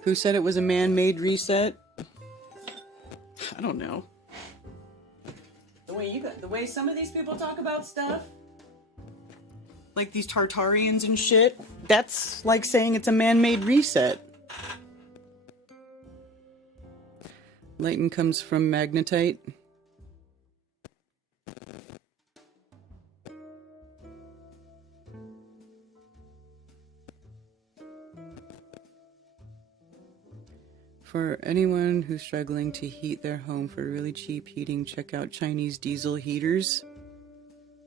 Who said it was a man-made reset? I don't know. The way some of these people talk about stuff, like these Tartarians and shit, that's like saying it's a man-made reset. Lighten comes from magnetite. For anyone who's struggling to heat their home for really cheap heating, check out Chinese diesel heaters.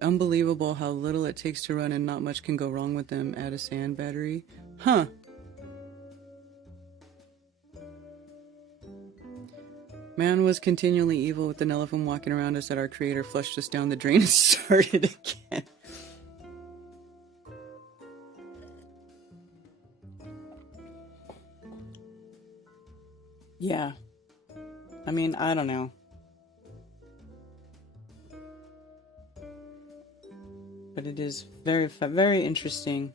Unbelievable how little it takes to run and not much can go wrong with them. Add a sand battery. Huh. Man was continually evil with an elephant walking around us that our creator flushed us down the drain and started again. Yeah. I mean, I don't know. But it is very, very interesting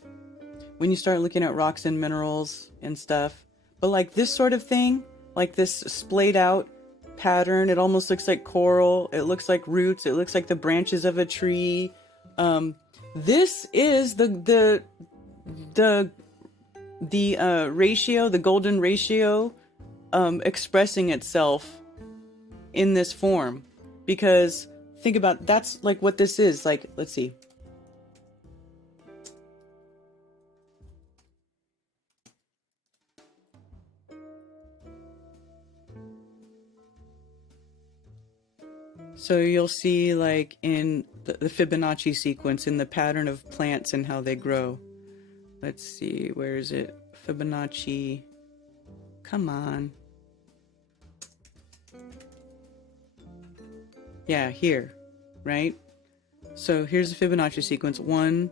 when you start looking at rocks and minerals and stuff. But like this sort of thing, like this splayed out pattern, it almost looks like coral. It looks like roots. It looks like the branches of a tree. This is the ratio, the golden ratio, expressing itself in this form. Because think about, that's like what this is. Like, let's see. So you'll see, like, in the Fibonacci sequence, in the pattern of plants and how they grow. Let's see, where is it? Fibonacci. Come on. Yeah, here, right? So here's the Fibonacci sequence. 1,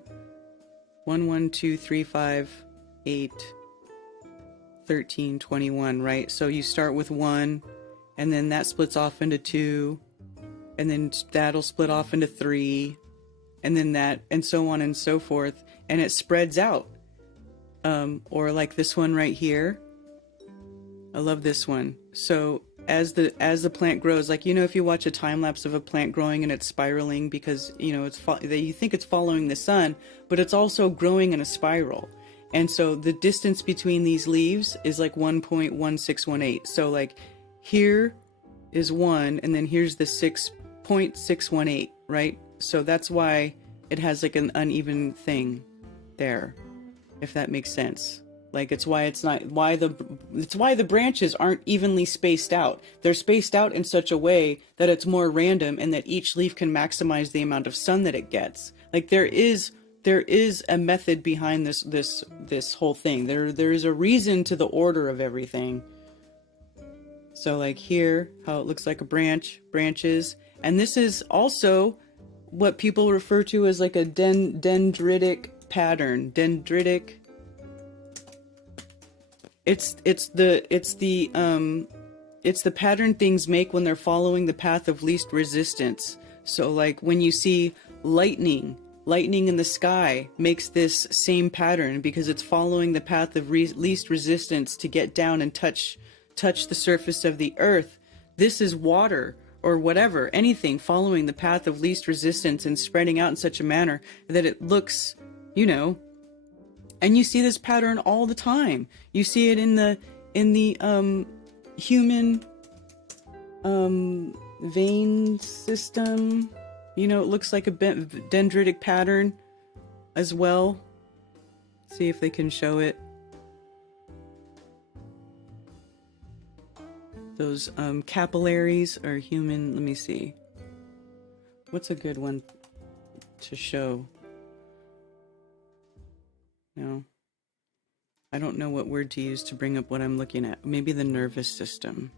1, 1, 2, 3, 5, 8, 13, 21, right? So you start with 1, and then that splits off into 2, and then that'll split off into 3, and then that, and so on and so forth, and it spreads out. Or like this one right here. I love this one. So as the plant grows, like, you know, if you watch a time lapse of a plant growing and it's spiraling because, you know, you think it's following the sun, but it's also growing in a spiral. And so the distance between these leaves is like 1.1618. So like here is 1, and then here's the 6.618, right? So that's why it has like an uneven thing there, if that makes sense. Like, it's why the branches aren't evenly spaced out. They're spaced out in such a way that it's more random and that each leaf can maximize the amount of sun that it gets. Like, there is a method behind this whole thing. There is a reason to the order of everything. So like here, how it looks like a branches, and this is also what people refer to as like a dendritic pattern. Dendritic. It's the it's the pattern things make when they're following the path of least resistance. So like when you see lightning in the sky makes this same pattern because it's following the path of least resistance to get down and touch the surface of the earth. This is water or whatever, anything following the path of least resistance and spreading out in such a manner that it looks, you know, and you see this pattern all the time. You see it in the human vein system. You know, it looks like a dendritic pattern as well. See if they can show it. Those capillaries are human. Let me see. What's a good one to show? No. I don't know what word to use to bring up what I'm looking at. Maybe the nervous system.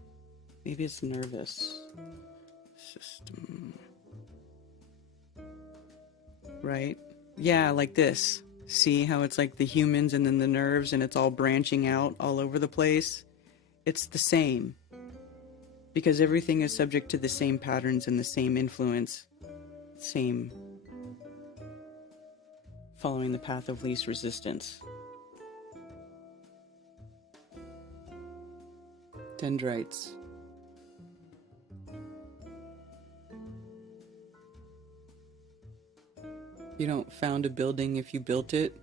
Maybe it's nervous system. Right? Yeah, like this. See how it's like the humans and then the nerves and it's all branching out all over the place? It's the same. Because everything is subject to the same patterns and the same influence. Same. Following the path of least resistance. Dendrites. You don't found a building if you built it.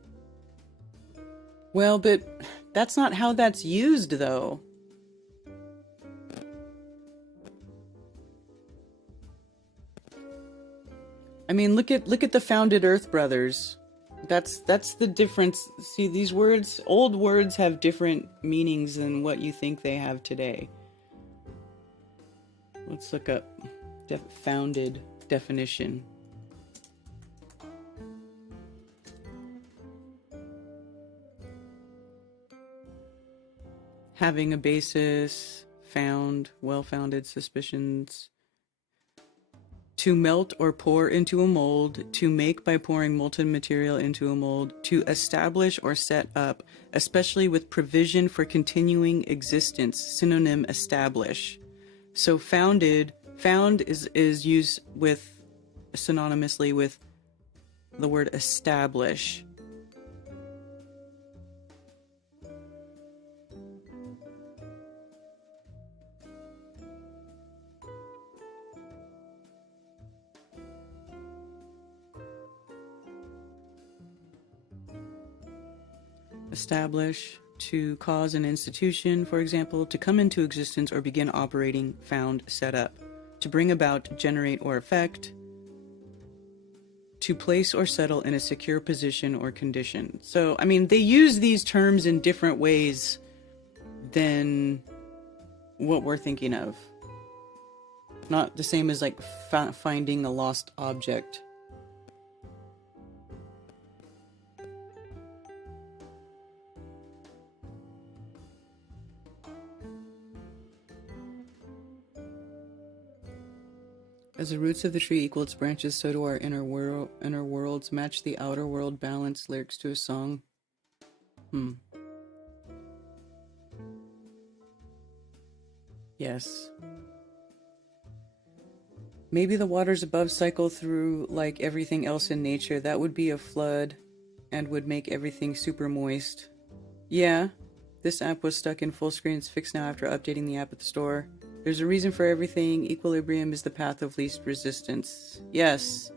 Well, but that's not how that's used, though. I mean, look at the founded Earth brothers. That's the difference. See, these words, old words have different meanings than what you think they have today. Let's look up founded definition. Having a basis, found, well-founded suspicions. To melt or pour into a mold, to make by pouring molten material into a mold, to establish or set up, especially with provision for continuing existence, synonym establish. So found is used with synonymously with the word establish. Establish, to cause an institution, for example, to come into existence or begin operating, found, set up. To bring about, generate, or effect. To place or settle in a secure position or condition. So, I mean, they use these terms in different ways than what we're thinking of. Not the same as like finding a lost object. As the roots of the tree equal its branches, so do our inner worlds match the outer world balance. Lyrics to a song. Yes. Maybe the waters above cycle through like everything else in nature. That would be a flood and would make everything super moist. Yeah. This app was stuck in full screen. It's fixed now after updating the app at the store. There's a reason for everything. Equilibrium is the path of least resistance. Yes.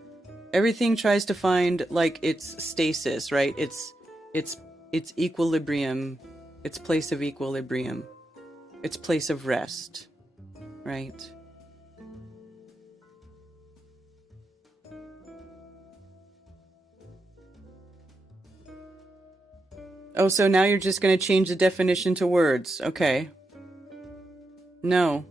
Everything tries to find like its stasis, right? It's equilibrium. Its place of equilibrium. Its place of rest. Right? Oh, so now you're just going to change the definition to words. Okay. No.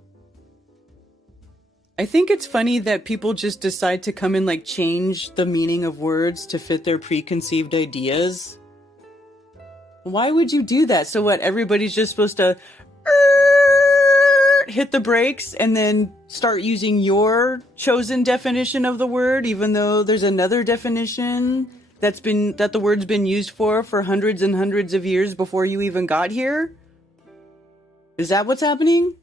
I think it's funny that people just decide to come and like change the meaning of words to fit their preconceived ideas. Why would you do that? So what, everybody's just supposed to hit the brakes and then start using your chosen definition of the word, even though there's another definition that the word's been used for hundreds and hundreds of years before you even got here? Is that what's happening?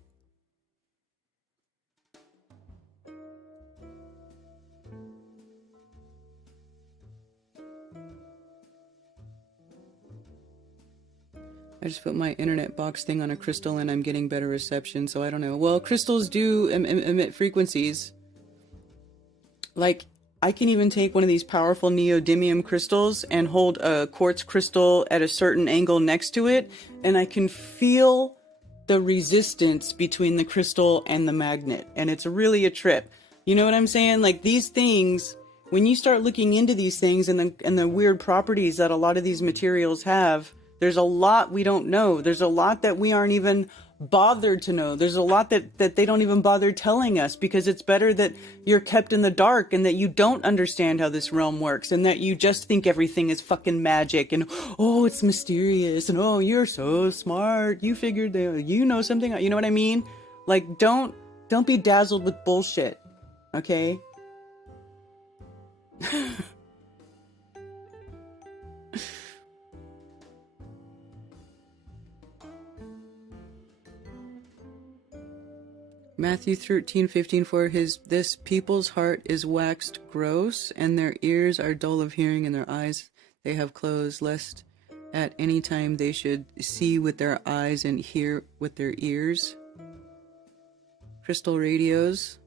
I just put my internet box thing on a crystal and I'm getting better reception, so I don't know. Well, crystals do emit frequencies. Like, I can even take one of these powerful neodymium crystals and hold a quartz crystal at a certain angle next to it, and I can feel the resistance between the crystal and the magnet, and it's really a trip. You know what I'm saying? Like, these things, when you start looking into these things and the weird properties that a lot of these materials have, there's a lot we don't know. There's a lot that we aren't even bothered to know. There's a lot that they don't even bother telling us, because it's better that you're kept in the dark and that you don't understand how this realm works and that you just think everything is fucking magic and, oh, it's mysterious and, oh, you're so smart. You figured that you know something. You know what I mean? Like, don't be dazzled with bullshit. Okay? Matthew 13:15, for this people's heart is waxed gross, and their ears are dull of hearing, and their eyes they have closed, lest at any time they should see with their eyes and hear with their ears. Crystal radios.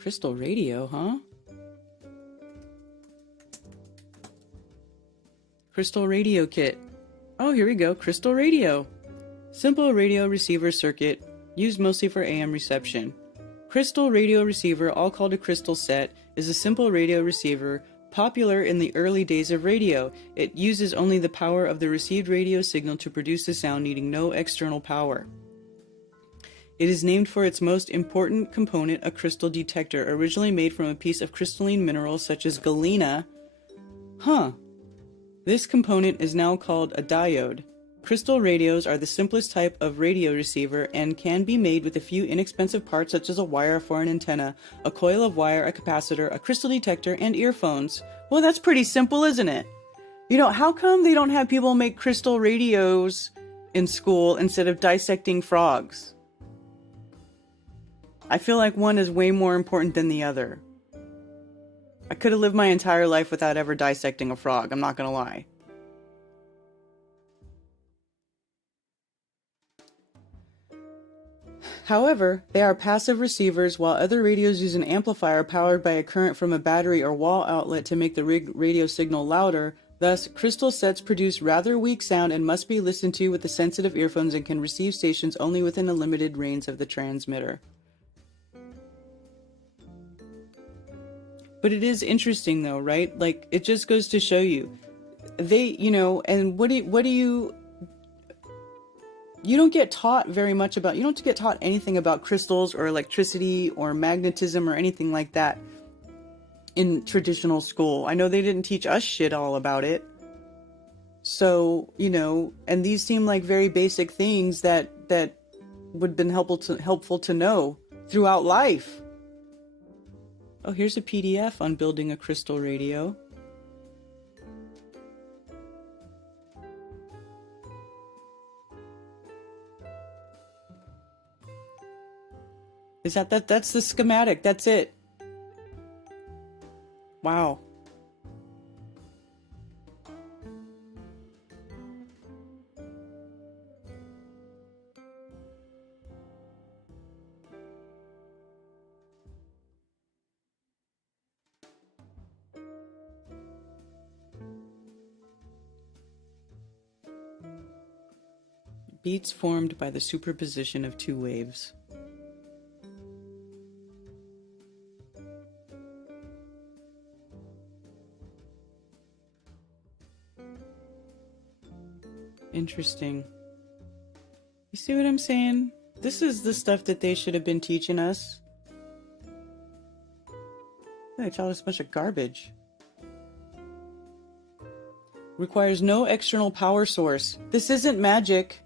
Crystal radio, huh? Crystal radio kit. Oh, here we go. Crystal radio. Simple radio receiver circuit, used mostly for AM reception. Crystal radio receiver, all called a crystal set, is a simple radio receiver popular in the early days of radio. It uses only the power of the received radio signal to produce the sound, needing no external power. It is named for its most important component, a crystal detector, originally made from a piece of crystalline mineral such as galena. This component is now called a diode. Crystal radios are the simplest type of radio receiver and can be made with a few inexpensive parts such as a wire for an antenna, a coil of wire, a capacitor, a crystal detector, and earphones. Well, that's pretty simple, isn't it? You know, how come they don't have people make crystal radios in school instead of dissecting frogs? I feel like one is way more important than the other. I could have lived my entire life without ever dissecting a frog, I'm not gonna lie. However, they are passive receivers, while other radios use an amplifier powered by a current from a battery or wall outlet to make the radio signal louder. Thus, crystal sets produce rather weak sound and must be listened to with the sensitive earphones and can receive stations only within a limited range of the transmitter. But it is interesting though, right? Like, it just goes to show you. They, you know, and what do you... You don't get taught very much about, you don't get taught anything about crystals or electricity or magnetism or anything like that in traditional school. I know they didn't teach us shit all about it. So, you know, and these seem like very basic things that would have been helpful to know throughout life. Oh, here's a PDF on building a crystal radio. Is that's the schematic, that's it. Wow. Beats formed by the superposition of two waves. Interesting. You see what I'm saying? This is the stuff that they should have been teaching us. They taught us a bunch of garbage. Requires no external power source. This isn't magic.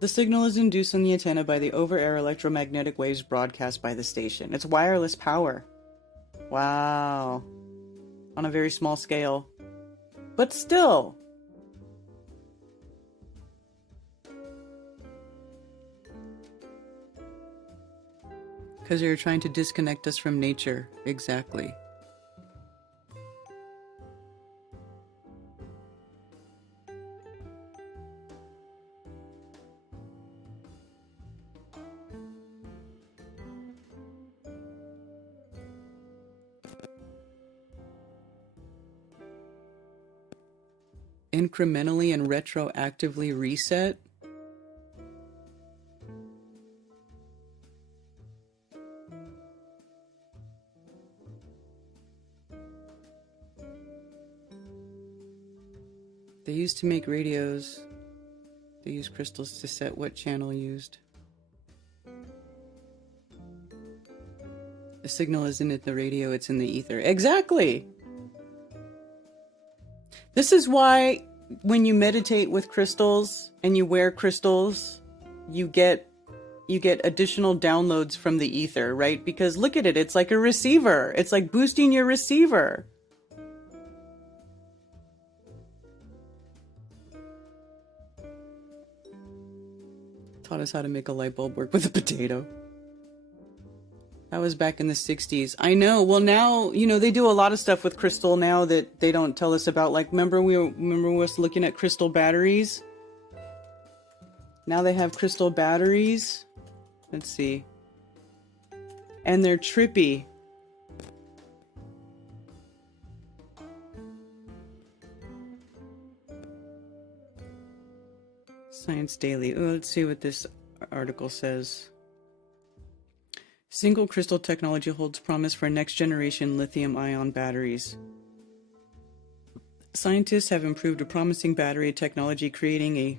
The signal is induced on the antenna by the over-air electromagnetic waves broadcast by the station. It's wireless power. Wow. On a very small scale. But still. Because you're trying to disconnect us from nature. Exactly. incrementally and retroactively reset. They used to make radios. They use crystals to set what channel used. The signal isn't in the radio, it's in the ether. Exactly! This is why when you meditate with crystals and you wear crystals, you get additional downloads from the ether, right? Because look at it, it's like a receiver. It's like boosting your receiver. Taught us how to make a light bulb work with a potato. That was back in the 60s. I know. Well, now, you know, they do a lot of stuff with crystal now that they don't tell us about. Like, remember we was looking at crystal batteries? Now they have crystal batteries. Let's see. And they're trippy. Science Daily. Oh, let's see what this article says. Single crystal technology holds promise for next generation lithium-ion batteries. Scientists have improved a promising battery technology, creating a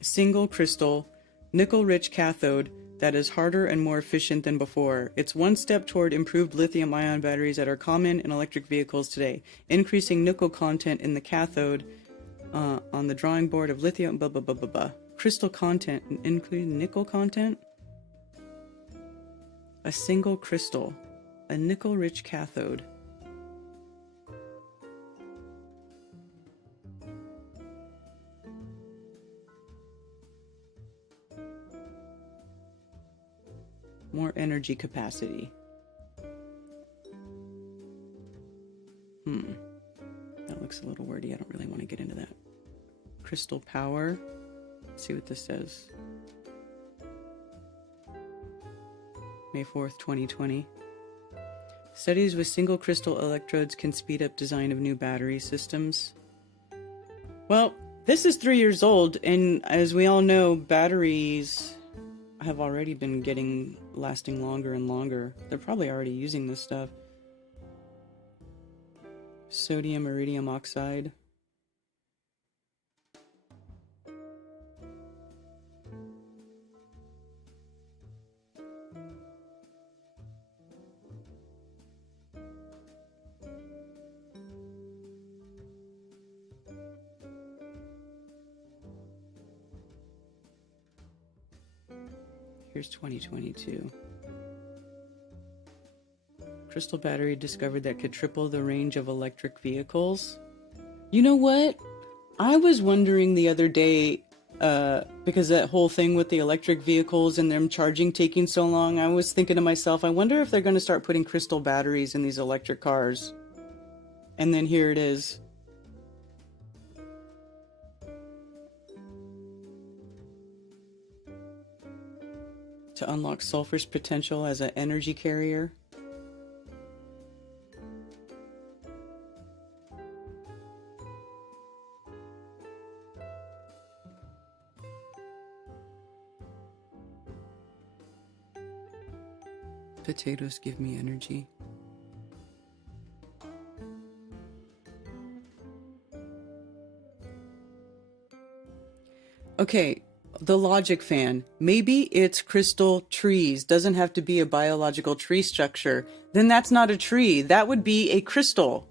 single crystal, nickel-rich cathode that is harder and more efficient than before. It's one step toward improved lithium-ion batteries that are common in electric vehicles today, increasing nickel content in the cathode on the drawing board of lithium, blah, blah, blah, blah, blah. Crystal content, including nickel content. A single crystal, a nickel-rich cathode. More energy capacity. That looks a little wordy. I don't really want to get into that. Crystal power. Let's see what this says. May 4th, 2020. Studies with single crystal electrodes can speed up design of new battery systems. Well, this is 3 years old, and as we all know, batteries have already been lasting longer and longer. They're probably already using this stuff. Sodium iridium oxide. Here's 2022. Crystal battery discovered that could triple the range of electric vehicles. You know what? I was wondering the other day, because that whole thing with the electric vehicles and them charging taking so long, I was thinking to myself, I wonder if they're going to start putting crystal batteries in these electric cars. And then here it is. To unlock sulfur's potential as an energy carrier. Potatoes give me energy. Okay, the logic fan. Maybe it's crystal trees. Doesn't have to be a biological tree structure. Then that's not a tree. That would be a crystal.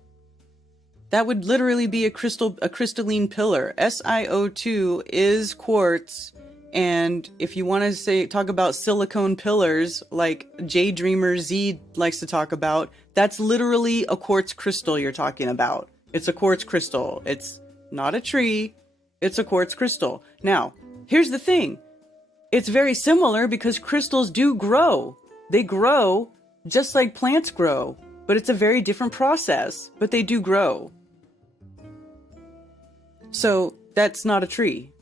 That would literally be a crystalline pillar. SiO2 is quartz. And if you want to talk about silicone pillars, like J Dreamer Z likes to talk about, that's literally a quartz crystal you're talking about. It's a quartz crystal. It's not a tree. It's a quartz crystal. Now, here's the thing. It's very similar because crystals do grow. They grow just like plants grow, but it's a very different process, but they do grow. So that's not a tree.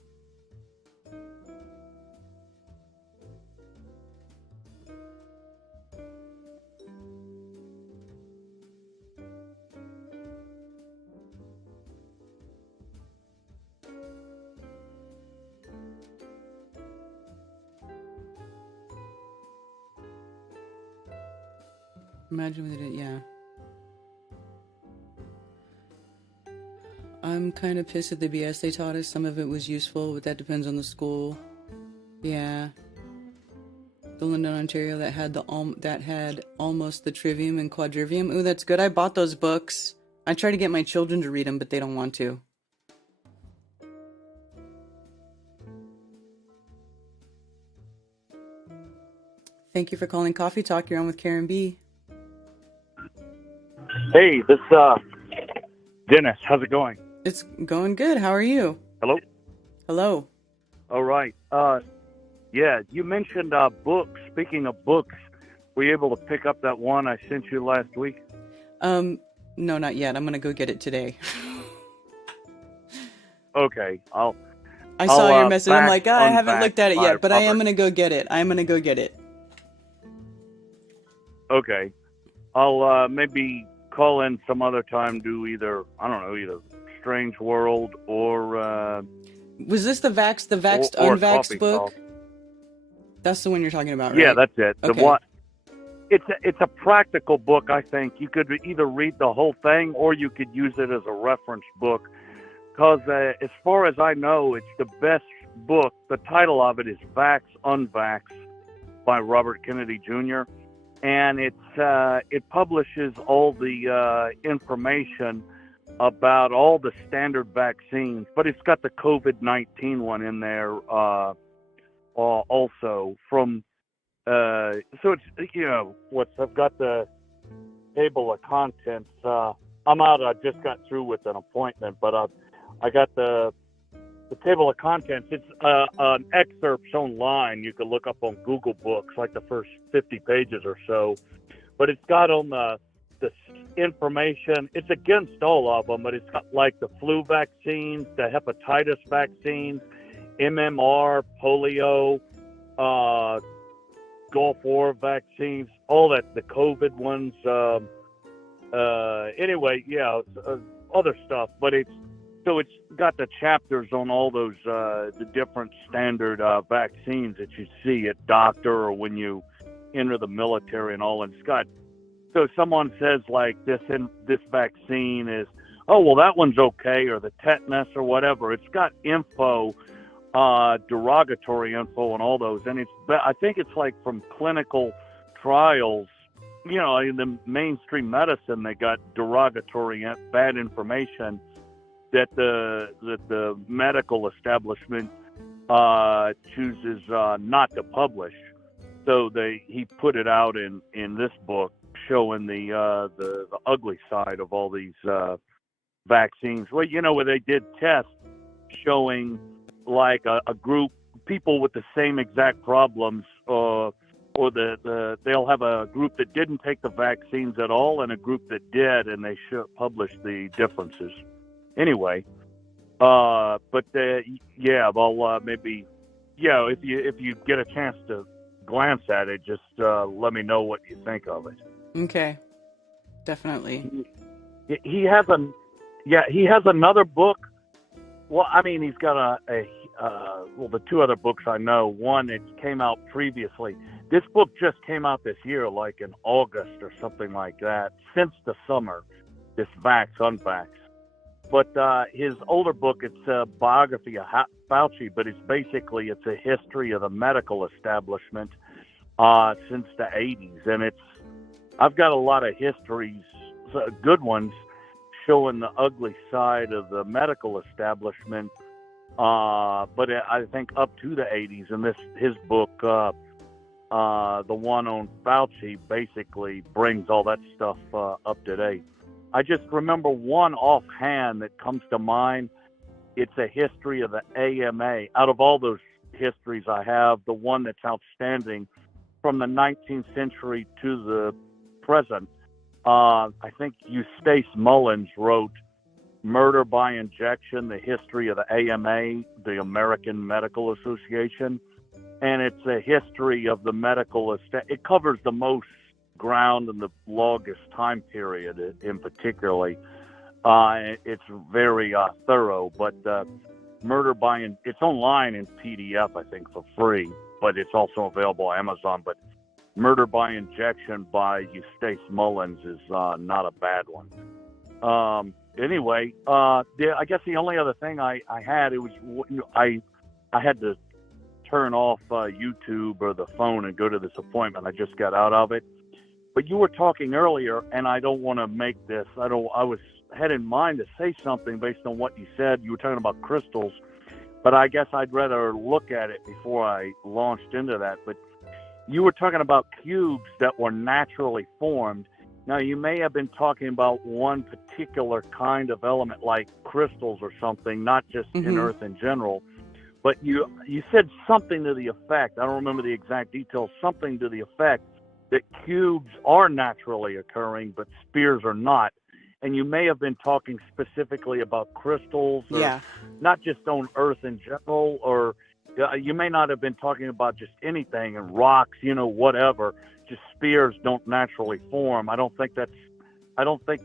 Imagine what it, yeah. I'm kind of pissed at the BS they taught us. Some of it was useful, but that depends on the school. Yeah. The London, Ontario that had almost the trivium and quadrivium. Ooh, that's good. I bought those books. I try to get my children to read them, but they don't want to. Thank you for calling Coffee Talk. You're on with Karen B. Hey, this Dennis. How's it going? It's going good. How are you? Hello? Hello. All right. Yeah, you mentioned books. Speaking of books, were you able to pick up that one I sent you last week? No, not yet. I'm gonna go get it today. Okay, I saw your message. I'm fact like, I haven't unfact looked at it my yet, but I am Robert. gonna go get it. I'm gonna go get it. Okay. I'll maybe call in some other time, do either Strange World or Was this the Vaxxed, or Unvaxxed Coffee book? Talk. That's the one you're talking about, right? Yeah, that's it. Okay. The one. It's a practical book. I think you could either read the whole thing or you could use it as a reference book. Because as far as I know, it's the best book. The title of it is Vax Unvax by Robert Kennedy Jr. And it publishes all the information about all the standard vaccines, but it's got the COVID-19 one in there also from. So it's I've got the table of contents. I'm out. I just got through with an appointment, but I got the table of contents. It's an excerpts online. You can look up on Google Books, like the first 50 pages or so. But it's got on the information. It's against all of them, but it's got like the flu vaccines, the hepatitis vaccines, MMR, polio, Gulf War vaccines, all that, the COVID ones. Anyway, yeah, other stuff, but it's got the chapters on all those the different standard vaccines that you see at doctor or when you enter the military and all. And it's got, so someone says like this vaccine is, oh well, that one's okay, or the tetanus or whatever. It's got info, derogatory info on all those, and I think it's like from clinical trials. In the mainstream medicine, they got derogatory, bad information that the medical establishment chooses not to publish. So he put it out in this book, showing the ugly side of all these vaccines. Well, where they did tests showing like a group, people with the same exact problems, or they'll have a group that didn't take the vaccines at all and a group that did, and they should publish the differences. Anyway, I'll maybe, if you get a chance to glance at it, just let me know what you think of it. Okay, definitely. He has another book. Well, I mean, he's got the two other books I know. One, it came out previously. This book just came out this year, like in August or something like that, since the summer, this Vax Unvax. But his older book, it's a biography of Fauci, but it's a history of the medical establishment since the 80s. And I've got a lot of histories, good ones, showing the ugly side of the medical establishment, but I think up to the 80s. And his book, the one on Fauci, basically brings all that stuff up to date. I just remember one offhand that comes to mind. It's a history of the AMA. Out of all those histories I have, the one that's outstanding from the 19th century to the present, I think Eustace Mullins wrote Murder by Injection, the history of the AMA, the American Medical Association. And it's a history of the medical it covers the most ground in the longest time period in particularly. It's very thorough, but it's online in PDF, I think, for free, but it's also available on Amazon. But Murder by Injection by Eustace Mullins is not a bad one. Anyway, I guess the only other thing I had, I had to turn off YouTube or the phone and go to this appointment. I just got out of it. But you were talking earlier, and I don't want to make this. I had in mind to say something based on what you said. You were talking about crystals, but I guess I'd rather look at it before I launched into that. But you were talking about cubes that were naturally formed. Now, you may have been talking about one particular kind of element like crystals or something, not just in Earth in general. But you said something to the effect, I don't remember the exact details, something to the effect that cubes are naturally occurring, but spheres are not. And you may have been talking specifically about crystals, or not just on Earth in general, or you may not have been talking about just anything, and rocks, whatever. Just spheres don't naturally form. I don't think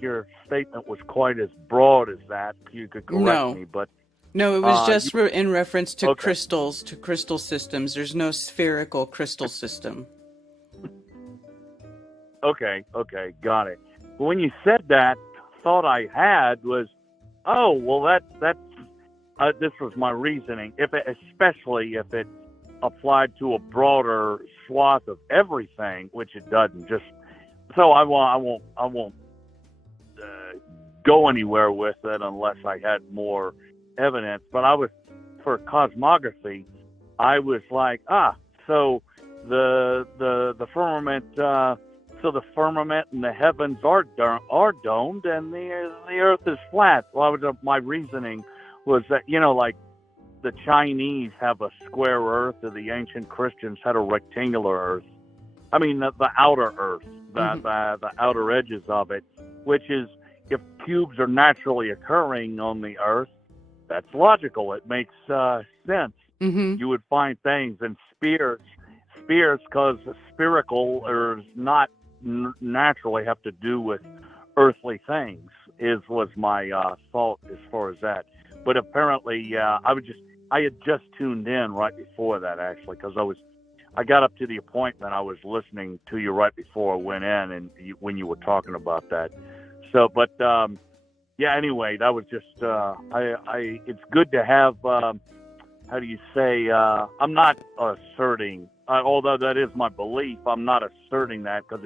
your statement was quite as broad as that. You could correct me, but no, it was just in reference to crystals, to crystal systems. There's no spherical crystal system. Okay, got it. But when you said that, thought I had was, oh, well, that's this was my reasoning. Especially if it applied to a broader swath of everything, which it doesn't. Just so I won't go anywhere with it unless I had more evidence. But for cosmography, I was like, so the firmament. So the firmament and the heavens are domed, and the Earth is flat. Well, my reasoning was that, like the Chinese have a square Earth, or the ancient Christians had a rectangular Earth. I mean, the outer Earth, the outer edges of it, which is, if cubes are naturally occurring on the Earth, that's logical. It makes sense. You would find things in spheres, because spherical is not naturally have to do with earthly things, was my thought as far as that. But apparently, I had just tuned in right before that, actually, because I got up to the appointment. I was listening to you right before I went in, and when you were talking about that. So, but anyway, that was just it's good to have. How do you say? I'm not asserting, although that is my belief. I'm not asserting that, because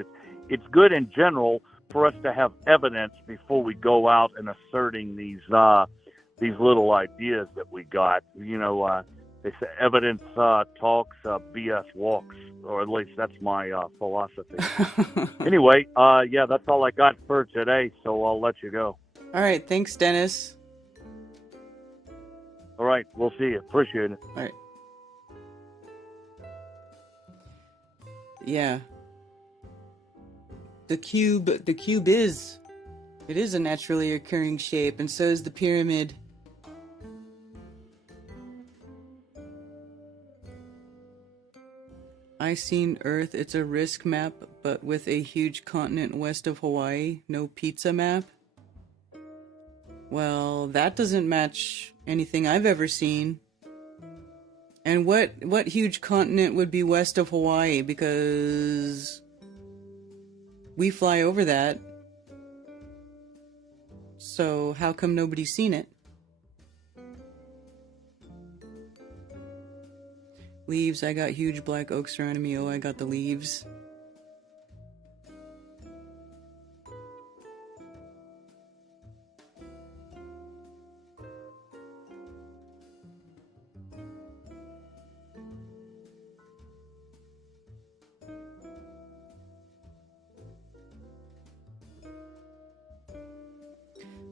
it's good in general for us to have evidence before we go out and asserting these little ideas that we got. They say evidence talks, BS walks, or at least that's my philosophy. Anyway, that's all I got for today, so I'll let you go. All right, thanks, Dennis. All right, we'll see you. Appreciate it. All right. Yeah. The cube is a naturally occurring shape, and so is the pyramid. I seen Earth, it's a risk map, but with a huge continent west of Hawaii, no pizza map. Well, that doesn't match anything I've ever seen. And what huge continent would be west of Hawaii? Because we fly over that. So how come nobody's seen it? Leaves, I got huge black oaks surrounding me. Oh, I got the leaves.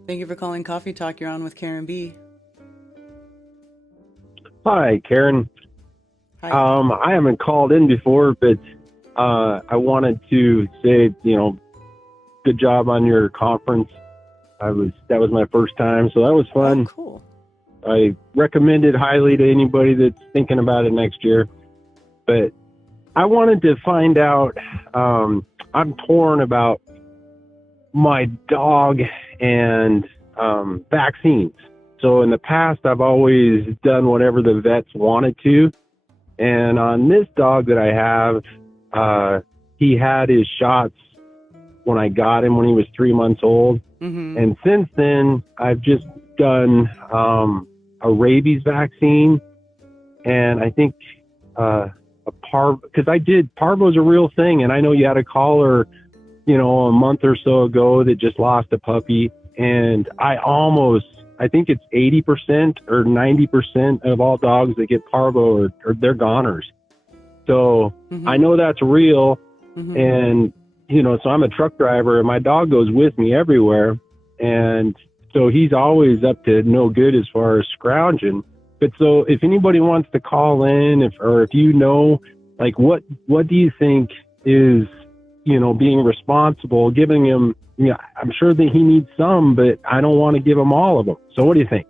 Thank you for calling Coffee Talk. You're on with Karen B. Hi, Karen. Hi. I haven't called in before, but I wanted to say, good job on your conference. That was my first time, so that was fun. Oh, cool. I recommend it highly to anybody that's thinking about it next year. But I wanted to find out, I'm torn about my dog and vaccines. So in the past, I've always done whatever the vets wanted to. And on this dog that I have, he had his shots when I got him when he was 3 months old. Mm-hmm. And since then, I've just done a rabies vaccine, and I think because parvo's a real thing, and I know you had a caller, a month or so ago that just lost a puppy, and I think it's 80% or 90% of all dogs that get parvo are they're goners. So Mm-hmm. I know that's real, Mm-hmm. and so I'm a truck driver, and my dog goes with me everywhere, and so he's always up to no good as far as scrounging. But so if anybody wants to call in, or if like what do you think is being responsible, giving him, I'm sure that he needs some, but I don't want to give him all of them. So what do you think?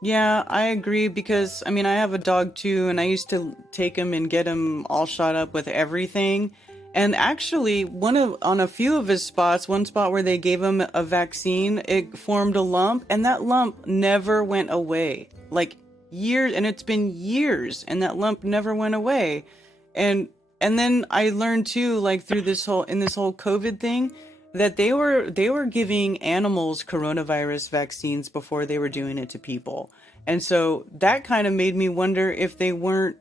Yeah, I agree, because I have a dog too, and I used to take him and get him all shot up with everything. And actually, on a few of his spots, one spot where they gave him a vaccine, it formed a lump, and that lump never went away. Like years, and it's been years, and that lump never went away. And then I learned too, like through this whole COVID thing, that they were giving animals coronavirus vaccines before they were doing it to people. And so that kind of made me wonder if they weren't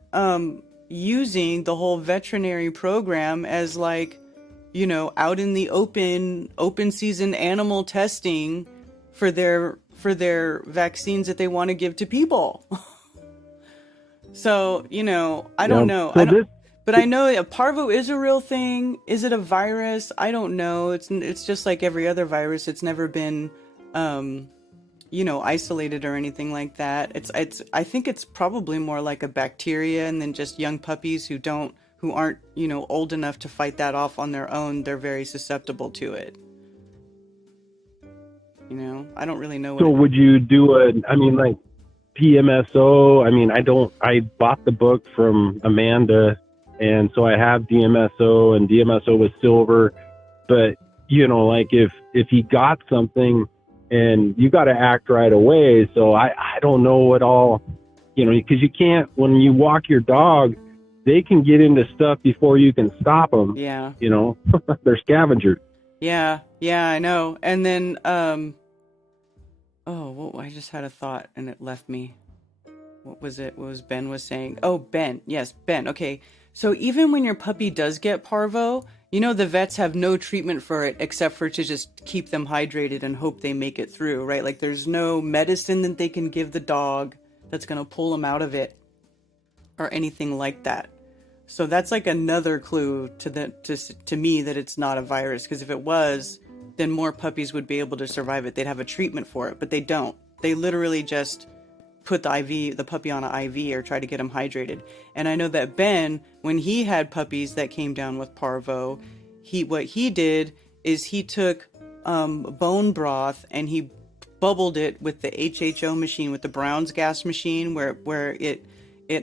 using the whole veterinary program as like, out in the open season animal testing for their vaccines that they want to give to people. So, I don't know. But I know parvo is a real thing. Is it a virus? I don't know. It's just like every other virus. It's never been, isolated or anything like that. I think it's probably more like a bacteria, and then just young puppies who aren't, old enough to fight that off on their own. They're very susceptible to it. I don't really know. So would you do like DMSO? I bought the book from Amanda, and so I have DMSO, and DMSO was silver. But, like if he got something, and you got to act right away. So I don't know what all, because you can't, when you walk your dog, they can get into stuff before you can stop them. Yeah. They're scavengers. Yeah, I know. And then, I just had a thought and it left me. What was it? What was Ben was saying? Oh, Ben. Yes, Ben. Okay. So even when your puppy does get parvo, the vets have no treatment for it except for to just keep them hydrated and hope they make it through, right? Like there's no medicine that they can give the dog that's going to pull them out of it or anything like that. So that's like another clue to me that it's not a virus, because if it was, then more puppies would be able to survive it. They'd have a treatment for it, but they don't. They literally just put the puppy on an IV or try to get him hydrated. And I know that Ben, when he had puppies that came down with parvo, what he did is he took bone broth and he bubbled it with the HHO machine, with the Brown's gas machine, where it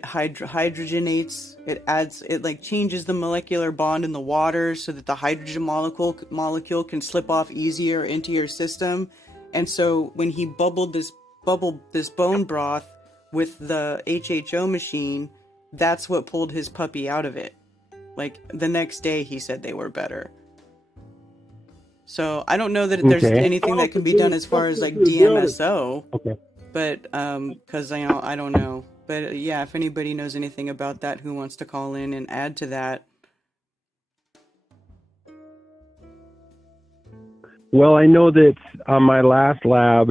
hydrogenates, it changes the molecular bond in the water so that the hydrogen molecule can slip off easier into your system. And so when he bubbled this bone broth with the HHO machine, that's what pulled his puppy out of it. Like the next day he said they were better. So I don't know that there's anything that can be done as far as like DMSO. Okay. But because I don't know. But yeah, if anybody knows anything about that, who wants to call in and add to that. Well, I know that on my last lab,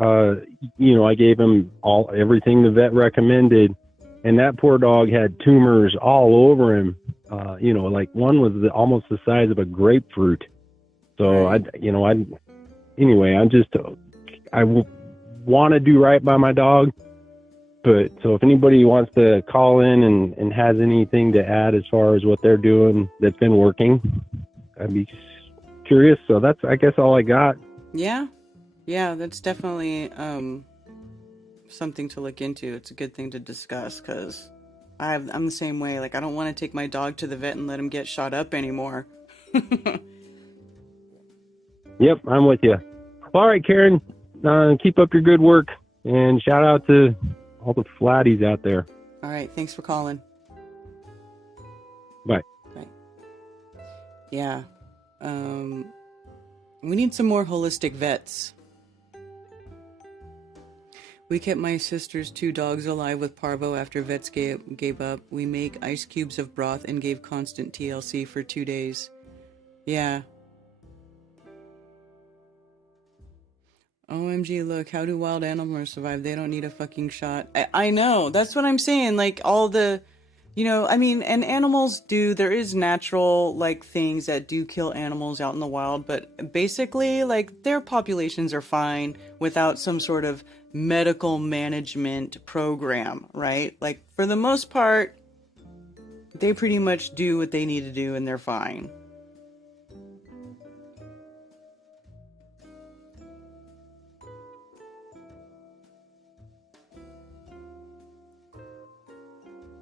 I gave him everything the vet recommended, and that poor dog had tumors all over him. Like one was almost the size of a grapefruit. So I want to do right by my dog. But so if anybody wants to call in and has anything to add as far as what they're doing that's been working, I'd be curious. So that's, I guess, all I got. Yeah, that's definitely something to look into. It's a good thing to discuss, because I'm the same way. Like, I don't want to take my dog to the vet and let him get shot up anymore. Yep, I'm with you. All right, Karen, keep up your good work, and shout out to all the flatties out there. All right, thanks for calling. Bye. Yeah. We need some more holistic vets. We kept my sister's 2 dogs alive with parvo after vets gave up. We make ice cubes of broth and gave constant TLC for 2 days. Yeah. OMG, look, how do wild animals survive? They don't need a fucking shot. I know, that's what I'm saying. Like, all the, I mean, and animals do, there is natural, like, things that do kill animals out in the wild, but basically, like, their populations are fine without some sort of medical management program, right? Like, for the most part, they pretty much do what they need to do and they're fine.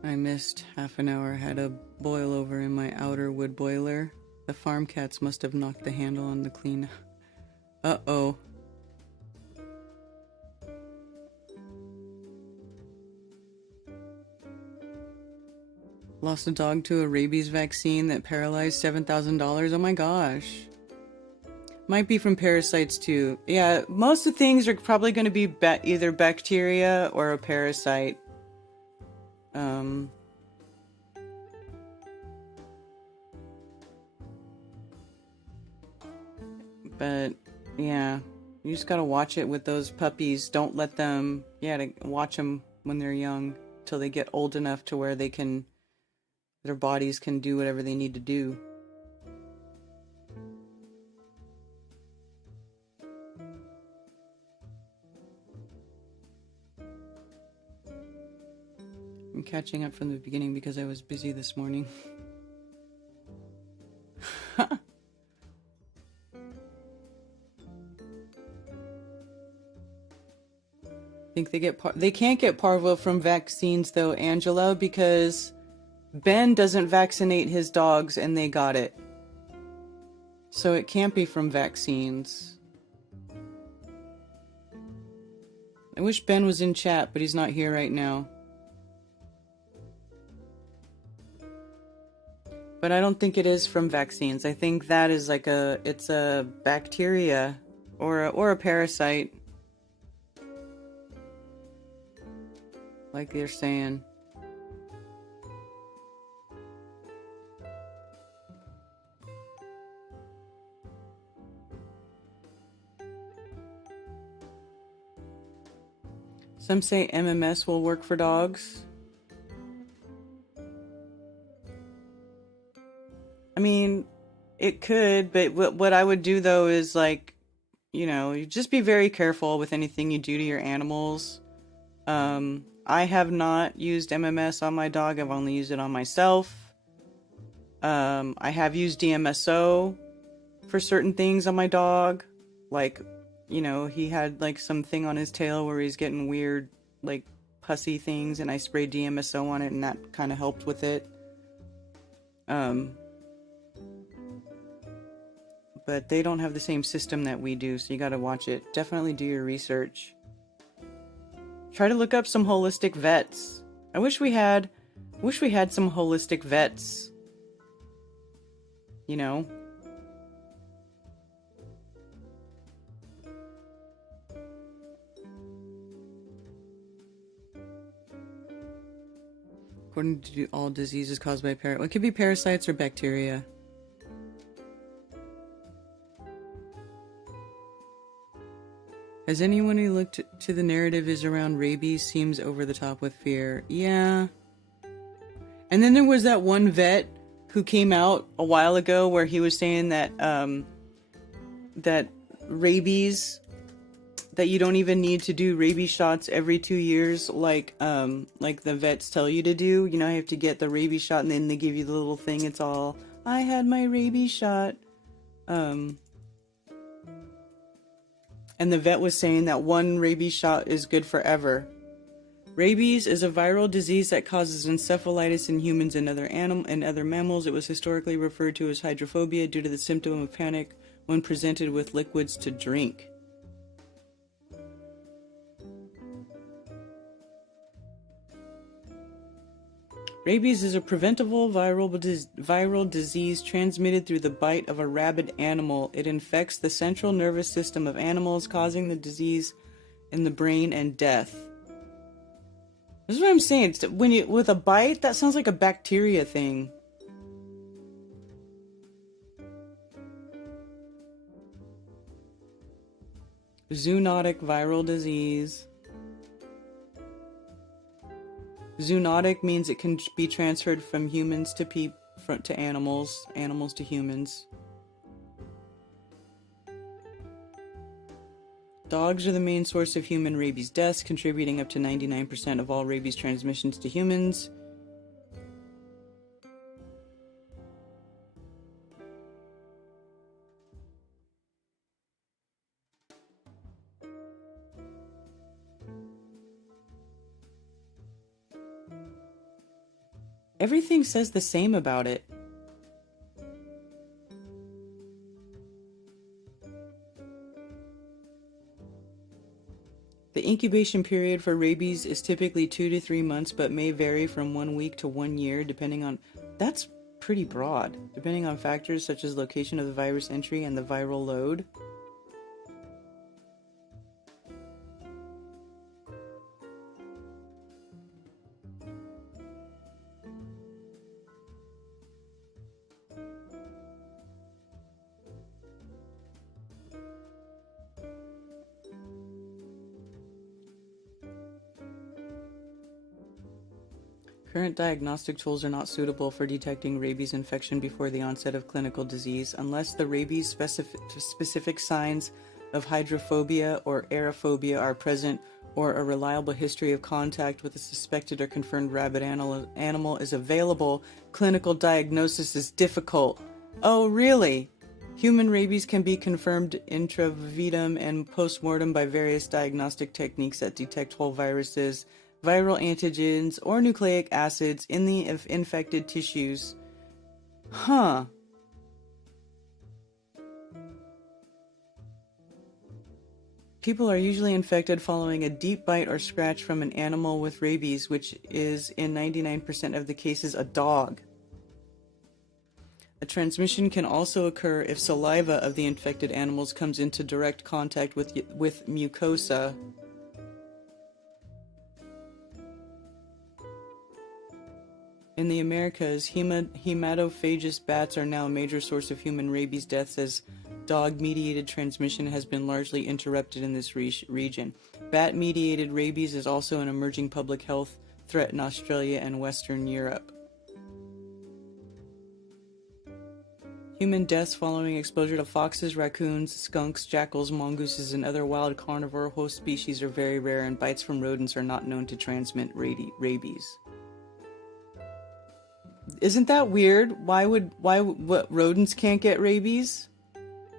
I missed half an hour, had a boil over in my outer wood boiler. The farm cats must have knocked the handle on the clean. Uh-oh. Lost a dog to a rabies vaccine that paralyzed $7,000. Oh my gosh. Might be from parasites too. Yeah, most of the things are probably going to be either bacteria or a parasite. But yeah, you just gotta watch it with those puppies. Don't let them, to watch them when they're young till they get old enough to where their bodies can do whatever they need to do. I'm catching up from the beginning because I was busy this morning. I think they can't get parvo from vaccines though, Angela, because Ben doesn't vaccinate his dogs and they got it. So it can't be from vaccines. I wish Ben was in chat, but he's not here right now. But I don't think it is from vaccines. I think that is like it's a bacteria or a parasite. Like they're saying. Some say MMS will work for dogs. I mean, it could, but what I would do though is like, you just be very careful with anything you do to your animals. I have not used MMS on my dog. I've only used it on myself. I have used DMSO for certain things on my dog. Like, he had like something on his tail where he's getting weird, like pussy things, and I sprayed DMSO on it and that kind of helped with it. But they don't have the same system that we do, so you gotta watch it. Definitely do your research. Try to look up some holistic vets. I wish we had some holistic vets. According to all diseases caused by parasites. It could be parasites or bacteria. Has anyone who looked to the narrative is around rabies seems over the top with fear? Yeah. And then there was that one vet who came out a while ago where he was saying that that rabies, that you don't even need to do rabies shots every 2 years like the vets tell you to do. You have to get the rabies shot and then they give you the little thing. It's all, I had my rabies shot. And the vet was saying that one rabies shot is good forever. Rabies is a viral disease that causes encephalitis in humans and other mammals. It was historically referred to as hydrophobia due to the symptom of panic when presented with liquids to drink. Rabies is a preventable viral disease transmitted through the bite of a rabid animal. It infects the central nervous system of animals, causing the disease in the brain and death. This is what I'm saying. When you with a bite, that sounds like a bacteria thing. Zoonotic viral disease. Zoonotic means it can be transferred from humans to animals, animals to humans. Dogs are the main source of human rabies deaths, contributing up to 99% of all rabies transmissions to humans. Everything says the same about it. The incubation period for rabies is typically 2 to 3 months, but may vary from 1 week to 1 year, depending on... That's pretty broad, depending on factors such as location of the virus entry and the viral load. Current diagnostic tools are not suitable for detecting rabies infection before the onset of clinical disease, unless the rabies specific signs of hydrophobia or aerophobia are present, or a reliable history of contact with a suspected or confirmed rabid animal is available. Clinical diagnosis is difficult. Oh, really? Human rabies can be confirmed intravitum and postmortem by various diagnostic techniques that detect whole viruses, viral antigens, or nucleic acids in the infected tissues. Huh. People are usually infected following a deep bite or scratch from an animal with rabies, which is in 99% of the cases a dog. A transmission can also occur if saliva of the infected animals comes into direct contact with mucosa. In the Americas, hematophagous bats are now a major source of human rabies deaths, as dog-mediated transmission has been largely interrupted in this region. Bat-mediated rabies is also an emerging public health threat in Australia and Western Europe. Human deaths following exposure to foxes, raccoons, skunks, jackals, mongooses, and other wild carnivore host species are very rare, and bites from rodents are not known to transmit rabies. Isn't that weird? What rodents can't get rabies?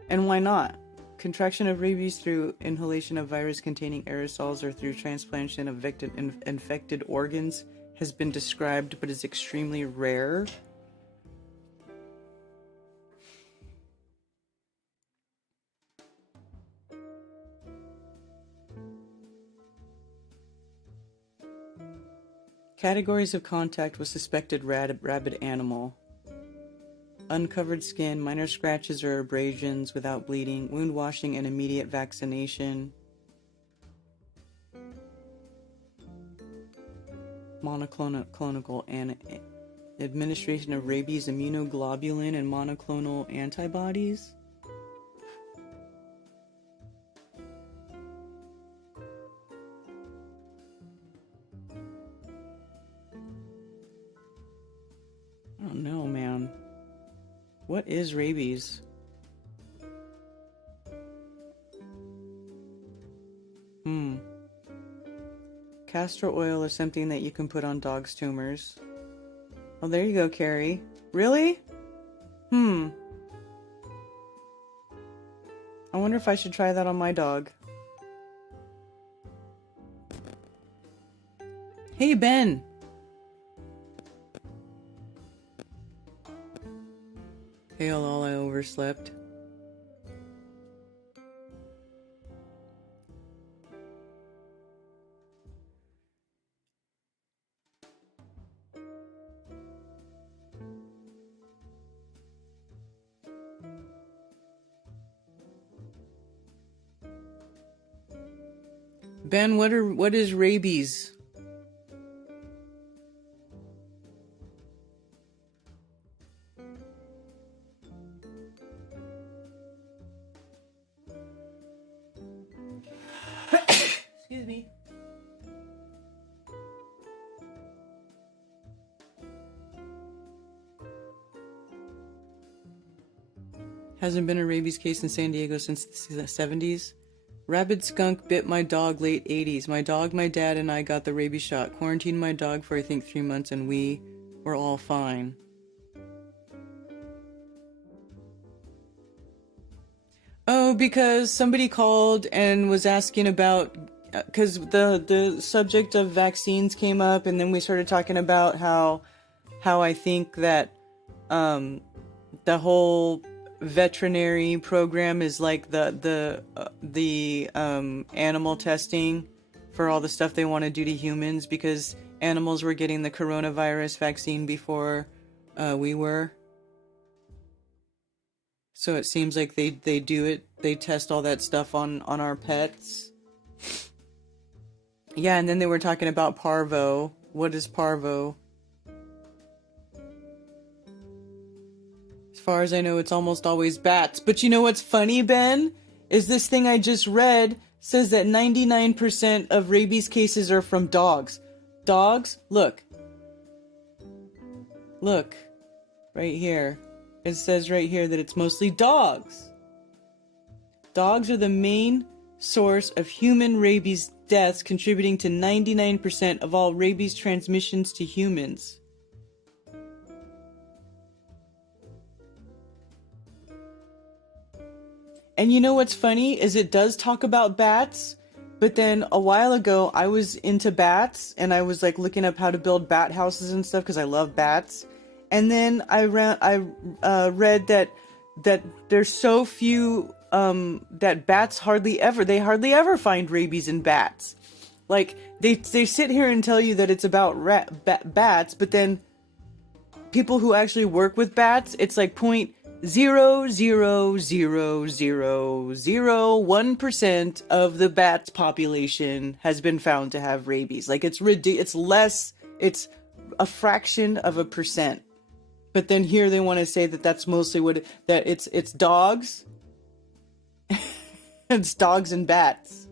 And why not? Contraction of rabies through inhalation of virus-containing aerosols or through transplantation of infected organs has been described, but is extremely rare. Categories of contact with suspected rabid animal. Uncovered skin, minor scratches or abrasions without bleeding, wound washing and immediate vaccination. Monoclonal administration of rabies immunoglobulin and monoclonal antibodies. I don't know, man. What is rabies? Castor oil is something that you can put on dogs' tumors. Oh, there you go, Carrie. Really? I wonder if I should try that on my dog. Hey, Ben! Hey, all I overslept. Ben, what is rabies? Excuse me. Hasn't been a rabies case in San Diego since the 70s. Rabid skunk bit my dog late 80s. My dog, my dad, and I got the rabies shot. Quarantined my dog for I think 3 months and we were all fine. Oh, because somebody called and was asking about, because the subject of vaccines came up, and then we started talking about how I think that the whole veterinary program is like the animal testing for all the stuff they want to do to humans, because animals were getting the coronavirus vaccine before we were. So it seems like they do it. They test all that stuff on our pets. Yeah, and then they were talking about parvo. What is parvo? As far as I know, it's almost always bats. But you know what's funny, Ben? Is this thing I just read says that 99% of rabies cases are from dogs. Dogs? Look. Look. Right here. It says right here that it's mostly dogs. Dogs are the main source of human rabies deaths, contributing to 99% of all rabies transmissions to humans. And you know what's funny is it does talk about bats, but then a while ago I was into bats and I was like looking up how to build bat houses and stuff because I love bats. And then I read that there's so few that bats hardly ever find rabies in bats. Like they sit here and tell you that it's about bats, but then people who actually work with bats, it's like 0.0000001% of the bats population has been found to have rabies. Like it's a fraction of a percent. But then here they want to say that that's mostly that it's dogs. It's dogs and bats.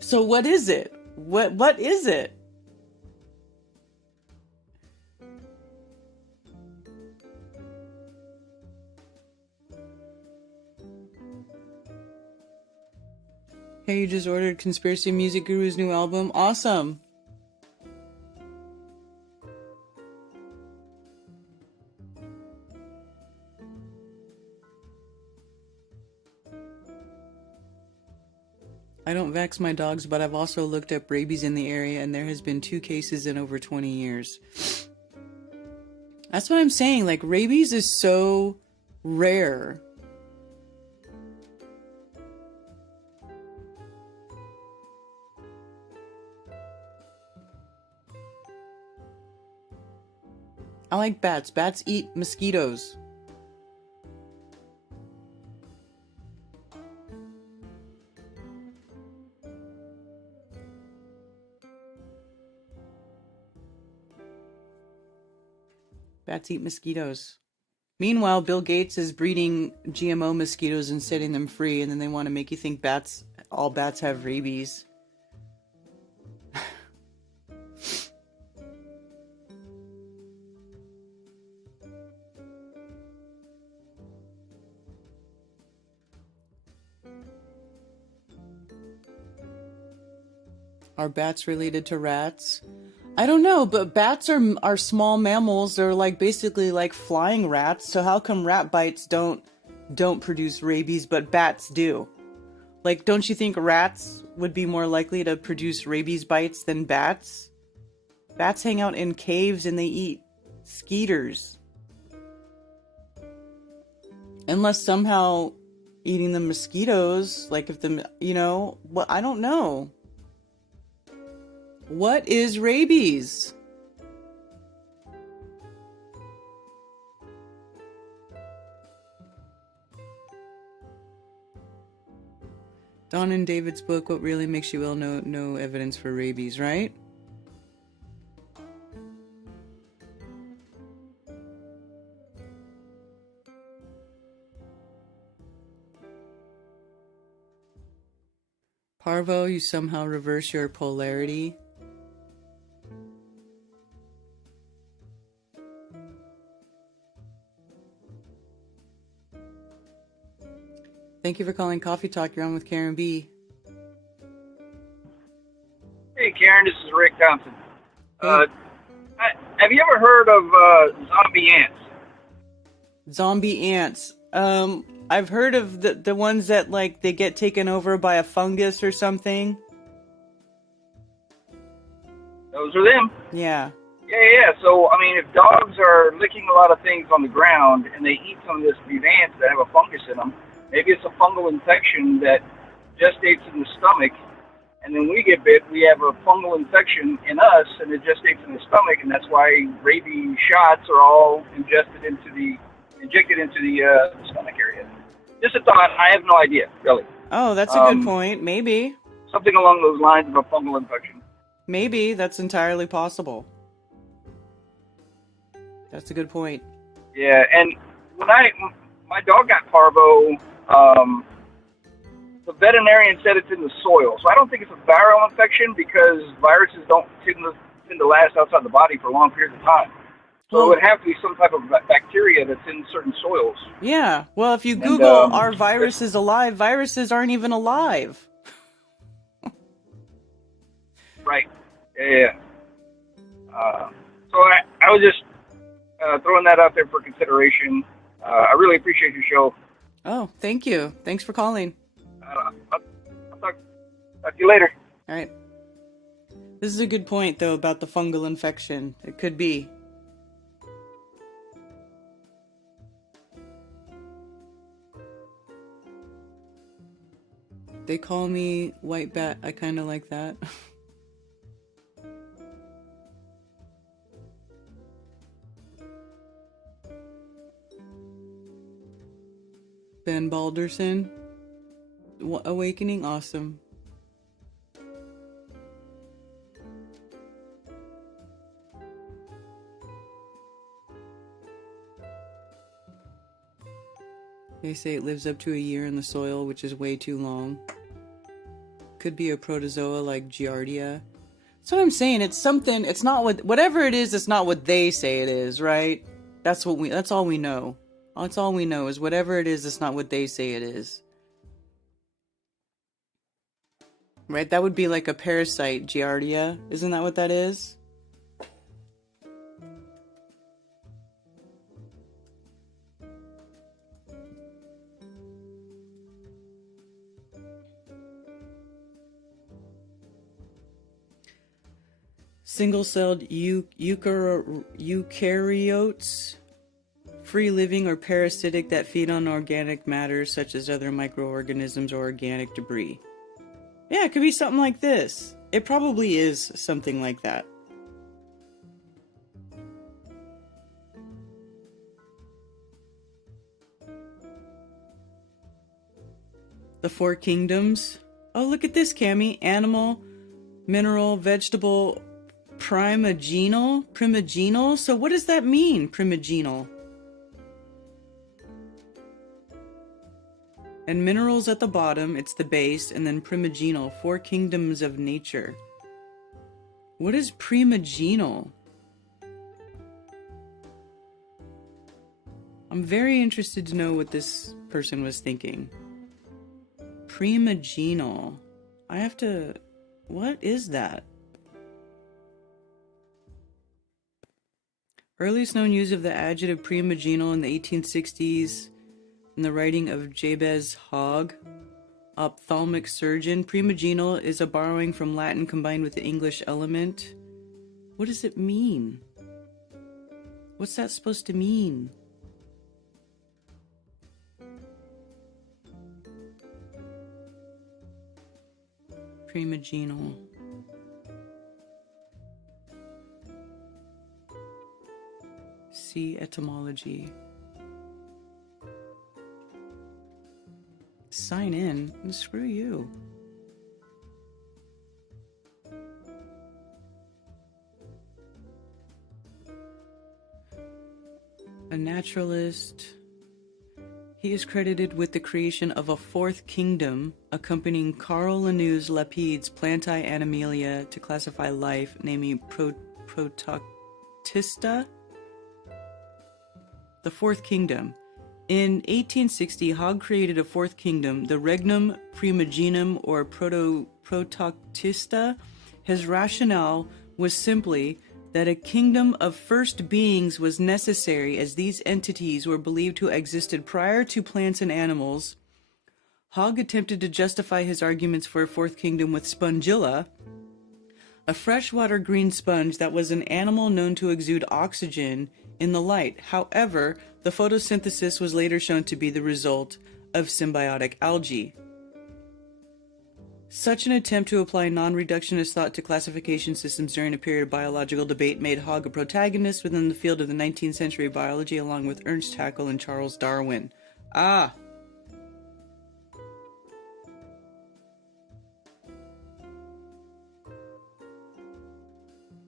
So what is it? What is it? Hey, you just ordered Conspiracy Music Guru's new album? Awesome. I don't vax my dogs, but I've also looked up rabies in the area, and there has been 2 cases in over 20 years. That's what I'm saying. Like, rabies is so rare. I like bats. Bats eat mosquitoes. Bats eat mosquitoes. Meanwhile, Bill Gates is breeding GMO mosquitoes and setting them free, and then they want to make you think all bats have rabies. Are bats related to rats? I don't know, but bats are small mammals. They're like basically like flying rats. So how come rat bites don't produce rabies, but bats do? Like, don't you think rats would be more likely to produce rabies bites than bats? Bats hang out in caves and they eat skeeters. Unless somehow eating the mosquitoes, like if well, I don't know. What is rabies? Don and David's book, What Really Makes You Ill, no evidence for rabies, right? Parvo, you somehow reverse your polarity. Thank you for calling Coffee Talk. You're on with Karen B. Hey, Karen, this is Rick Thompson. Hey. Have you ever heard of zombie ants? Zombie ants. I've heard of the ones that, like, they get taken over by a fungus or something. Those are them. Yeah. Yeah. So, I mean, if dogs are licking a lot of things on the ground and they eat some of these ants that have a fungus in them, maybe it's a fungal infection that gestates in the stomach. And then we get bit, we have a fungal infection in us, and it gestates in the stomach, and that's why rabies shots are all injected into the stomach area. Just a thought. I have no idea, really. Oh, that's a good point. Maybe. Something along those lines of a fungal infection. Maybe. That's entirely possible. That's a good point. Yeah, and when my dog got parvo, the veterinarian said it's in the soil. So I don't think it's a viral infection because viruses don't tend to last outside the body for long periods of time. So it would have to be some type of bacteria that's in certain soils. Yeah. Well, if you Google "are viruses alive?" viruses aren't even alive. Right. Yeah. So I was just throwing that out there for consideration. I really appreciate your show. Oh, thank you. Thanks for calling. I'll talk to you later. All right. This is a good point, though, about the fungal infection. It could be. They call me White Bat. I kind of like that. Ben Balderson. Awakening, awesome. They say it lives up to a year in the soil, which is way too long. Could be a protozoa like Giardia. That's what I'm saying. It's something. It's not whatever it is. It's not what they say it is, right? That's all we know. That's all we know is whatever it is. It's not what they say it is. Right? That would be like a parasite, Giardia. Isn't that what that is? Single-celled eukaryotes, free-living or parasitic that feed on organic matter such as other microorganisms or organic debris. Yeah, it could be something like this. It probably is something like that. The Four Kingdoms. Oh, look at this, Cammy. Animal, mineral, vegetable, primogenal. So what does that mean, primogenal? And minerals at the bottom, it's the base, and then primogenal, four kingdoms of nature. What is primogenal? I'm very interested to know what this person was thinking. Primogenal. I have to... What is that? Earliest known use of the adjective primogenal in the 1860s in the writing of Jabez Hogg, ophthalmic surgeon. Primogenal is a borrowing from Latin combined with the English element. What does it mean? What's that supposed to mean? Primogenal. See etymology. sign in, and screw you. A naturalist. He is credited with the creation of a fourth kingdom, accompanying Carl Linnaeus Lapid's Plantae Animalia to classify life, namely Protoctista. The fourth kingdom. In 1860, Hogg created a fourth kingdom, the Regnum Primogenum or Protoctista. His rationale was simply that a kingdom of first beings was necessary as these entities were believed to have existed prior to plants and animals. Hogg attempted to justify his arguments for a fourth kingdom with Spongilla, a freshwater green sponge that was an animal known to exude oxygen in the light. However, the photosynthesis was later shown to be the result of symbiotic algae. Such an attempt to apply non-reductionist thought to classification systems during a period of biological debate made Hogg a protagonist within the field of the 19th century biology, along with Ernst Haeckel and Charles Darwin. Ah!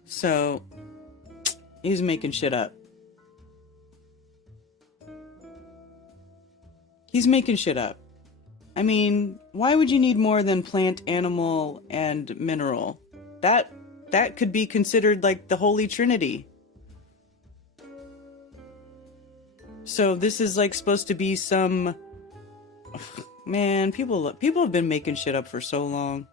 So, he's making shit up. He's making shit up. I mean, why would you need more than plant, animal, and mineral? That could be considered like the Holy Trinity. So this is like supposed to be some... Man, people have been making shit up for so long.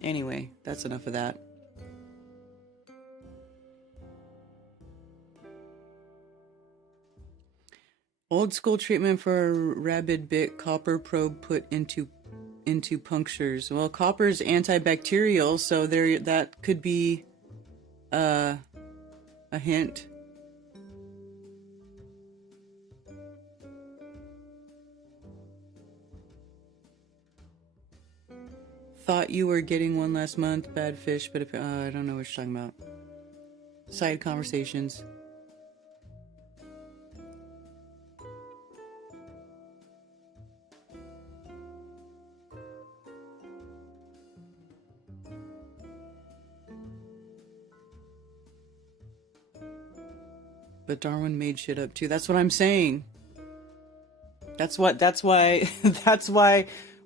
Anyway, that's enough of that. Old school treatment for a rabid bit, copper probe put into punctures. Well, copper is antibacterial, so that could be a hint. Thought you were getting one last month. Bad fish, but I don't know what you're talking about. Side conversations. But Darwin made shit up too. That's what I'm saying. That's why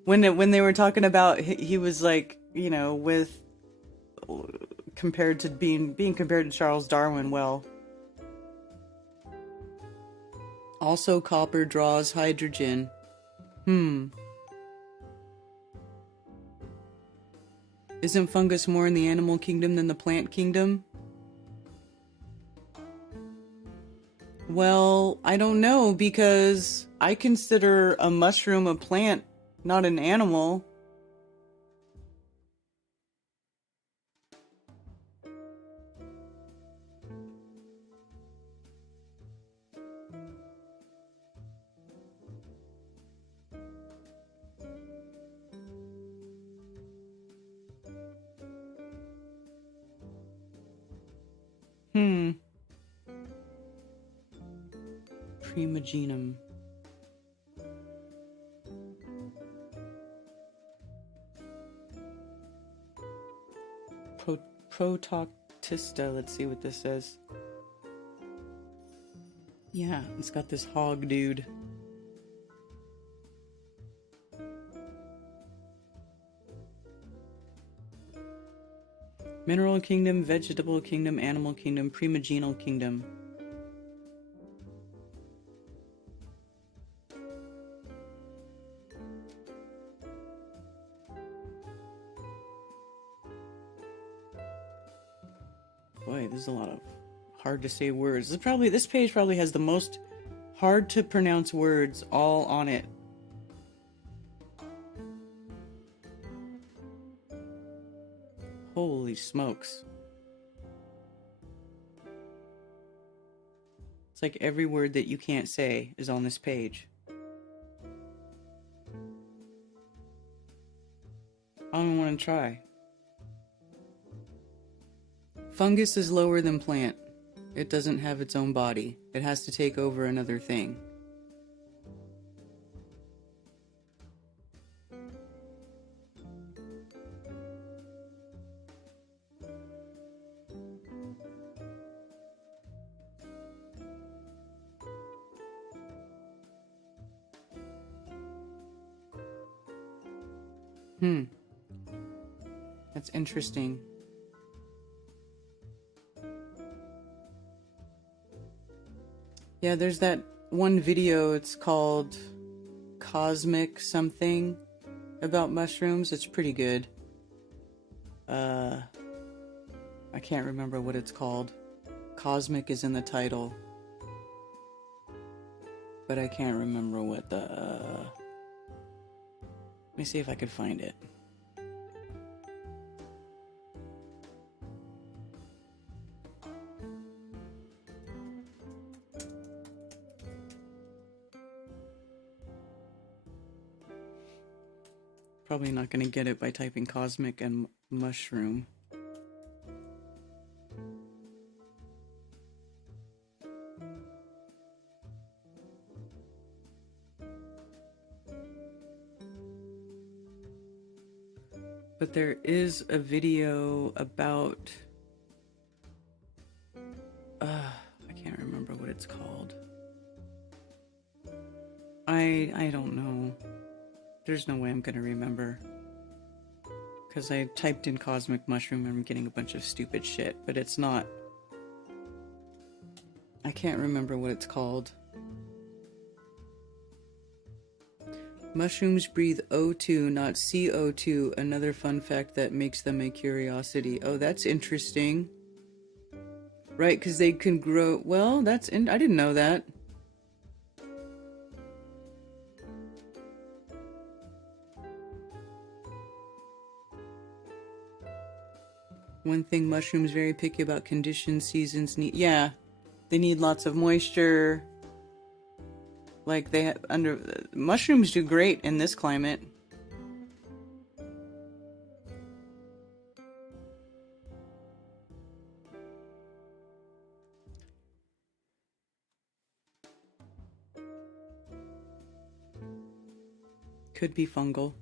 when they were talking about, he was like, you know, with compared to being compared to Charles Darwin. Well, also copper draws hydrogen. Isn't fungus more in the animal kingdom than the plant kingdom? Well, I don't know, because I consider a mushroom a plant, not an animal. Primogenum. Protoctista. Let's see what this says. Yeah, it's got this hog dude. Mineral kingdom, vegetable kingdom, animal kingdom, primogenal kingdom. Boy, there's a lot of hard to say words. This page probably has the most hard to pronounce words all on it. Holy smokes. It's like every word that you can't say is on this page. I don't even want to try. Fungus is lower than plant. It doesn't have its own body. It has to take over another thing. That's interesting. Yeah, there's that one video, it's called Cosmic something about mushrooms. It's pretty good. I can't remember what it's called. Cosmic is in the title. But I can't remember what the... Let me see if I could find it. Probably not going to get it by typing cosmic and mushroom. But there is a video about... I can't remember what it's called. I don't know. There's no way I'm gonna remember. Because I typed in cosmic mushroom and I'm getting a bunch of stupid shit, but it's not. I can't remember what it's called. Mushrooms breathe O2, not CO2. Another fun fact that makes them a curiosity. Oh, that's interesting. Right, because they can grow... Well, I didn't know that. One thing mushrooms very picky about: conditions, seasons, need... Yeah, they need lots of moisture. Like they have mushrooms do great in this climate. Could be fungal.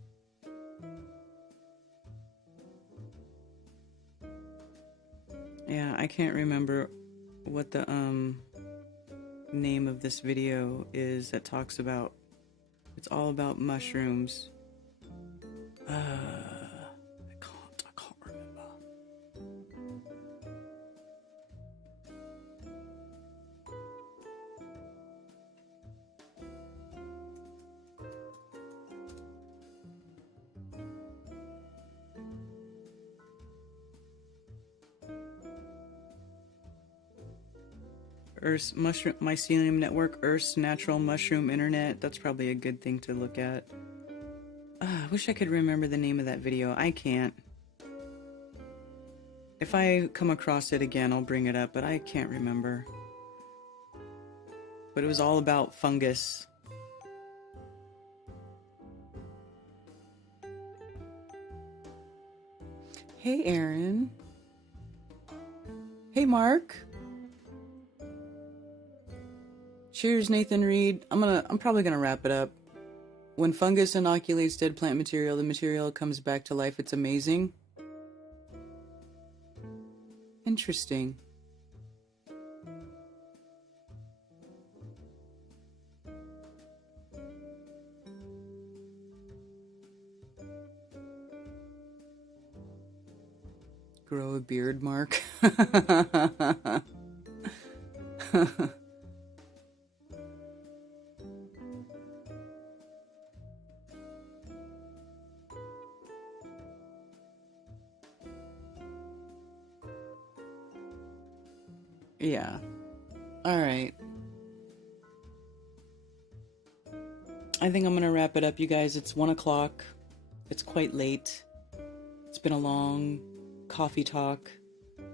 Yeah, I can't remember what the name of this video is that talks about... It's all about mushrooms. I can't remember. Earth's Mushroom Mycelium Network, Earth's Natural Mushroom Internet. That's probably a good thing to look at. I wish I could remember the name of that video. I can't. If I come across it again, I'll bring it up, but I can't remember. But it was all about fungus. Hey, Aaron. Hey, Mark. Cheers, Nathan Reed. I'm probably gonna wrap it up. When fungus inoculates dead plant material, the material comes back to life. It's amazing. Interesting. Grow a beard, Mark. Yeah. Alright. I think I'm gonna wrap it up, you guys. It's 1 o'clock. It's quite late. It's been a long coffee talk.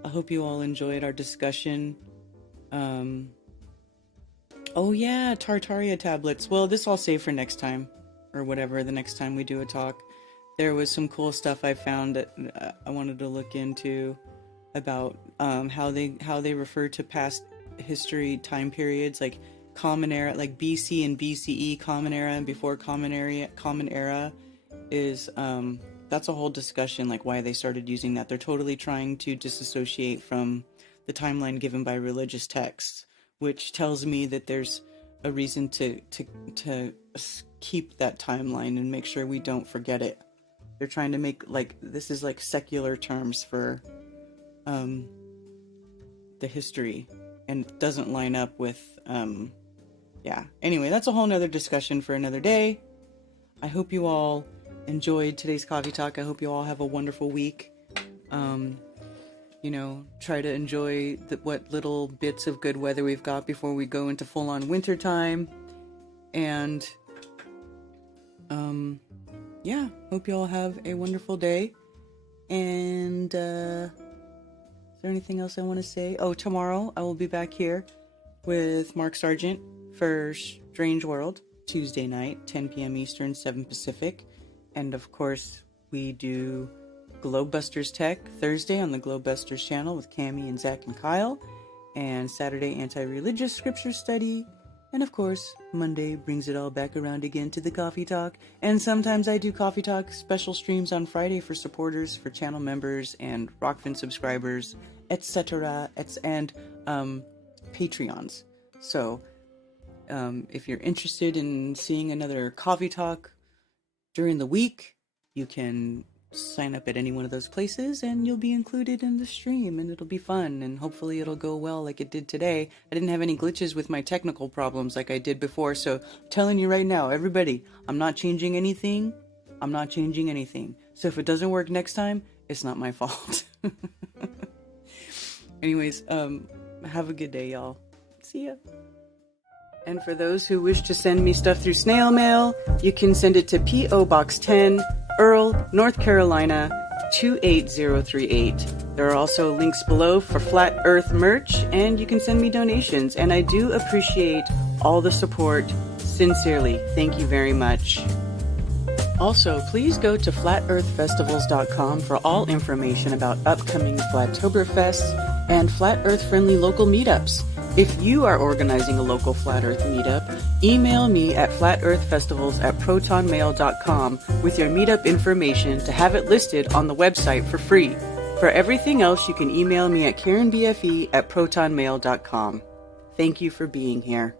I hope you all enjoyed our discussion. Oh yeah, Tartaria tablets. Well, this I'll save for next time. Or whatever, the next time we do a talk. There was some cool stuff I found that I wanted to look into. about how they refer to past history time periods, like Common Era, like BC and BCE, Common Era, and before Common Era is that's a whole discussion, like why they started using that. They're totally trying to disassociate from the timeline given by religious texts, which tells me that there's a reason to keep that timeline and make sure we don't forget it. They're trying to make, like, this is like secular terms for the history, and doesn't line up with anyway, that's a whole nother discussion for another day. I hope you all enjoyed today's coffee talk. I hope you all have a wonderful week. Try to enjoy what little bits of good weather we've got before we go into full-on winter time. And hope you all have a wonderful day. And is there anything else I want to say? Oh, tomorrow I will be back here with Mark Sargent for Strange World, Tuesday night, 10 p.m. Eastern, 7 Pacific. And of course, we do Globebusters Tech Thursday on the Globebusters channel with Cammie and Zach and Kyle. And Saturday, Anti-Religious Scripture Study. And of course, Monday brings it all back around again to the Coffee Talk. And sometimes I do Coffee Talk special streams on Friday for supporters, for channel members, and Rockfin subscribers, etc. And Patreons. So, if you're interested in seeing another Coffee Talk during the week, you can sign up at any one of those places and you'll be included in the stream, and it'll be fun, and hopefully it'll go well like it did today. I didn't have any glitches with my technical problems like I did before, so I'm telling you right now, everybody, I'm not changing anything. So if it doesn't work next time, it's not my fault. Anyways, have a good day, y'all. See ya. And for those who wish to send me stuff through snail mail, you can send it to P.O. Box 10, Earl, North Carolina, 28038. There are also links below for Flat Earth merch, and you can send me donations. And I do appreciate all the support. Sincerely, thank you very much. Also, please go to flatearthfestivals.com for all information about upcoming Flattoberfests and Flat Earth-friendly local meetups. If you are organizing a local Flat Earth meetup, email me at flatearthfestivals@protonmail.com with your meetup information to have it listed on the website for free. For everything else, you can email me at karenbfe@protonmail.com. Thank you for being here.